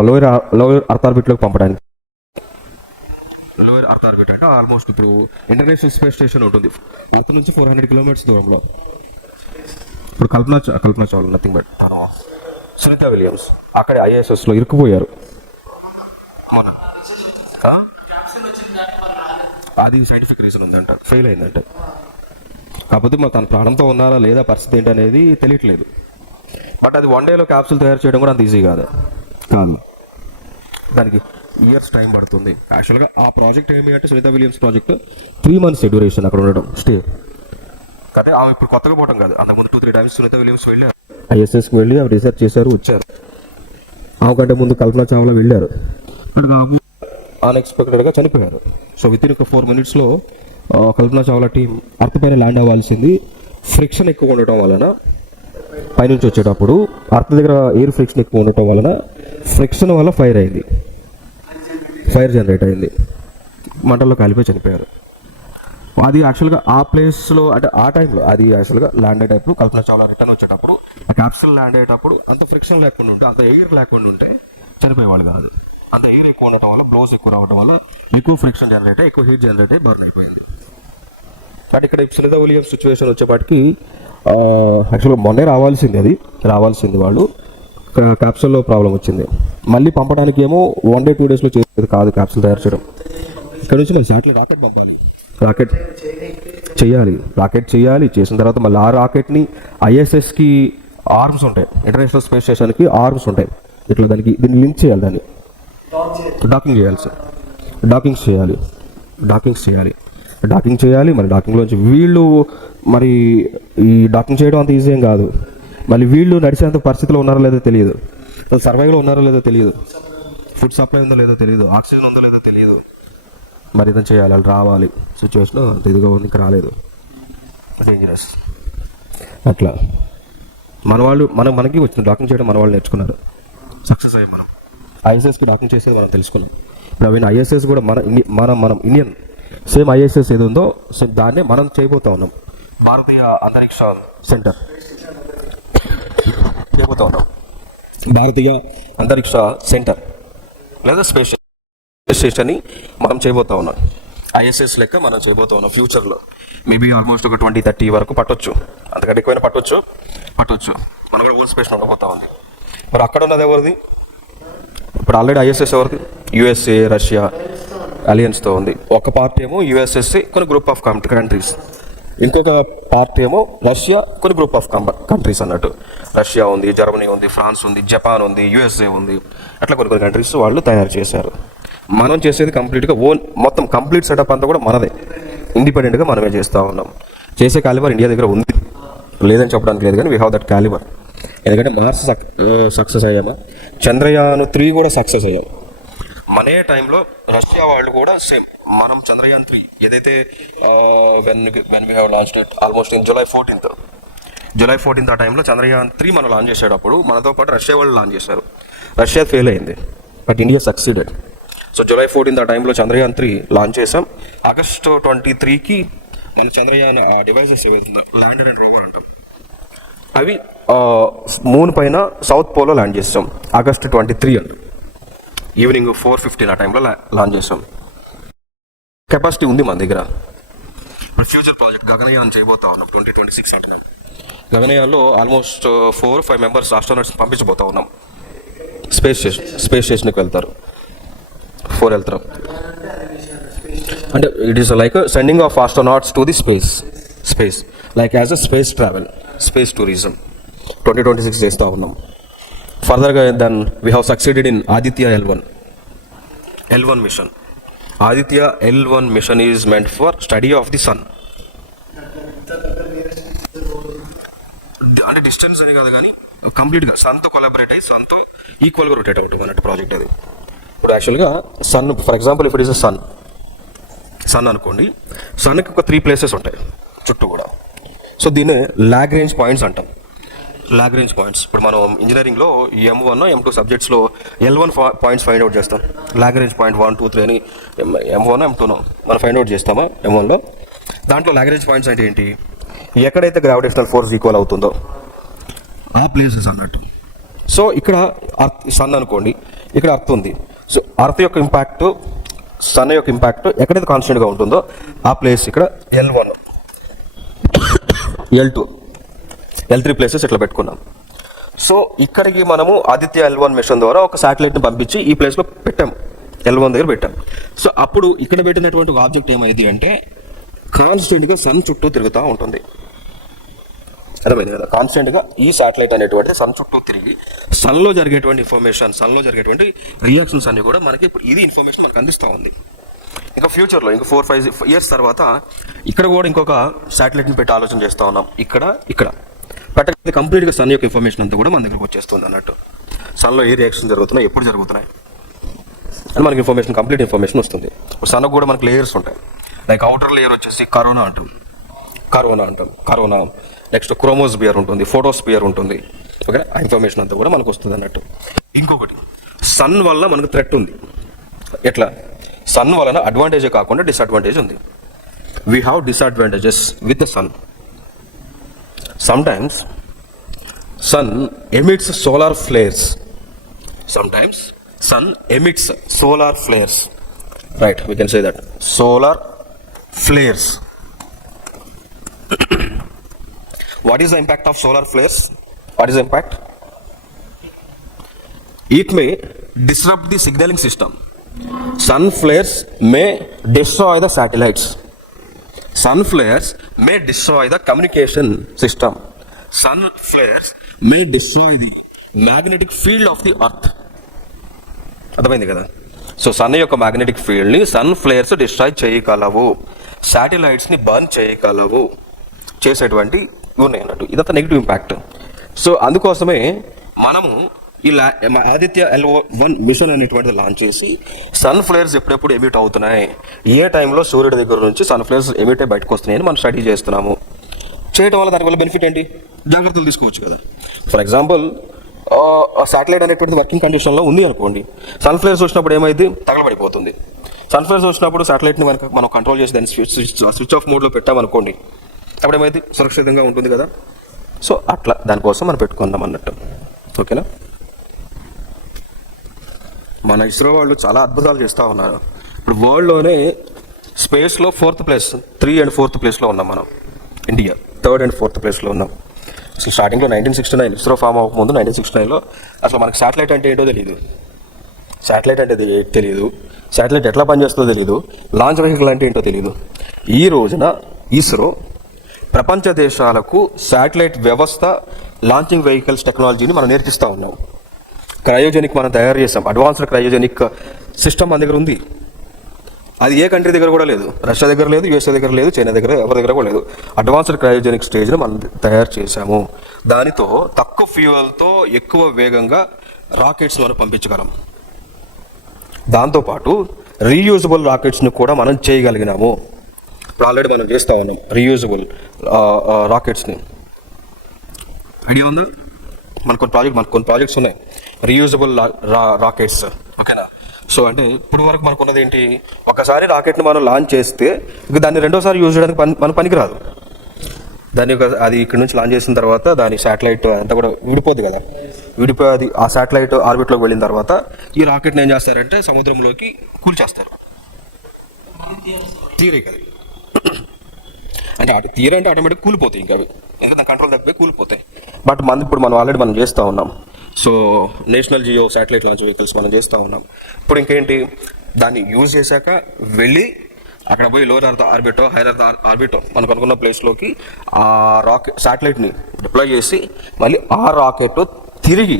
లోయర్ అర్త్ ఆర్బిట్లోకి పంపడానికి. లోయర్ అర్త్ ఆర్బిట్ అంటే ఆల్మోస్ట్ ఇప్పుడు ఇంటర్నేషనల్ స్పేస్ స్టేషన్ ఉంటుంది, అర్త్ నుంచి 400 కిలోమీటర్స్ దూరంలో. ఇప్పుడు Kalpana Chawla nothing but Sunita Williams అక్కడే ISSలో ఇరుక్కుపోయారు. అది సైంటిఫిక్ రీజన్ ఉందంట, ఫెయిల్ అయిందంట. కాకపోతే మరి తన ప్రాణంతో ఉన్నారా లేదా, పరిస్థితి ఏంటి అనేది తెలియట్లేదు. బట్ అది 1 డేలో క్యాప్సూల్ తయారు చేయడం కూడా అంత ఈజీ కాదు, దానికి ఇయర్స్ టైం పడుతుంది. యాక్చువల్గా ఆ ప్రాజెక్ట్ ఏమి అంటే Sunita Williams project 3 months duration అక్కడ ఉండడం, స్టే. కానీ ఆమె ఇప్పుడు కొత్తగా పోవడం కాదు, అంతకుముందు 2-3 times సునీత విలియమ్స్ వెళ్ళారు, ISSకి వెళ్ళి ఆమె రీసెర్చ్ చేశారు, వచ్చారు. ఆమె కంటే ముందు కల్పనా చావ్లా వెళ్ళారు, అన్ఎక్స్పెక్టెడ్గా చనిపోయారు. సో విత్ ఇన్ ఒక 4 minutes కల్పనా చావ్లా టీం అర్త్ పైన ల్యాండ్ అవ్వాల్సింది. ఫ్రిక్షన్ ఎక్కువ ఉండటం వలన పైనుంచి వచ్చేటప్పుడు అర్త్ దగ్గర ఎయిర్ ఫ్రిక్షన్ ఎక్కువ ఉండటం వలన ఫ్రిక్షన్ వల్ల ఫైర్ జనరేట్ అయింది, మంటల్లో కాలిపోయి చనిపోయారు. అది యాక్చువల్గా ఆ ప్లేస్లో అంటే ఆ టైంలో అది యాక్చువల్గా ల్యాండ్ అయ్యేటప్పుడు కల్పనా చావ్లా రిటర్న్ వచ్చేటప్పుడు ఆ క్యాప్సూల్ ల్యాండ్ అయ్యేటప్పుడు అంత ఫ్రిక్షన్ లేకుండా ఉంటే, అంత ఎయిర్ లేకుండా ఉంటే చనిపోయేవాళ్ళు కాదు. అంత ఎయిర్ ఎక్కువ ఉండటం వల్ల, బ్లోస్ ఎక్కువ రావడం వల్ల ఎక్కువ ఫ్రిక్షన్ జనరేట్ అయ్యి ఎక్కువ హీట్ జనరేట్ అయ్యి బర్న్ అయిపోయింది. బట్ ఇక్కడ సునీత విలియమ్స్ సిచ్యువేషన్ వచ్చేపాటికి యాక్చువల్గా మొన్నే రావాల్సింది వాళ్ళు, క్యాప్సూల్లో ప్రాబ్లం వచ్చింది. మళ్ళీ పంపడానికి ఏమో 1 day 2 daysలో చేసేది కాదు క్యాప్సూల్ తయారు చేయడం. ఇక్కడ నుంచి మళ్ళీ శాటిలైట్ రాకెట్ పంపాలి, రాకెట్ చేయాలి. చేసిన తర్వాత మళ్ళీ ఆ రాకెట్ని ISSకి ఆర్మ్స్ ఉంటాయి, ఇంటర్నేషనల్ స్పేస్ స్టేషన్కి ఆర్మ్స్ ఉంటాయి. ఇట్లా దీన్ని లింక్ చేయాలి, దాన్ని డాకింగ్ చేయాలి. మరి డాకింగ్లోంచి వీళ్ళు మరి ఈ డాకింగ్ చేయడం అంత ఈజీ ఏం కాదు. మళ్ళీ వీళ్ళు నడిచేంత పరిస్థితిలో ఉన్నారో లేదో తెలియదు, సర్వైవ్లో ఉన్నారో లేదో తెలియదు, ఫుడ్ సప్లై ఉందో లేదో తెలియదు, ఆక్సిజన్ ఉందో లేదో తెలియదు. మరి ఇదని చేయాలి, వాళ్ళు రావాలి. సిచ్యువేషన్ అంత ఇదిగా ఉంది, ఇంకా రాలేదు, డేంజరస్. అట్లా మనకి వచ్చింది డాకింగ్ చేయడం, మన వాళ్ళు నేర్చుకున్నారు, సక్సెస్ అయ్యాం. మనం ISSకి డాకింగ్ చేసేది మనం తెలుసుకున్నాం. ఇప్పుడు అవి ISS కూడా మనం ఇండియన్ సేమ్ ISS ఏది ఉందో సేమ్ దాన్నే మనం చేయబోతా ఉన్నాం. భారతీయ అంతరిక్ష సెంటర్ చేయబోతా ఉన్నాం, భారతీయ అంతరిక్ష సెంటర్ లేదా స్పేస్ స్టేషన్ని మనం చేయబోతా ఉన్నాం. ISS లెక్క మనం చేయబోతా ఉన్నాం ఫ్యూచర్లో. మేబీ ఆల్మోస్ట్ ఒక 20-30 వరకు పట్టొచ్చు, అంతకంటే ఎక్కువైనా పట్టొచ్చు. మనం కూడా ఓల్డ్ స్పేస్ ఉండబోతా ఉంది. మరి అక్కడ ఉన్నది ఎవరిది? ఇప్పుడు ఆల్రెడీ ISS ఎవరిది? USA, రష్యా అలియన్స్తో ఉంది. ఒక పార్ట్ ఏమో USSA, కొన్ని గ్రూప్ ఆఫ్ కంట్రీస్. ఇంకొక పార్ట్ ఏమో రష్యా, కొన్ని గ్రూప్ ఆఫ్ కంట్రీస్ అన్నట్టు. రష్యా ఉంది, జర్మనీ ఉంది, ఫ్రాన్స్ ఉంది, జపాన్ ఉంది, USA ఉంది, అట్లా కొన్ని కంట్రీస్ వాళ్ళు తయారు చేశారు. మనం చేసేది కంప్లీట్గా మొత్తం కంప్లీట్ సెటప్ అంతా కూడా మనదే, ఇండిపెండెంట్గా మనమే చేస్తూ ఉన్నాం. చేసే క్యాలిబర్ ఇండియా దగ్గర ఉంది, లేదని చెప్పడానికి లేదు, కానీ వీ హ్యావ్ దట్ క్యాలిబర్. ఎందుకంటే మార్స్ సక్సెస్ అయ్యామా, చంద్రయాన్ 3 కూడా సక్సెస్ అయ్యాం. మనే టైంలో రష్యా వాళ్ళు కూడా సేమ్ మనం చంద్రయాన్ 3 ఏదైతే when we have launched it almost in July 14th, July 14 ఆ టైంలో చంద్రయాన్ 3 మనం లాంచ్ చేసేటప్పుడు మనతో పాటు రష్యా వాళ్ళు లాంచ్ చేశారు. రష్యా ఫెయిల్ అయింది, but India succeeded. So July 14 ఆ టైంలో చంద్రయాన్ 3 లాంచ్ చేసాం. ఆగస్టు 23కి మన చంద్రయాన్ డివైసెస్ ఏవైతే ల్యాండెడ్ అండ్ రోవర్ అంటాం, అవి మూన్ పైన సౌత్ పోల్లో ల్యాండ్ చేస్తాం. ఆగస్టు 23 అంట ఈవినింగ్ 4:15 ఆ టైంలో లాంచ్ చేస్తాం. కెపాసిటీ ఉంది మన దగ్గర. ఫ్యూచర్ ప్రాజెక్ట్ గగనయాన్ చేయబోతా ఉన్నాం 2026 అంటున్నాం. గగనయాన్లో ఆల్మోస్ట్ 4-5 మెంబర్స్ ఆస్ట్రోనట్స్ పంపించబోతా ఉన్నాం. స్పేస్ స్టేషన్కి వెళ్తారు, 4 వెళ్తారు. అంటే it is like sending of astronauts to the space like as a space travel, space tourism 2026 చేస్తూ ఉన్నాం. ఫర్దర్గా then we have succeeded in Aditya L1 mission. Aditya L1 mission is meant for study of the sun. అంటే distance అని కాదు కానీ కంప్లీట్గా సన్తో కొలాబరేట్ అయ్యి సన్తో ఈక్వల్గా రొటేట్ అవుతుంది అన్నట్టు ప్రాజెక్ట్ అది. ఇప్పుడు యాక్చువల్గా సన్, ఫర్ ఎగ్జాంపుల్ ఇప్పుడు ఇస్ సన్ అనుకోండి, సన్కి ఒక 3 ప్లేసెస్ ఉంటాయి చుట్టూ కూడా. సో దీన్ని లాగ్రేంజ్ పాయింట్స్ అంటాం. లాగ్రేంజ్ పాయింట్స్ ఇప్పుడు మనం ఇంజనీరింగ్లో M1 M2 సబ్జెక్ట్స్లో L1 పాయింట్స్ ఫైండ్ అవుట్ చేస్తాం. లాగ్రేంజ్ పాయింట్ 1 2 3 అని M1 M2 మనం ఫైండ్ అవుట్ చేస్తామా M1లో. దాంట్లో లాగ్రేంజ్ పాయింట్స్ అంటే ఏంటి, ఎక్కడైతే గ్రావిటేషనల్ ఫోర్స్ ఈక్వల్ అవుతుందో ఆ ప్లేసెస్ అన్నట్టు. సో ఇక్కడ సన్ అనుకోండి, ఇక్కడ అర్త్ ఉంది. సో అర్త్ యొక్క ఇంపాక్ట్, సన్ యొక్క ఇంపాక్ట్ ఎక్కడైతే కాన్స్టెంట్గా ఉంటుందో ఆ ప్లేస్ ఇక్కడ L1 L2 L3 ప్లేసెస్ ఇట్లా పెట్టుకున్నాం. సో ఇక్కడికి మనము ఆదిత్య L1 మిషన్ ద్వారా ఒక శాటిలైట్ని పంపించి ఈ ప్లేస్లో పెట్టాం, L1 దగ్గర పెట్టాం. సో అప్పుడు ఇక్కడ పెట్టినటువంటి ఆబ్జెక్ట్ ఏమైంది అంటే కాన్స్టెంట్గా సన్ చుట్టూ తిరుగుతూ ఉంటుంది. అర్థమైంది కదా, కాన్స్టెంట్గా ఈ శాటిలైట్ అనేటువంటిది సన్ చుట్టూ తిరిగి సన్లో జరిగేటువంటి ఇన్ఫర్మేషన్, సన్లో జరిగేటువంటి రియాక్షన్స్ అన్ని కూడా మనకి ఇప్పుడు ఇది ఇన్ఫర్మేషన్ మనకు అందిస్తూ ఉంది. ఇంకా ఫ్యూచర్లో ఇంకా 4-5 ఇయర్స్ తర్వాత ఇక్కడ కూడా ఇంకొక శాటిలైట్ని పెట్టి ఆలోచన చేస్తూ ఉన్నాం. ఇక్కడ పెట్టకపోతే కంప్లీట్గా సన్ యొక్క ఇన్ఫర్మేషన్ అంతా కూడా మన దగ్గరకు వచ్చేస్తుంది అన్నట్టు. సన్లో ఏ రియాక్షన్ జరుగుతున్నాయి, ఎప్పుడు జరుగుతున్నాయి అని మనకి కంప్లీట్ ఇన్ఫర్మేషన్ వస్తుంది. ఇప్పుడు సన్కు కూడా మనకి లేయర్స్ ఉంటాయి. లైక్ అవుటర్ లేయర్ వచ్చేసి కరోనా అంటాం. నెక్స్ట్ క్రోమోస్పియర్ ఉంటుంది, ఫోటోస్పియర్ ఉంటుంది. ఓకే, ఆ ఇన్ఫర్మేషన్ అంతా కూడా మనకు వస్తుంది అన్నట్టు. ఇంకొకటి, సన్ వల్ల మనకు థ్రెట్ ఉంది. ఎట్లా, సన్ వలన అడ్వాంటేజే కాకుండా డిసడ్వాంటేజ్ ఉంది. We have disadvantages with the sun. Sometimes sun emits solar flares. Right, we can say that. Solar flares. What is the impact of solar flares? What is the impact? It may disrupt the signaling system. Sun flares may destroy the satellites. Sun flares may destroy the communication system. Sun flares may destroy the magnetic field of the earth. అర్థమైంది కదా. So sun యొక్క మ్యాగ్నెటిక్ ఫీల్డ్ని sun flares destroy చేయగలవు, శాటిలైట్స్ని బర్న్ చేయగలవు, చేసేటువంటి ఉన్నాయి అన్నట్టు. ఇదంతా నెగిటివ్ ఇంపాక్ట్. సో అందుకోసమే మనము ఇలా ఆదిత్య L1 మిషన్ అనేటువంటిది లాంచ్ చేసి సన్ ఫ్లేర్స్ ఎప్పుడెప్పుడు ఎమిట్ అవుతున్నాయి, ఏ టైంలో సూర్యుడి దగ్గర నుంచి సన్ ఫ్లేర్స్ ఎమిట్ అయి బయటకు వస్తున్నాయని మనం స్టడీ చేస్తున్నాము. చేయడం వల్ల దానివల్ల బెనిఫిట్ ఏంటి, జాగ్రత్తలు తీసుకోవచ్చు కదా. ఫర్ ఎగ్జాంపుల్ శాటిలైట్ అనేటువంటిది వర్కింగ్ కండిషన్లో ఉంది అనుకోండి, సన్ ఫ్లేర్స్ వచ్చినప్పుడు ఏమైంది, తగలబడిపోతుంది. సన్ ఫ్లేర్స్ వచ్చినప్పుడు శాటిలైట్ని మనం కంట్రోల్ చేసి దాన్ని స్విచ్ ఆఫ్ మోడ్లో పెట్టామనుకోండి, అప్పుడు ఏమైంది, సురక్షితంగా ఉంటుంది కదా. సో అట్లా దానికోసం మనం పెట్టుకుందాం అన్నట్టు. ఓకేనా. మన ఇస్రో వాళ్ళు చాలా అద్భుతాలు చేస్తూ ఉన్నారు. ఇప్పుడు వరల్డ్లోనే స్పేస్లో 4th ప్లేస్, 3 and 4th ప్లేస్లో ఉన్నాం మనం. ఇండియా 3rd and 4th ప్లేస్లో ఉన్నాం. అసలు స్టార్టింగ్లో 1969 ఇస్రో ఫామ్ అవ్వకముందు 1969లో అసలు మనకు శాటిలైట్ అంటే ఏంటో తెలియదు, శాటిలైట్ ఎట్లా పనిచేస్తుందో తెలియదు, లాంచ్ వెహికల్ అంటే ఏంటో తెలియదు. ఈ రోజున ఇస్రో ప్రపంచ దేశాలకు శాటిలైట్ వ్యవస్థ, లాంచింగ్ వెహికల్స్ టెక్నాలజీని మనం నేర్పిస్తూ ఉన్నాం. క్రయోజెనిక్ మనం తయారు చేసాం, అడ్వాన్స్డ్ క్రయోజెనిక్ సిస్టమ్ మన దగ్గర ఉంది. అది ఏ కంట్రీ దగ్గర కూడా లేదు, రష్యా దగ్గర లేదు, యూఎస్ఏ దగ్గర లేదు, చైనా దగ్గర ఎవరి దగ్గర కూడా లేదు. అడ్వాన్స్డ్ క్రయోజెనిక్ స్టేజ్ని మనం తయారు చేశాము. దానితో తక్కువ ఫ్యూయల్తో ఎక్కువ వేగంగా రాకెట్స్ మనం పంపించగలం. దాంతోపాటు రీయూజబుల్ రాకెట్స్ని కూడా మనం చేయగలిగినాము. ఇప్పుడు ఆల్రెడీ మనం చేస్తూ ఉన్నాం రీయూజబుల్ రాకెట్స్ని. ఐడియా ఉందా? మనకు కొన్ని ప్రాజెక్ట్స్ ఉన్నాయి, రీయూజబుల్ రాకెట్స్. ఓకేనా? సో అంటే ఇప్పుడు వరకు మనకు ఉన్నది ఏంటి, ఒకసారి రాకెట్ని మనం లాంచ్ చేస్తే ఇక దాన్ని రెండోసారి యూజ్ చేయడానికి మన పనికిరాదు. దాని అది ఇక్కడ నుంచి లాంచ్ చేసిన తర్వాత దాని శాటిలైట్ అంతా కూడా విడిపోద్ది కదా, విడిపోయి అది ఆ శాటిలైట్ ఆర్బిట్లోకి వెళ్ళిన తర్వాత ఈ రాకెట్ని ఏం చేస్తారంటే సముద్రంలోకి కూల్చేస్తారు. థియరీ కదా, అంటే అటు థియరీ అంటే ఆటోమేటిక్ కూలిపోతాయి, ఇంకా అవి ఎందుకంటే కంట్రోల్ తగ్గిపోయి కూలిపోతాయి. బట్ ఇప్పుడు ఆల్రెడీ మనం చేస్తూ ఉన్నాం. So national geo satellite launch vehicles మనం చేస్తూ ఉన్నాం. ఇప్పుడు ఇంకేంటి, దాన్ని యూజ్ చేశాక వెళ్ళి అక్కడ పోయి lower earth orbiter hire earth orbiter మనకు అనుకున్న ప్లేస్లోకి ఆ రాకెట్ శాటిలైట్ని డిప్లాయ్ చేసి మళ్ళీ ఆ రాకెట్ తిరిగి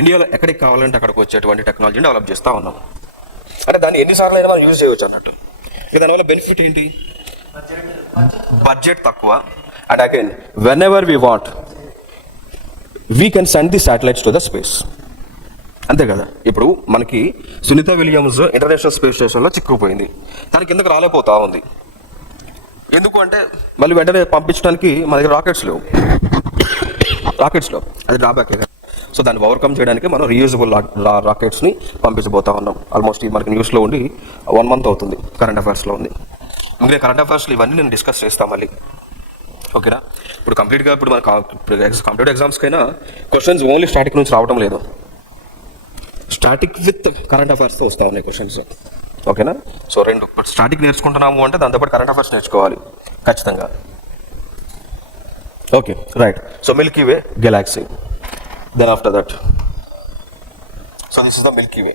ఇండియాలో ఎక్కడికి కావాలంటే అక్కడికి వచ్చేటువంటి టెక్నాలజీని డెవలప్ చేస్తూ ఉన్నాం. అంటే దాన్ని ఎన్నిసార్లు అయినా మనం యూజ్ చేయవచ్చు అన్నట్టు. దానివల్ల బెనిఫిట్ ఏంటి, బడ్జెట్ తక్కువ, and again when ever we want we can send the satellites to the space. అంతే కదా. ఇప్పుడు మనకి సునీత విలియమ్స్ ఇంటర్నేషనల్ స్పేస్ స్టేషన్లో చిక్కుకుపోయింది, తన కిందకు రాలేకపోతా ఉంది. ఎందుకు అంటే మళ్ళీ వెంటనే పంపించడానికి మన దగ్గర రాకెట్స్లో అది డ్రాబ్యాక్. సో దాన్ని ఓవర్కమ్ చేయడానికి మనం రీయూజబుల్ రాకెట్స్ని పంపించబోతా ఉన్నాం. ఆల్మోస్ట్ మనకి న్యూస్లో ఉండి 1 month అవుతుంది, కరెంట్ అఫైర్స్లో ఉంది. ఇంకా కరెంట్ అఫైర్స్లో ఇవన్నీ నేను డిస్కస్ చేస్తాను మళ్ళీ. ఓకేనా? ఇప్పుడు కంప్లీట్గా ఇప్పుడు మన కంప్యూటర్ ఎగ్జామ్స్కైనా క్వశ్చన్స్ ఓన్లీ స్టాటిక్ నుంచి రావడం లేదు, స్టాటిక్ విత్ కరెంట్ అఫైర్స్తో వస్తూ ఉన్నాయి క్వశ్చన్స్. ఓకేనా? సో రెండు, ఇప్పుడు స్టాటిక్ నేర్చుకుంటున్నాము అంటే దాంతోపాటు కరెంట్ అఫైర్స్ నేర్చుకోవాలి ఖచ్చితంగా. Okay, right. So Milky Way galaxy, then after that so this is the Milky Way.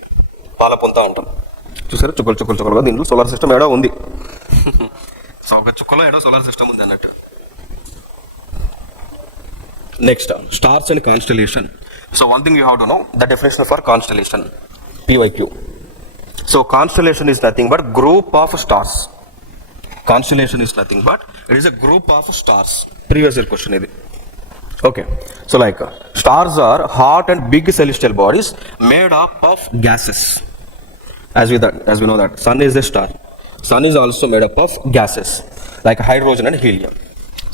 పాల పొంతా ఉంటాం చూసారా, చుక్కలుగా దీంట్లో సోలార్ సిస్టమ్ ఏడో ఉంది. సో ఒక చుక్కలో ఏడో సోలార్ సిస్టమ్ ఉంది అన్నట్టు. Next, stars and constellation. So one thing you have to know, the definition for constellation, PYQ. So constellation is nothing but group of stars. Constellation is nothing but it is a group of stars. Previous year question idi. Okay. So like stars are hot and big celestial bodies made up of gases. As we know that sun is a star. Sun is also made up of gases like hydrogen and helium.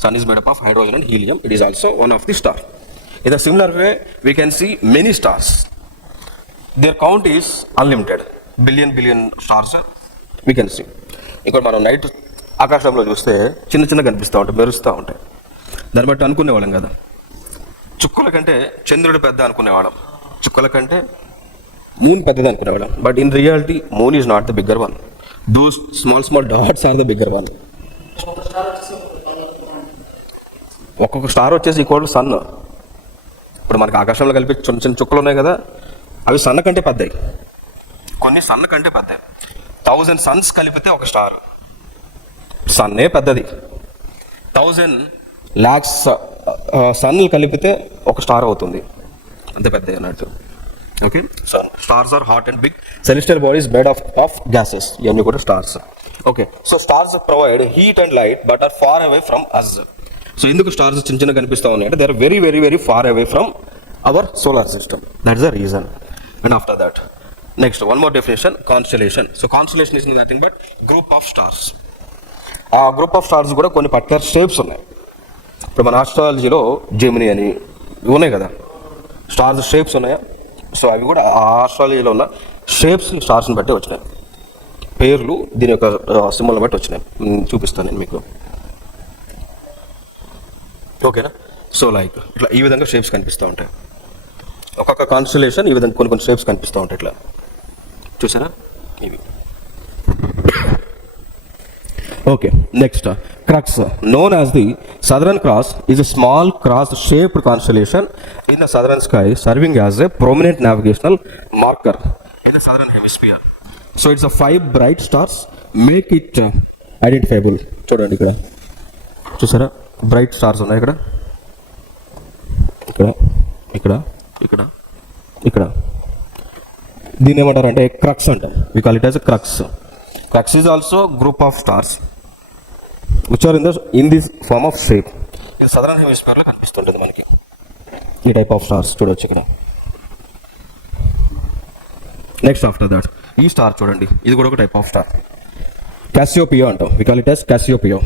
Sun is made up of hydrogen and helium. It is also one of the star. In a similar way, we can see many stars. Their count is unlimited. Billion stars we can see. ఇక్కడ మనం నైట్ ఆకాశంలో చూస్తే చిన్న కనిపిస్తూ ఉంటాయి, మెరుస్తూ ఉంటాయి. దాన్ని బట్టి అనుకునేవాళ్ళం కదా, చుక్కల కంటే చంద్రుడు పెద్ద అనుకునేవాళ్ళం, చుక్కల కంటే మూన్ పెద్దది అనుకునేవాళ్ళం. But in reality moon is not the bigger one. Those small dots are the bigger one. ఒక్కొక్క స్టార్ వచ్చేసి ఈక్వల్ టు సన్. ఇప్పుడు మనకి ఆకాశంలో కలిపి చిన్న చుక్కలు ఉన్నాయి కదా, అవి సన్న కంటే పెద్దవి, కొన్ని సన్న కంటే పెద్దవి. 1000 సన్స్ కలిపితే ఒక స్టార్. సన్నే పెద్దది. 1000 lakhs సన్లు కలిపితే ఒక స్టార్ అవుతుంది, అంతే పెద్దది అన్నట్టు. Okay. So stars are hot and big celestial bodies made of gases. ఇవన్నీ కూడా stars. Okay. So stars provide heat and light but are far away from us. So ఎందుకు స్టార్స్ చిన్న కనిపిస్తూ ఉన్నాయి అంటే they are very far away from our solar system. That is the reason. And after that next one more definition, constellation. So constellation is nothing but group of stars. ఆ group of stars కూడా కొన్ని particular shapes ఉన్నాయి. ఇప్పుడు మన ఆస్ట్రాలజీలో జెమిని అని ఉన్నాయి కదా, స్టార్స్ షేప్స్ ఉన్నాయా? సో అవి కూడా ఆ ఆస్ట్రాలజీలో ఉన్న షేప్స్ స్టార్స్ని బట్టి వచ్చినాయి, పేర్లు దీని యొక్క సింబల్ని బట్టి వచ్చినాయి. చూపిస్తాను నేను మీకు. ఓకేనా? సో లైక్ ఇట్లా ఈ విధంగా షేప్స్ కనిపిస్తూ ఉంటాయి. ఒక్కొక్క కాన్స్టలేషన్ ఈ విధంగా కొన్ని షేప్స్ కనిపిస్తూ ఉంటాయి. ఇట్లా చూసారా ఇవి. Okay. Next, crux. Known as the southern cross is a small cross shaped constellation in the southern sky serving as a prominent navigational marker in the southern hemisphere. So it's a 5 bright stars make it identifiable. చూడండి ఇక్కడ చూసారా, bright stars ఉన్నాయి ఇక్కడ, ఇక్కడ. దీన్ని ఏమంటారంటే Crux అంటారు. We call it as Crux. Crux is also group of stars which are in this form of shape. ఇది సదరన్ హెమిస్ఫియర్లో కనిపిస్తుంటుంది మనకి ఈ టైప్ ఆఫ్ స్టార్స్. చూడవచ్చు ఇక్కడ. నెక్స్ట్ ఆఫ్టర్ దట్ ఈ స్టార్ చూడండి, ఇది కూడా ఒక టైప్ ఆఫ్ స్టార్, క్యాసియోపియో అంటాం. We call it as Cassiopeia.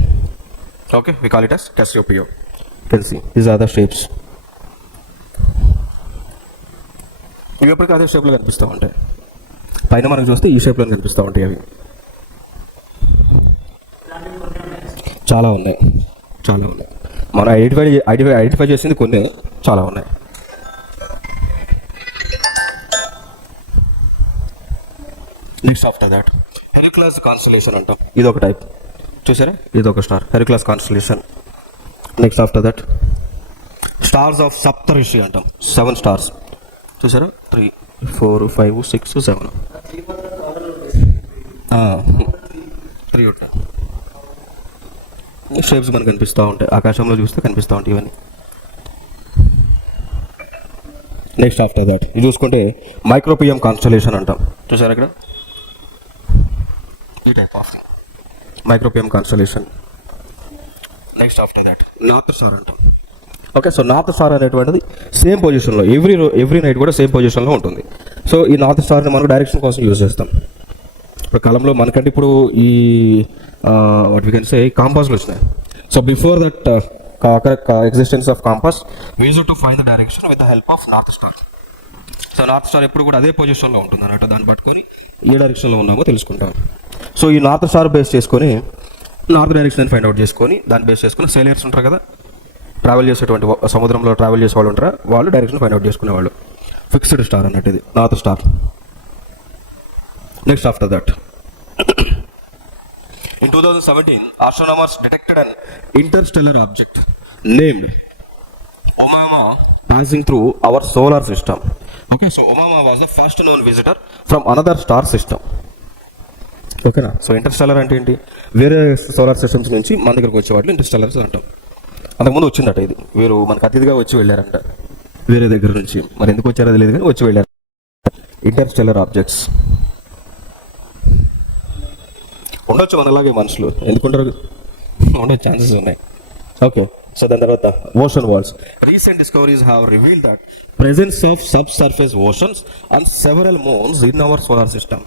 Okay, we call it as Cassiopeia. You can see these are the shapes. ఇవి ఎప్పటికీ అదే షేప్లో కనిపిస్తూ ఉంటాయి. పైన మనం చూస్తే ఈ షేప్లో కనిపిస్తూ ఉంటాయి. అవి చాలా ఉన్నాయి, చాలా ఉన్నాయి. మనం ఐడెంటిఫై చేసింది కొన్ని, చాలా ఉన్నాయి. Next after that Hercules constellation అంటాం. ఇది ఒక టైప్, చూసారా, ఇది ఒక star, Hercules constellation. Next after that stars of Saptarishi అంటాం. 7 స్టార్స్ చూసారా, 3, 4, 5, 6, 7, 3 ఉంటాయి. షేప్స్ మనకు కనిపిస్తూ ఉంటాయి, ఆకాశంలో చూస్తే కనిపిస్తూ ఉంటాయి ఇవన్నీ. నెక్స్ట్ ఆఫ్టర్ దట్ ఇది చూసుకుంటే మైక్రోపియం కాన్స్టలేషన్ అంటాం. చూసారా ఇక్కడ ఈ టైప్ ఆఫ్ మైక్రోపియం constellation. Next after that North Star అంటాం. ఓకే, సో నార్త్ స్టార్ అనేటువంటిది సేమ్ పొజిషన్లో ఎవ్రీ నైట్ కూడా సేమ్ పొజిషన్లో ఉంటుంది. సో ఈ నార్త్ స్టార్ని మనం డైరెక్షన్ కోసం యూజ్ చేస్తాం. ఇప్పుడు కాలంలో మనకంటే ఇప్పుడు ఈ వాట్ వీ కెన్ సే కాంపాస్లు వచ్చినాయి. So before that existence of compass we used to find the direction with the help of north star. So North star ఎప్పుడు కూడా అదే పొజిషన్లో ఉంటుంది అన్నట్టు. దాన్ని పట్టుకొని ఏ డైరెక్షన్లో ఉన్నామో తెలుసుకుంటాం. సో ఈ నార్త్ స్టార్ బేస్ చేసుకొని నార్త్ డైరెక్షన్ ఫైండ్ అవుట్ చేసుకొని దాన్ని బేస్ చేసుకుని సేలియర్స్ ఉంటారు కదా, ట్రావెల్ చేసేటువంటి సముద్రంలో ట్రావెల్ చేసే వాళ్ళు ఉంటారా, వాళ్ళు డైరెక్షన్ ఫైండ్ అవుట్ చేసుకునేవాళ్ళు. ఫిక్స్డ్ స్టార్ అన్నట్టు ఇది north star. Next after that in 2017 astronomers detected an interstellar object named Oumuamua passing through our solar system. Okay, so Oumuamua was the first known visitor from another star system. ఓకేనా. So Interstellar అంటే ఏంటి, వేరే solar systems నుంచి మన దగ్గరకు వచ్చేవాళ్ళు ఇంటర్స్టెల్లర్స్ అంటాం. అంతకుముందు వచ్చిందట ఇది, వీరు మనకు అతిథిగా వచ్చి వెళ్ళారంట వేరే దగ్గర నుంచి. మరి ఎందుకు వచ్చారో తెలియదు కానీ వచ్చి వెళ్ళారు. ఇంటర్స్టెల్లర్ ఆబ్జెక్ట్స్ ఉండొచ్చు మనలాగే మనుషులు, ఎందుకుంటారు, ఉండే ఛాన్సెస్ ఉన్నాయి. ఓకే, సో దాని తర్వాత ocean worlds. Recent discoveries have revealed that presence of sub surface oceans and several moons in our solar system.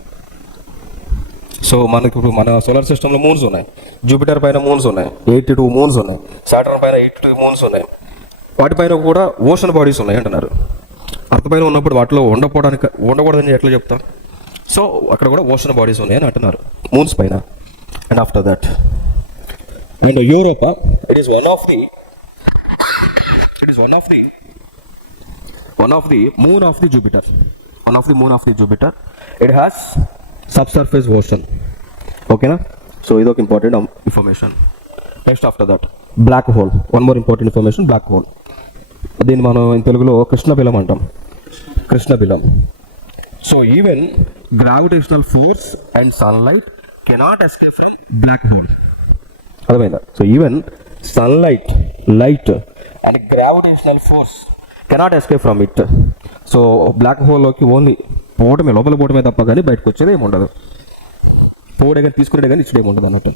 So మనకి ఇప్పుడు మన సోలార్ సిస్టంలో మూన్స్ ఉన్నాయి. జూపిటర్ పైన మూన్స్ ఉన్నాయి, 82 మూన్స్ ఉన్నాయి. సాటర్న్ పైన 82 మూన్స్ ఉన్నాయి. వాటిపైన కూడా ఓషన్ బాడీస్ ఉన్నాయి అంటున్నారు. అర్త్ పైన ఉన్నప్పుడు వాటిలో ఉండకూడదని ఎట్లా చెప్తాం. సో అక్కడ కూడా ఓషన్ బాడీస్ ఉన్నాయని అంటున్నారు మూన్స్ పైన. And after that and Europa, it is one of the moon of the Jupiter. It has subsurface ocean. ఓకేనా, సో ఇది ఒక important information. Next after that black hole, one more important information, black hole. దీన్ని మనం తెలుగులో కృష్ణబిలం అంటాం. కృష్ణబిలం. So even gravitational force and sunlight cannot escape from black hole. అర్థమైందా? So even sunlight, light and gravitational force cannot escape from it. So black హోల్లోకి ఓన్లీ పోవటమే, లోపల పోవటమే తప్ప కానీ బయటకు వచ్చేది ఏమి ఉండదు. పోవడే కానీ తీసుకునేదే కానీ ఇచ్చేది ఏమి ఉండదు అన్నట్టు.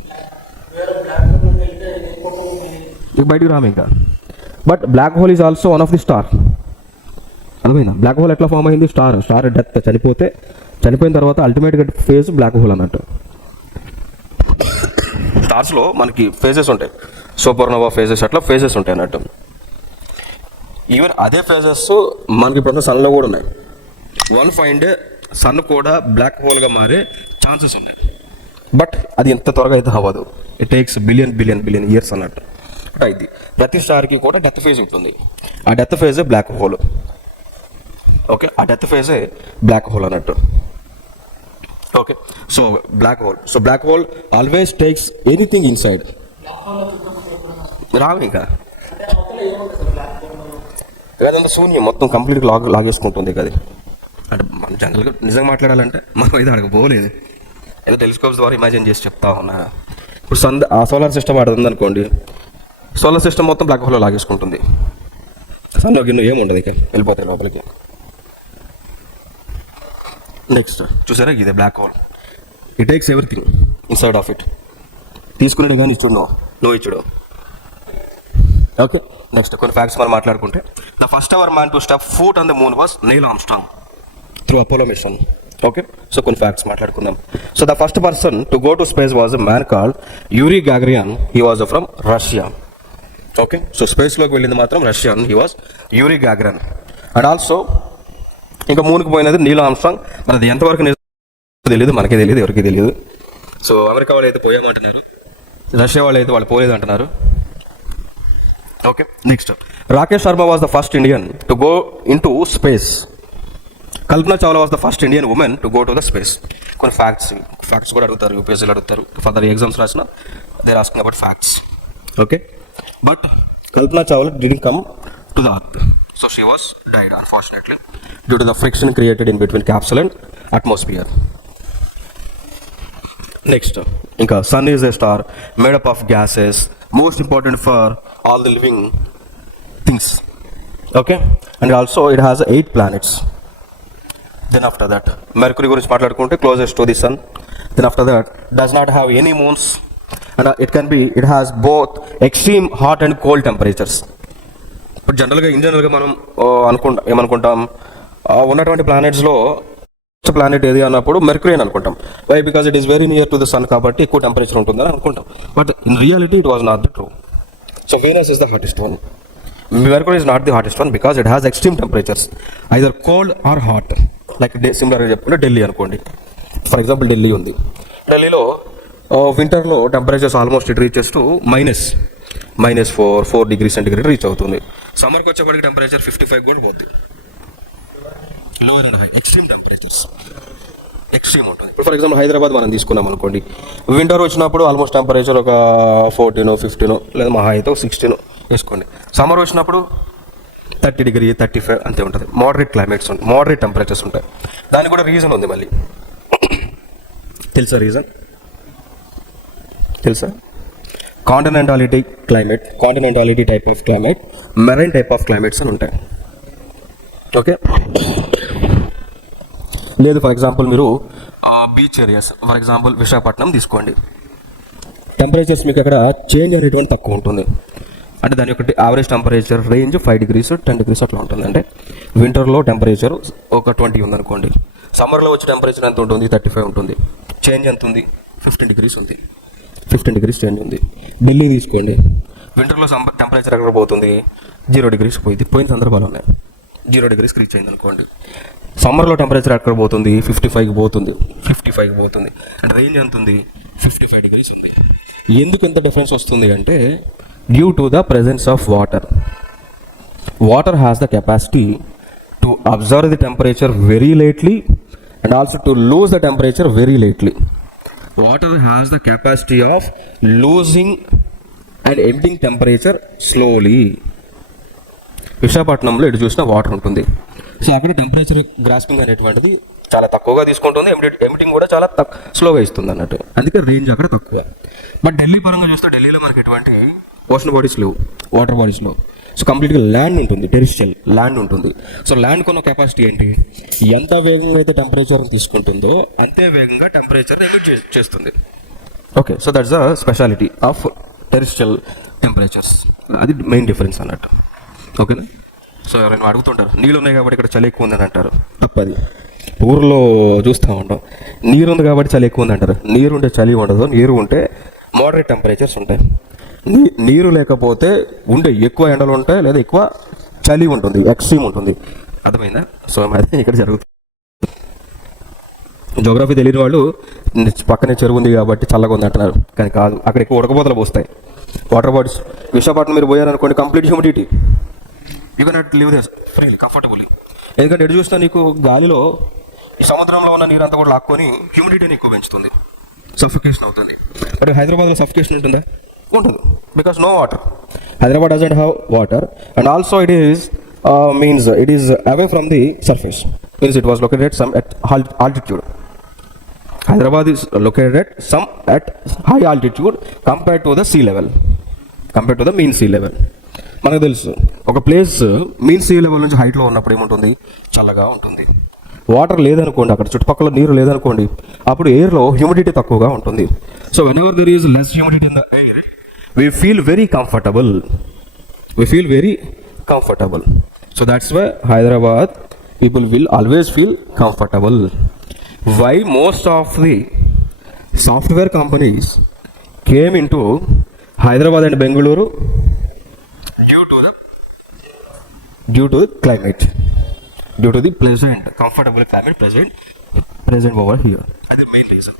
ఇక బయటకు రాము ఇంకా. But black hole is also one of the star. అర్థమైందా? బ్లాక్ హోల్ ఎట్లా ఫామ్ అయింది? స్టార్ డెత్, చనిపోయిన తర్వాత అల్టిమేట్గా ఫేజ్ బ్లాక్ హోల్ అన్నట్టు. స్టార్స్లో మనకి ఫేజెస్ ఉంటాయి, సూపర్నోవా ఫేజెస్, అట్లా ఫేజెస్ ఉంటాయి అన్నట్టు. ఈవెన్ అదే ఫేజెస్ మనకి ఇప్పుడు సన్లో కూడా ఉన్నాయి. వన్ ఫైన్ డే సన్ కూడా బ్లాక్ హోల్గా మారే ఛాన్సెస్ ఉన్నాయి. బట్ అది ఎంత త్వరగా అయితే అవ్వదు. ఇట్ టేక్స్ బిలియన్ ఇయర్స్ అన్నట్టు. బట్ ఇది ప్రతి స్టార్కి కూడా డెత్ ఫేజ్ ఉంటుంది. ఆ డెత్ ఫేజే బ్లాక్ హోల్. ఓకే, ఆ డెత్ ఫేజే బ్లాక్ హోల్ అన్నట్టు. Okay, so black hole always takes anything inside. రావు ఇంకా అదంతా శూన్యం, మొత్తం కంప్లీట్గా లాగేసుకుంటుంది కదా. అంటే మనం జనరల్గా నిజంగా మాట్లాడాలంటే మనం ఇది అడగపోలేదు, ఏదో టెలిస్కోప్స్ ద్వారా ఇమాజిన్ చేసి చెప్తా ఉన్నా. ఇప్పుడు ఆ సోలార్ సిస్టమ్ ఆడుతుంది అనుకోండి, సోలార్ సిస్టమ్ మొత్తం బ్లాక్ హోల్లో లాగేసుకుంటుంది. సన్లో గిన్నె ఏముండదు, ఇక వెళ్ళిపోతాయి లోపలికి. నెక్స్ట్ చూసారా, ఇదే black hole. It takes everything inside of it. తీసుకునేది కానీ ఇచ్చుడు, నువ్వు ఇచ్చుడు. ఓకే, నెక్స్ట్ కొన్ని ఫ్యాక్ట్స్ మనం మాట్లాడుకుంటే, the first our man to step foot on the moon was Neil Armstrong through Apollo mission. Okay, so కొన్ని ఫ్యాక్ట్స్ మాట్లాడుకుందాం. So the first person to go to space was a man called Yuri Gagarin. He was from Russia. Okay, so స్పేస్లోకి వెళ్ళింది మాత్రం Russian. He was Yuri Gagarin. And also ఇంకా మూన్కి పోయినది నీల్ ఆర్మ్స్ట్రాంగ్. మరి అది ఎంతవరకు తెలియదు, మనకే తెలియదు, ఎవరికి తెలియదు. సో అమెరికా వాళ్ళు అయితే పోయామంటున్నారు, రష్యా వాళ్ళు అయితే వాళ్ళు పోలేదు అంటున్నారు. Okay, next Rakesh Sharma was the first Indian to go into space. Kalpana Chawla was the first Indian women to go to the space. కొన్ని ఫ్యాక్ట్స్ కూడా అడుగుతారు, యూపీఎస్సీలో అడుగుతారు. ఫర్దర్ ఎగ్జామ్స్ రాసిన they are asking about facts. Okay, but Kalpana Chawla didn't come to the earth. So she was died unfortunately due to the friction created in between capsule and atmosphere. Next, inka sun is a star made up of gases, most important for all the living things. Okay, and also it has 8 planets. Then after that Mercury gurinchi maatladukunte closest to the sun. Then after that does not have any moons, and it has both extreme hot and cold temperatures. ఇప్పుడు జనరల్గా మనం ఏమనుకుంటాం, ఉన్నటువంటి ప్లానెట్స్లో ప్లానెట్ ఏది అన్నప్పుడు Mercury అని అనుకుంటాం. Why? Because it is very near to the sun, కాబట్టి ఎక్కువ టెంపరేచర్ ఉంటుందని అనుకుంటాం. But in reality it was not the true. So Venus is the hottest one. Mercury is not the hottest one because it has extreme temperatures, either cold or hot. Like సిమిలర్గా చెప్పుకుంటే ఢిల్లీ అనుకోండి. For example Delhi ఉంది. ఢిల్లీలో వింటర్లో temperatures almost it reaches to -4 degree centigrade reach అవుతుంది. సమ్మర్కి వచ్చేప్పటికి టెంపరేచర్ 55 కూడా పోద్ది. Lower and high extreme temperatures extreme ఉంటుంది. ఇప్పుడు ఫర్ ఎగ్జాంపుల్ హైదరాబాద్ మనం తీసుకున్నాం అనుకోండి, వింటర్ వచ్చినప్పుడు ఆల్మోస్ట్ టెంపరేచర్ ఒక 14, 15 లేదా మహా అయితే 16 వేసుకోండి. సమ్మర్ వచ్చినప్పుడు 30 డిగ్రీ 35 అంతే ఉంటుంది. మోడరేట్ టెంపరేచర్స్ ఉంటాయి. దానికి కూడా రీజన్ ఉంది మళ్ళీ. తెలుసా reason? Continentality type of climate, marine type of climates అని ఉంటాయి. ఓకే, లేదు ఫర్ ఎగ్జాంపుల్ మీరు beach areas, for example Visakhapatnam తీసుకోండి. టెంపరేచర్స్ మీకు అక్కడ చేంజ్ అనేటువంటి తక్కువ ఉంటుంది. అంటే దాని యొక్క యావరేజ్ టెంపరేచర్ రేంజ్ 5 degrees 10 degrees అట్లా ఉంటుంది. అంటే వింటర్లో టెంపరేచర్ ఒక 20 ఉందనుకోండి, సమ్మర్లో వచ్చే టెంపరేచర్ ఎంత ఉంటుంది? 35 ఉంటుంది. చేంజ్ ఎంత ఉంది? 15 degrees ఉంది. 15 degrees చేంజ్ ఉంది. ఢిల్లీ తీసుకోండి, వింటర్లో టెంపరేచర్ ఎక్కడ పోతుంది? 0 degrees పోయిన సందర్భాలు ఉన్నాయి. 0 degrees రీచ్ అయింది అనుకోండి. సమ్మర్లో టెంపరేచర్ ఎక్కడ పోతుంది? 55 పోతుంది. అంటే రేంజ్ ఎంత ఉంది? 55 degrees ఉంది. ఎందుకు ఎంత డిఫరెన్స్ వస్తుంది అంటే due to the presence of water has the capacity to observe the temperature very lately and also to lose the temperature very lately. Water has the capacity of losing and emptying temperature slowly. విశాఖపట్నంలో ఇటు చూసిన వాటర్ ఉంటుంది. సో అక్కడ temperature grasping అనేటువంటిది చాలా తక్కువగా తీసుకుంటుంది, ఎమిటింగ్ కూడా చాలా స్లోగా ఇస్తుంది అన్నట్టు. అందుకే రేంజ్ అక్కడ తక్కువ. బట్ ఢిల్లీ పరంగా చూస్తే ఢిల్లీలో మనకి ఎటువంటి ఓషన్ బాడీస్ లేవు, వాటర్ బాడీస్లో. సో కంప్లీట్గా ల్యాండ్ ఉంటుంది, టెరిస్ట్రియల్ ల్యాండ్ ఉంటుంది. సో ల్యాండ్ కొన్న కెపాసిటీ ఏంటి? ఎంత వేగంగా అయితే టెంపరేచర్ తీసుకుంటుందో అంతే వేగంగా టెంపరేచర్ ఎమిట్ చేస్తుంది. Okay, so that's the speciality of terrestrial temperatures. అది మెయిన్ డిఫరెన్స్ అన్నట్టు. ఓకేనా? సో ఎవరైనా అడుగుతుంటారు, నీళ్ళు ఉన్నాయి కాబట్టి ఇక్కడ చలి ఎక్కువ ఉందని అంటారు. తప్పది. ఊర్లో చూస్తూ ఉంటాం, నీరు ఉంది కాబట్టి చలి ఎక్కువ ఉంది అంటారు. నీరు ఉంటే చలి ఉండదు, నీరు ఉంటే మోడరేట్ టెంపరేచర్స్ ఉంటాయి. నీరు లేకపోతే ఉండే ఎక్కువ ఎండలు ఉంటాయి, లేదా ఎక్కువ చలి ఉంటుంది, ఎక్స్ట్రీమ్ ఉంటుంది. అర్థమైందా? సో అది ఇక్కడ జరుగుతుంది. జోగ్రఫీ తెలియని వాళ్ళు పక్కనే చెరువు ఉంది కాబట్టి చల్లగా ఉంది అంటున్నారు, కానీ కాదు. అక్కడ ఎక్కువ ఉడకపోతలు పోస్తాయి. వాటర్ బాడీస్ విశాఖపట్నం మీరు పోయారనుకోండి, complete humidity. Even at live this freely comfortably. ఎందుకంటే ఎటు చూసినా నీకు గాలిలో ఈ సముద్రంలో ఉన్న నీరు అంతా కూడా లాక్కొని హ్యూమిడిటీని ఎక్కువ పెంచుతుంది, సఫికేషన్ అవుతుంది. బట్ హైదరాబాద్లో సఫికేషన్ ఉంటుందా? ఉండదు, because no water. Hyderabad doesn't have water and also it is away from the surface, means it was located at altitude. Hyderabad is located at high altitude compared to the sea level, compared to the mean sea level. మనకు తెలుసు ఒక place mean sea level నుంచి హైట్లో ఉన్నప్పుడు ఏముంటుంది? చల్లగా ఉంటుంది. వాటర్ లేదనుకోండి, అక్కడ చుట్టుపక్కల నీరు లేదనుకోండి, అప్పుడు ఎయిర్లో హ్యూమిడిటీ తక్కువగా ఉంటుంది. So whenever there is less humidity in the air, we feel very comfortable. So that's why Hyderabad people will always feel comfortable. Why most of the software companies came into Hyderabad and Bengaluru? Due to the climate. Due to the pleasant comfortable climate present over here. అది main reason.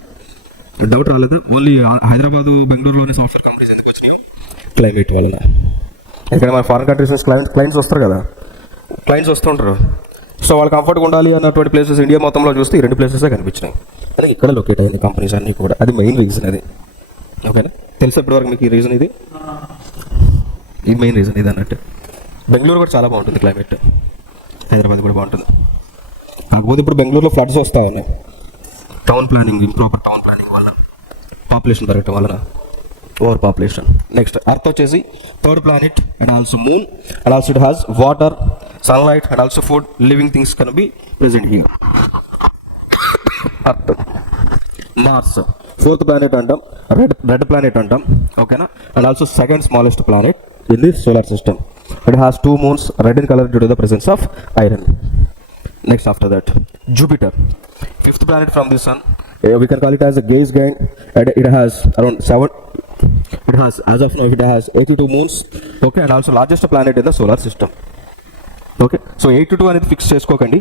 Doubt రాలేదు. ఓన్లీ హైదరాబాదు బెంగళూరులోనే software companies ఎందుకు వచ్చినాయి? క్లైమేట్ వలన. ఇక్కడ మన foreign countries నుంచి క్లయింట్స్ వస్తారు కదా, క్లయింట్స్ వస్తుంటారు. సో వాళ్ళు కంఫర్ట్గా ఉండాలి అన్నటువంటి ప్లేసెస్ ఇండియా మొత్తంలో చూస్తే ఈ 2 ప్లేసెసే కనిపించినాయి. కానీ ఇక్కడ లొకేట్ అయింది కంపెనీస్ అన్నీ కూడా. అది మెయిన్ రీజన్. అది ఓకేనా? తెలుసా ఇప్పటివరకు మీకు ఈ రీజన్? ఇది మెయిన్ రీజన్ ఇది అన్నట్టు. బెంగళూరు కూడా చాలా బాగుంటుంది క్లైమేట్, హైదరాబాద్ కూడా బాగుంటుంది. కాకపోతే ఇప్పుడు బెంగళూరులో ఫ్లడ్స్ వస్తూ ఉన్నాయి. Town planning, improper town planning వల్ల, పాపులేషన్ పెరగటం వలన, ఓవర్ పాపులేషన్. నెక్స్ట్ అర్త్ వచ్చేసి 3rd planet and also moon and also it has water, sunlight and also food, living things can be present here. Earth. Mars 4th planet అంటాం, red planet అంటాం. ఓకేనా? And also 2nd smallest planet in the solar system. It has 2 moons, red in color due to the presence of iron. Next after that, Jupiter, 5th planet from the sun. We can call it as a gas giant, and it has around 7. It has, as of now, it has 82 moons. Okay, and also largest planet in the solar system. Okay, so 82 అనేది ఫిక్స్ చేసుకోకండి.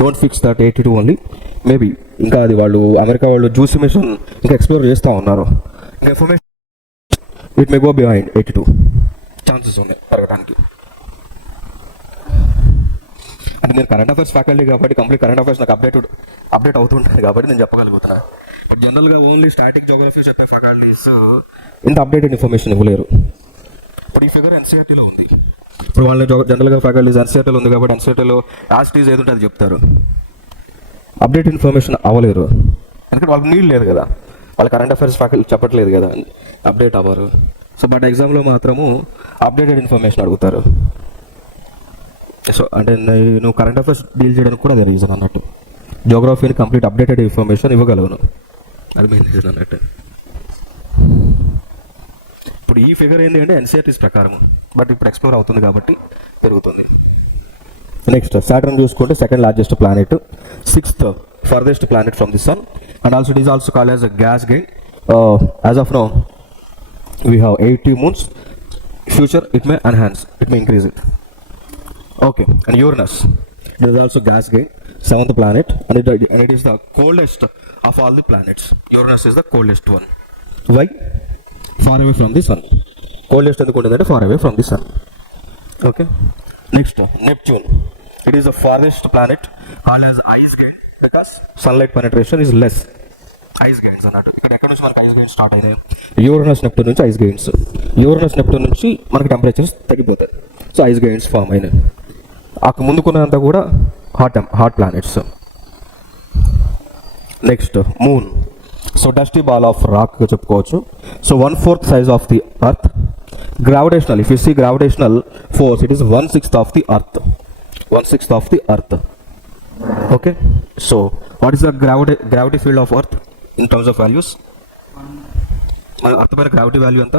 Don't fix that 82 only. Maybe ఇంకా అది వాళ్ళు అమెరికా వాళ్ళు juicy machine ఇంకా ఎక్స్ప్లోర్ చేస్తూ ఉన్నారు. ఇంకా information it may go behind 82. ఛాన్సెస్ ఉన్నాయి పెరగడానికి. అంటే నేను కరెంట్ అఫైర్స్ ఫ్యాకల్టీ కాబట్టి కంప్లీట్ కరెంట్ అఫైర్స్ నాకు అప్డేట్ అవుతుంటాను కాబట్టి నేను చెప్పగలుగుతాను. ఇప్పుడు జనరల్గా ఓన్లీ స్టాటిక్ జోగ్రఫీ చెప్పే ఫ్యాకల్టీస్ ఇంత అప్డేటెడ్ ఇన్ఫర్మేషన్ ఇవ్వలేరు. ఇప్పుడు ఈ ఫిగర్ ఎన్సీఆర్టీలో ఉంది. ఇప్పుడు వాళ్ళని జనరల్గా ఫ్యాకల్టీస్ ఎన్సీఆర్టీలో ఉంది కాబట్టి ఎన్సీఆర్టీలో యాస్టీస్ ఏది ఉంటే అది చెప్తారు. అప్డేట్ ఇన్ఫర్మేషన్ అవ్వలేరు, ఎందుకంటే వాళ్ళకి నీళ్ళు లేదు కదా. వాళ్ళ కరెంట్ అఫైర్స్ ఫ్యాకల్టీ చెప్పట్లేదు కదా, అప్డేట్ అవ్వరు. సో బట్ ఎగ్జామ్లో మాత్రము అప్డేటెడ్ ఇన్ఫర్మేషన్ అడుగుతారు. సో అంటే నువ్వు కరెంట్ అఫైర్స్ డీల్ చేయడానికి కూడా అదే రీజన్ అన్నట్టు. జోగ్రఫీని కంప్లీట్ అప్డేటెడ్ ఇన్ఫర్మేషన్ ఇవ్వగలను, అది మెయిన్ రీజన్ అన్నట్టు. ఇప్పుడు ఈ ఫిగర్ ఏంటి అంటే ఎన్సీఆర్టీస్ ప్రకారం, బట్ ఇప్పుడు ఎక్స్ప్లోర్ అవుతుంది కాబట్టి పెరుగుతుంది. నెక్స్ట్ సాటర్న్ చూసుకుంటే 2nd largest planet, 6th farthest planet from the sun, and also it is also called as a gas గైట్. As of now we have 80 moons. Future it may enhance, it may increase it. Okay, and Uranus, it is also gas giant, 7th planet, and it is the coldest of all the planets. Uranus is the coldest one. Why? Far away from the sun. Coldest and coldest, far away from the sun. Okay, next Neptune, it is the farthest planet, called as ice giant because sunlight penetration is less. Ice gains అన్నట్టు. ఇక్కడ ఎక్కడ నుంచి మనకి ice gains start అయినాయి? యూరనస్ నెప్టూన్ నుంచి ice gains. యూరనస్ నెప్టూన్ నుంచి మనకి టెంపరేచర్స్ తగ్గిపోతాయి. సో ఐస్ గెయిన్స్ ఫామ్ అయినాయి. అక్కడ ముందుకున్నంతా కూడా hot planets. Next moon. So dusty ball of rock చెప్పుకోవచ్చు. So 1/4 size of the earth. Gravitational, if you see gravitational force, it is 1/6 of the earth. 1/6 of the earth. Okay, so what is the gravity field of earth in terms of values? Earth పైన gravity value ఎంత?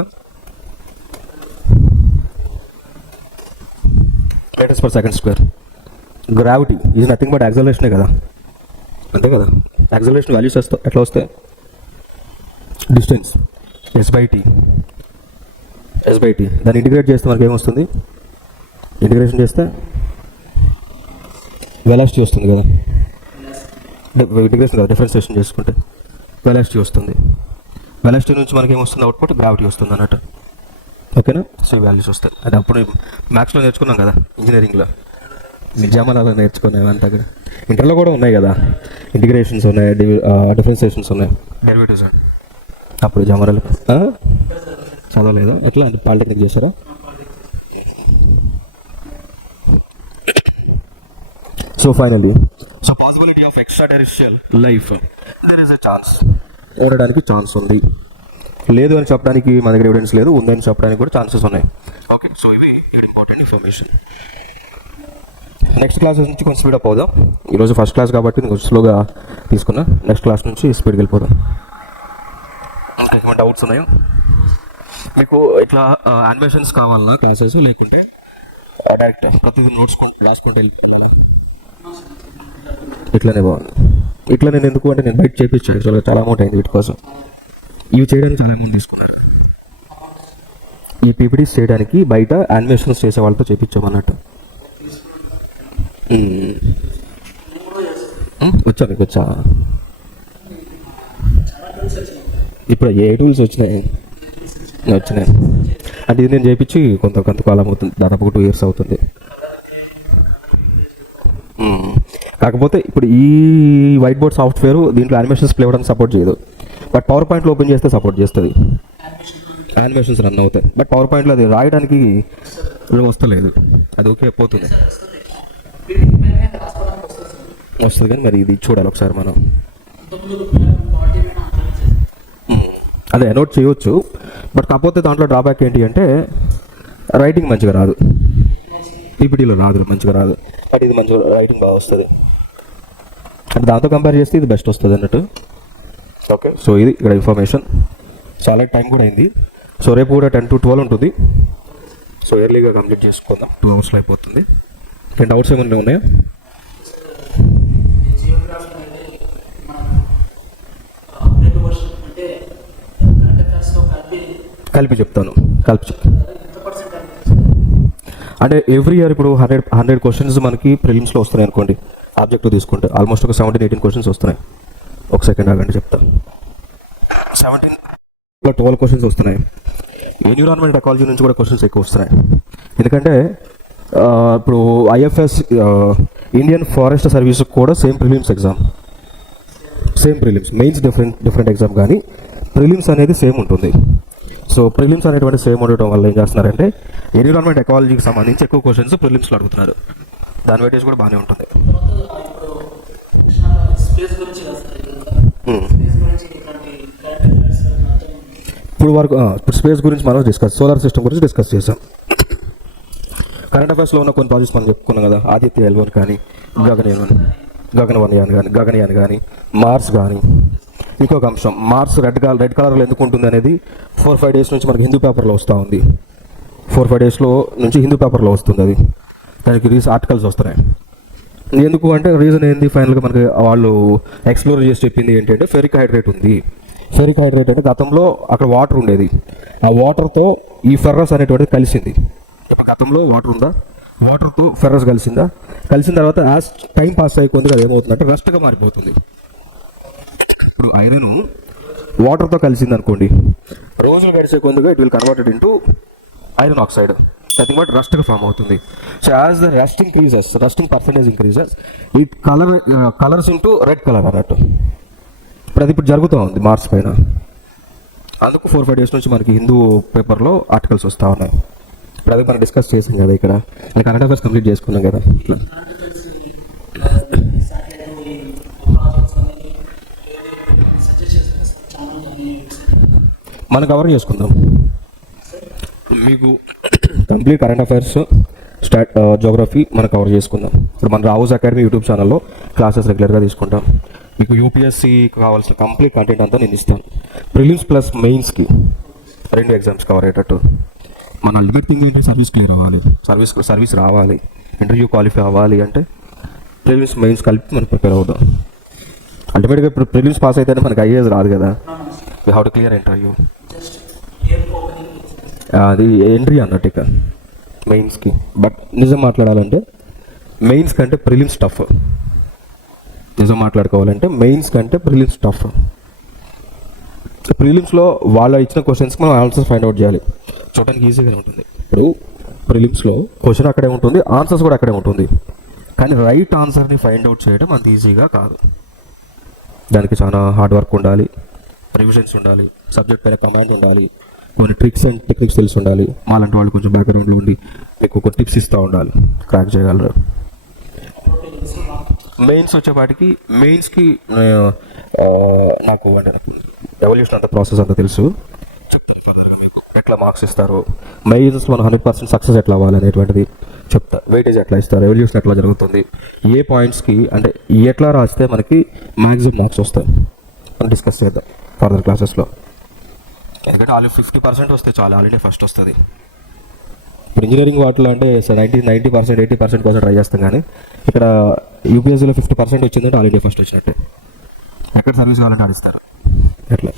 meters per second square. Gravity is nothing but యాక్సలరేషనే కదా, అంతే కదా. Acceleration values ఎట్లా వస్తాయి? Distance s/t. దాన్ని ఇంటిగ్రేట్ చేస్తే మనకి ఏమొస్తుంది? ఇంటిగ్రేషన్ చేస్తే వెలాసిటీ వస్తుంది కదా. ఇంటిగ్రేషన్ కదా, డిఫరెన్షియేషన్ చేసుకుంటే వెలాసిటీ వస్తుంది. వెలాసిటీ నుంచి మనకి ఏమొస్తుంది? అవుట్పుట్ గ్రావిటీ వస్తుంది అన్నట్టు. ఓకేనా? సో వాల్యూస్ వస్తాయి. అది అప్పుడు మ్యాథ్స్లో నేర్చుకున్నాం కదా, ఇంజనీరింగ్లో జామానాలో నేర్చుకున్నాం. అంతా కూడా ఇంటర్లో కూడా ఉన్నాయి కదా, ఇంటిగ్రేషన్స్ ఉన్నాయి, డిఫరెన్షియేషన్స్ ఉన్నాయి, డెరివేటివ్స్. అప్పుడు జామానాలు చదవలేదు. ఎట్లా అంటే పాలిటెక్నిక్ చేశారా? So finally, so possibility of extra terrestrial life, there is a chance. ఉండడానికి ఛాన్స్ ఉంది. లేదు అని చెప్పడానికి మన దగ్గర ఎవిడెన్స్ లేదు, ఉందని చెప్పడానికి కూడా ఛాన్సెస్ ఉన్నాయి. ఓకే, సో ఇవి ఇంపార్టెంట్ ఇన్ఫర్మేషన్. నెక్స్ట్ క్లాస్ నుంచి కొంచెం స్పీడ్ అప్ అవుదాం. ఈరోజు ఫస్ట్ క్లాస్ కాబట్టి కొంచెం స్లోగా తీసుకున్నా. నెక్స్ట్ క్లాస్ నుంచి స్పీడ్కి వెళ్ళిపోదాం. ఇంకా ఏమైనా డౌట్స్ ఉన్నాయో? మీకు ఇట్లా యానిమేషన్స్ కావాలన్నా క్లాసెస్, లేకుంటే డైరెక్ట్ ప్రతిదీ నోట్స్ రాసుకుంటే వెళ్ళిపోతాను. ఇట్లానే బాగుంది. ఇట్లా నేను ఎందుకు అంటే నేను బయట చేయించాను, చాలా అమౌంట్ అయింది వీటి కోసం. ఇవి చేయడానికి చాలా అమౌంట్ తీసుకున్నాను. ఈ పీపీటీస్ చేయడానికి బయట యానిమేషన్స్ చేసే వాళ్ళతో చేయించామన్నట్టు. వచ్చా మీకు వచ్చా? ఇప్పుడు ఏ టూల్స్ వచ్చినాయి? అంటే ఇది నేను చేయించి కొంతకాలం అవుతుంది, దాదాపు 2 years అవుతుంది. కాకపోతే ఇప్పుడు ఈ వైట్ బోర్డ్ సాఫ్ట్వేర్ దీంట్లో యానిమేషన్స్ ప్లే అవ్వడానికి సపోర్ట్ చేయదు. బట్ పవర్ పాయింట్లో ఓపెన్ చేస్తే సపోర్ట్ చేస్తుంది, యానిమేషన్స్ రన్ అవుతాయి. బట్ పవర్ పాయింట్లో అది రాయడానికి వస్తలేదు, అది ఓకే పోతుంది, వస్తుంది. కానీ మరి ఇది చూడాలి ఒకసారి మనం. అదే నోట్ చేయవచ్చు, బట్ కాకపోతే దాంట్లో డ్రాబ్యాక్ ఏంటి అంటే రైటింగ్ మంచిగా రాదు, పీపీటీలో మంచిగా రాదు. బట్ ఇది మంచిగా రైటింగ్ బాగా వస్తుంది, అంటే దాంతో కంపేర్ చేస్తే ఇది బెస్ట్ వస్తుంది అన్నట్టు. ఓకే, సో ఇది ఇక్కడ ఇన్ఫర్మేషన్. చాలా టైం కూడా అయింది. సో రేపు కూడా 10 to 12 ఉంటుంది. సో ఎర్లీగా కంప్లీట్ చేసుకుందాం, 2 hours అయిపోతుంది. ఇంకా డౌట్స్ ఏమైనా ఉన్నాయా? కలిపి చెప్తాను. అంటే ఎవ్రీ ఇయర్ ఇప్పుడు 100 questions మనకి ప్రిలిమ్స్లో వస్తున్నాయి అనుకోండి. ఆబ్జెక్టివ్ తీసుకుంటే ఆల్మోస్ట్ ఒక 17-18 questions వస్తున్నాయి. ఒక సెకండ్ ఆగండి చెప్తాను. 12 questions వస్తున్నాయి. ఎన్విరాన్మెంట్ ఎకాలజీ నుంచి కూడా క్వశ్చన్స్ ఎక్కువ వస్తున్నాయి. ఎందుకంటే ఇప్పుడు ఐఎఫ్ఎస్ ఇండియన్ ఫారెస్ట్ సర్వీస్ కూడా same prelims exam, same prelims. Mains different exam, కానీ ప్రిలిమ్స్ అనేది సేమ్ ఉంటుంది. సో ప్రిలిమ్స్ అనేటువంటి సేమ్ ఉండటం వల్ల ఏం చేస్తున్నారంటే ఎన్విరాన్మెంట్ ఎకాలజీకి సంబంధించి ఎక్కువ క్వశ్చన్స్ ప్రిలిమ్స్లో అడుగుతున్నారు. దాని వెయిటేజ్ కూడా బాగానే ఉంటుంది. ఇప్పుడు వరకు స్పేస్ గురించి మనం సోలార్ సిస్టమ్ గురించి డిస్కస్ చేసాం. కరెంట్ అఫైర్స్లో ఉన్న కొన్ని ప్రాజెక్ట్స్ మనం చెప్పుకున్నాం కదా. ఆదిత్య L1 కానీ, గగనయాన్ కానీ, మార్స్ కానీ. ఇంకొక అంశం, మార్స్ రెడ్ కలర్లో ఎందుకు ఉంటుంది అనేది 4-5 days నుంచి మనకి హిందూ పేపర్లో వస్తూ ఉంది. 4-5 days నుంచి హిందూ పేపర్లో వస్తుంది. అది దానికి ఆర్టికల్స్ వస్తున్నాయి. ఎందుకు అంటే రీజన్ ఏంది, ఫైనల్గా మనకి వాళ్ళు ఎక్స్ప్లోర్ చేసి చెప్పింది ఏంటంటే ఫెరిక్ హైడ్రేట్ ఉంది. ఫెరిక్ హైడ్రేట్ అంటే గతంలో అక్కడ వాటర్ ఉండేది, ఆ వాటర్తో ఈ ఫెర్రస్ అనేటువంటిది కలిసింది. గతంలో వాటర్ ఉందా, వాటర్తో ఫెర్రస్ కలిసిందా, కలిసిన తర్వాత యాజ్ టైం పాస్ అయిపోతుంది అది ఏమవుతుందంటే రస్ట్గా మారిపోతుంది. ఇప్పుడు ఐరన్ వాటర్తో కలిసింది అనుకోండి, రోజులు గడిచే కొద్దిగా it will converted into iron oxide, nothing but రస్ట్గా ఫామ్ అవుతుంది. So as the rusting percentage increases it colours into red colour అన్నట్టు. ఇప్పుడు అది జరుగుతూ ఉంది మార్స్ పైన. అందుకు 4-5 days నుంచి మనకి హిందూ పేపర్లో ఆర్టికల్స్ వస్తూ ఉన్నాయి. ఇప్పుడు అది మనం డిస్కస్ చేసాం కదా, ఇక్కడ కరెంట్ అఫైర్స్ కంప్లీట్ చేసుకున్నాం కదా. ఇట్లా మనం కవర్ చేసుకుందాం. మీకు కంప్లీట్ కరెంట్ అఫైర్స్, జోగ్రఫీ మనం కవర్ చేసుకుందాం. ఇప్పుడు మన రావుస్ అకాడమీ యూట్యూబ్ ఛానల్లో క్లాసెస్ రెగ్యులర్గా తీసుకుంటాం. మీకు యూపీఎస్సీ కావాల్సిన కంప్లీట్ కంటెంట్ అంతా నేను ఇస్తాను. ప్రిలిమ్స్ ప్లస్ మెయిన్స్కి 2 ఎగ్జామ్స్ కవర్ అయ్యేటట్టు. మన అల్టిమేట్ థింగ్ ఏంటంటే సర్వీస్ క్లియర్ అవ్వాలి, సర్వీస్ రావాలి, ఇంటర్వ్యూ క్వాలిఫై అవ్వాలి. అంటే ప్రిలిమ్స్ మెయిన్స్ కలిపి మనం ప్రిపేర్ అవుదాం. అల్టిమేట్గా ఇప్పుడు ప్రిలిమ్స్ పాస్ అయితేనే మనకి ఐఏఎస్ రాదు కదా. We have to clear interview, అది ఎంట్రీ అన్నట్టు ఇక మెయిన్స్కి. బట్ నిజం మాట్లాడాలంటే మెయిన్స్ కంటే ప్రిలిమ్స్ టఫ్. నిజం మాట్లాడుకోవాలంటే మెయిన్స్ కంటే ప్రిలిమ్స్ టఫ్. ప్రిలిమ్స్లో వాళ్ళ ఇచ్చిన క్వశ్చన్స్కి మనం ఆన్సర్స్ ఫైండ్ అవుట్ చేయాలి. చూడడానికి ఈజీగానే ఉంటుంది. ఇప్పుడు ప్రిలిమ్స్లో క్వశ్చన్ అక్కడే ఉంటుంది, ఆన్సర్స్ కూడా అక్కడే ఉంటుంది. కానీ రైట్ ఆన్సర్ని ఫైండ్ అవుట్ చేయడం అంత ఈజీగా కాదు. దానికి చాలా హార్డ్ వర్క్ ఉండాలి, రివిజన్స్ ఉండాలి, సబ్జెక్ట్ పైన కమాండ్ ఉండాలి, కొన్ని ట్రిక్స్ అండ్ టెక్నిక్స్ తెలిసి ఉండాలి. మాలాంటి వాళ్ళు కొంచెం బ్యాక్గ్రౌండ్లో ఉండి మీకు ఒక టిప్స్ ఇస్తూ ఉండాలి, క్రాక్ చేయగలరు. మెయిన్స్ వచ్చేపాటికి మెయిన్స్కి నాకు ఎవల్యూషన్ అంత ప్రాసెస్ అంతా తెలుసు, చెప్తాను ఫర్దర్గా మీకు ఎట్లా మార్క్స్ ఇస్తారు, మెయిన్స్ మనం 100% సక్సెస్ ఎట్లా అవ్వాలి అనేటువంటిది చెప్తా. వెయిటేజ్ ఎట్లా ఇస్తారు, ఎవల్యూషన్ ఎట్లా జరుగుతుంది, ఏ పాయింట్స్కి అంటే ఎట్లా రాస్తే మనకి మ్యాక్సిమం మార్క్స్ వస్తాయి అని డిస్కస్ చేద్దాం ఫర్దర్ క్లాసెస్లో. ఎందుకంటే ఆల్రెడీ 50% వస్తే చాలా, ఆల్రెడీ ఫస్ట్ వస్తుంది. ఇప్పుడు ఇంజనీరింగ్ వాటిలో అంటే 90%, 80% కోసం ట్రై చేస్తాం. కానీ ఇక్కడ యూపీఎస్సీలో 50% వచ్చిందంటే ఆల్రెడీ ఫస్ట్ వచ్చినట్టు. ఎక్కడ సర్వీస్ కావాలంటే ఆడిస్తారు ఎట్లా.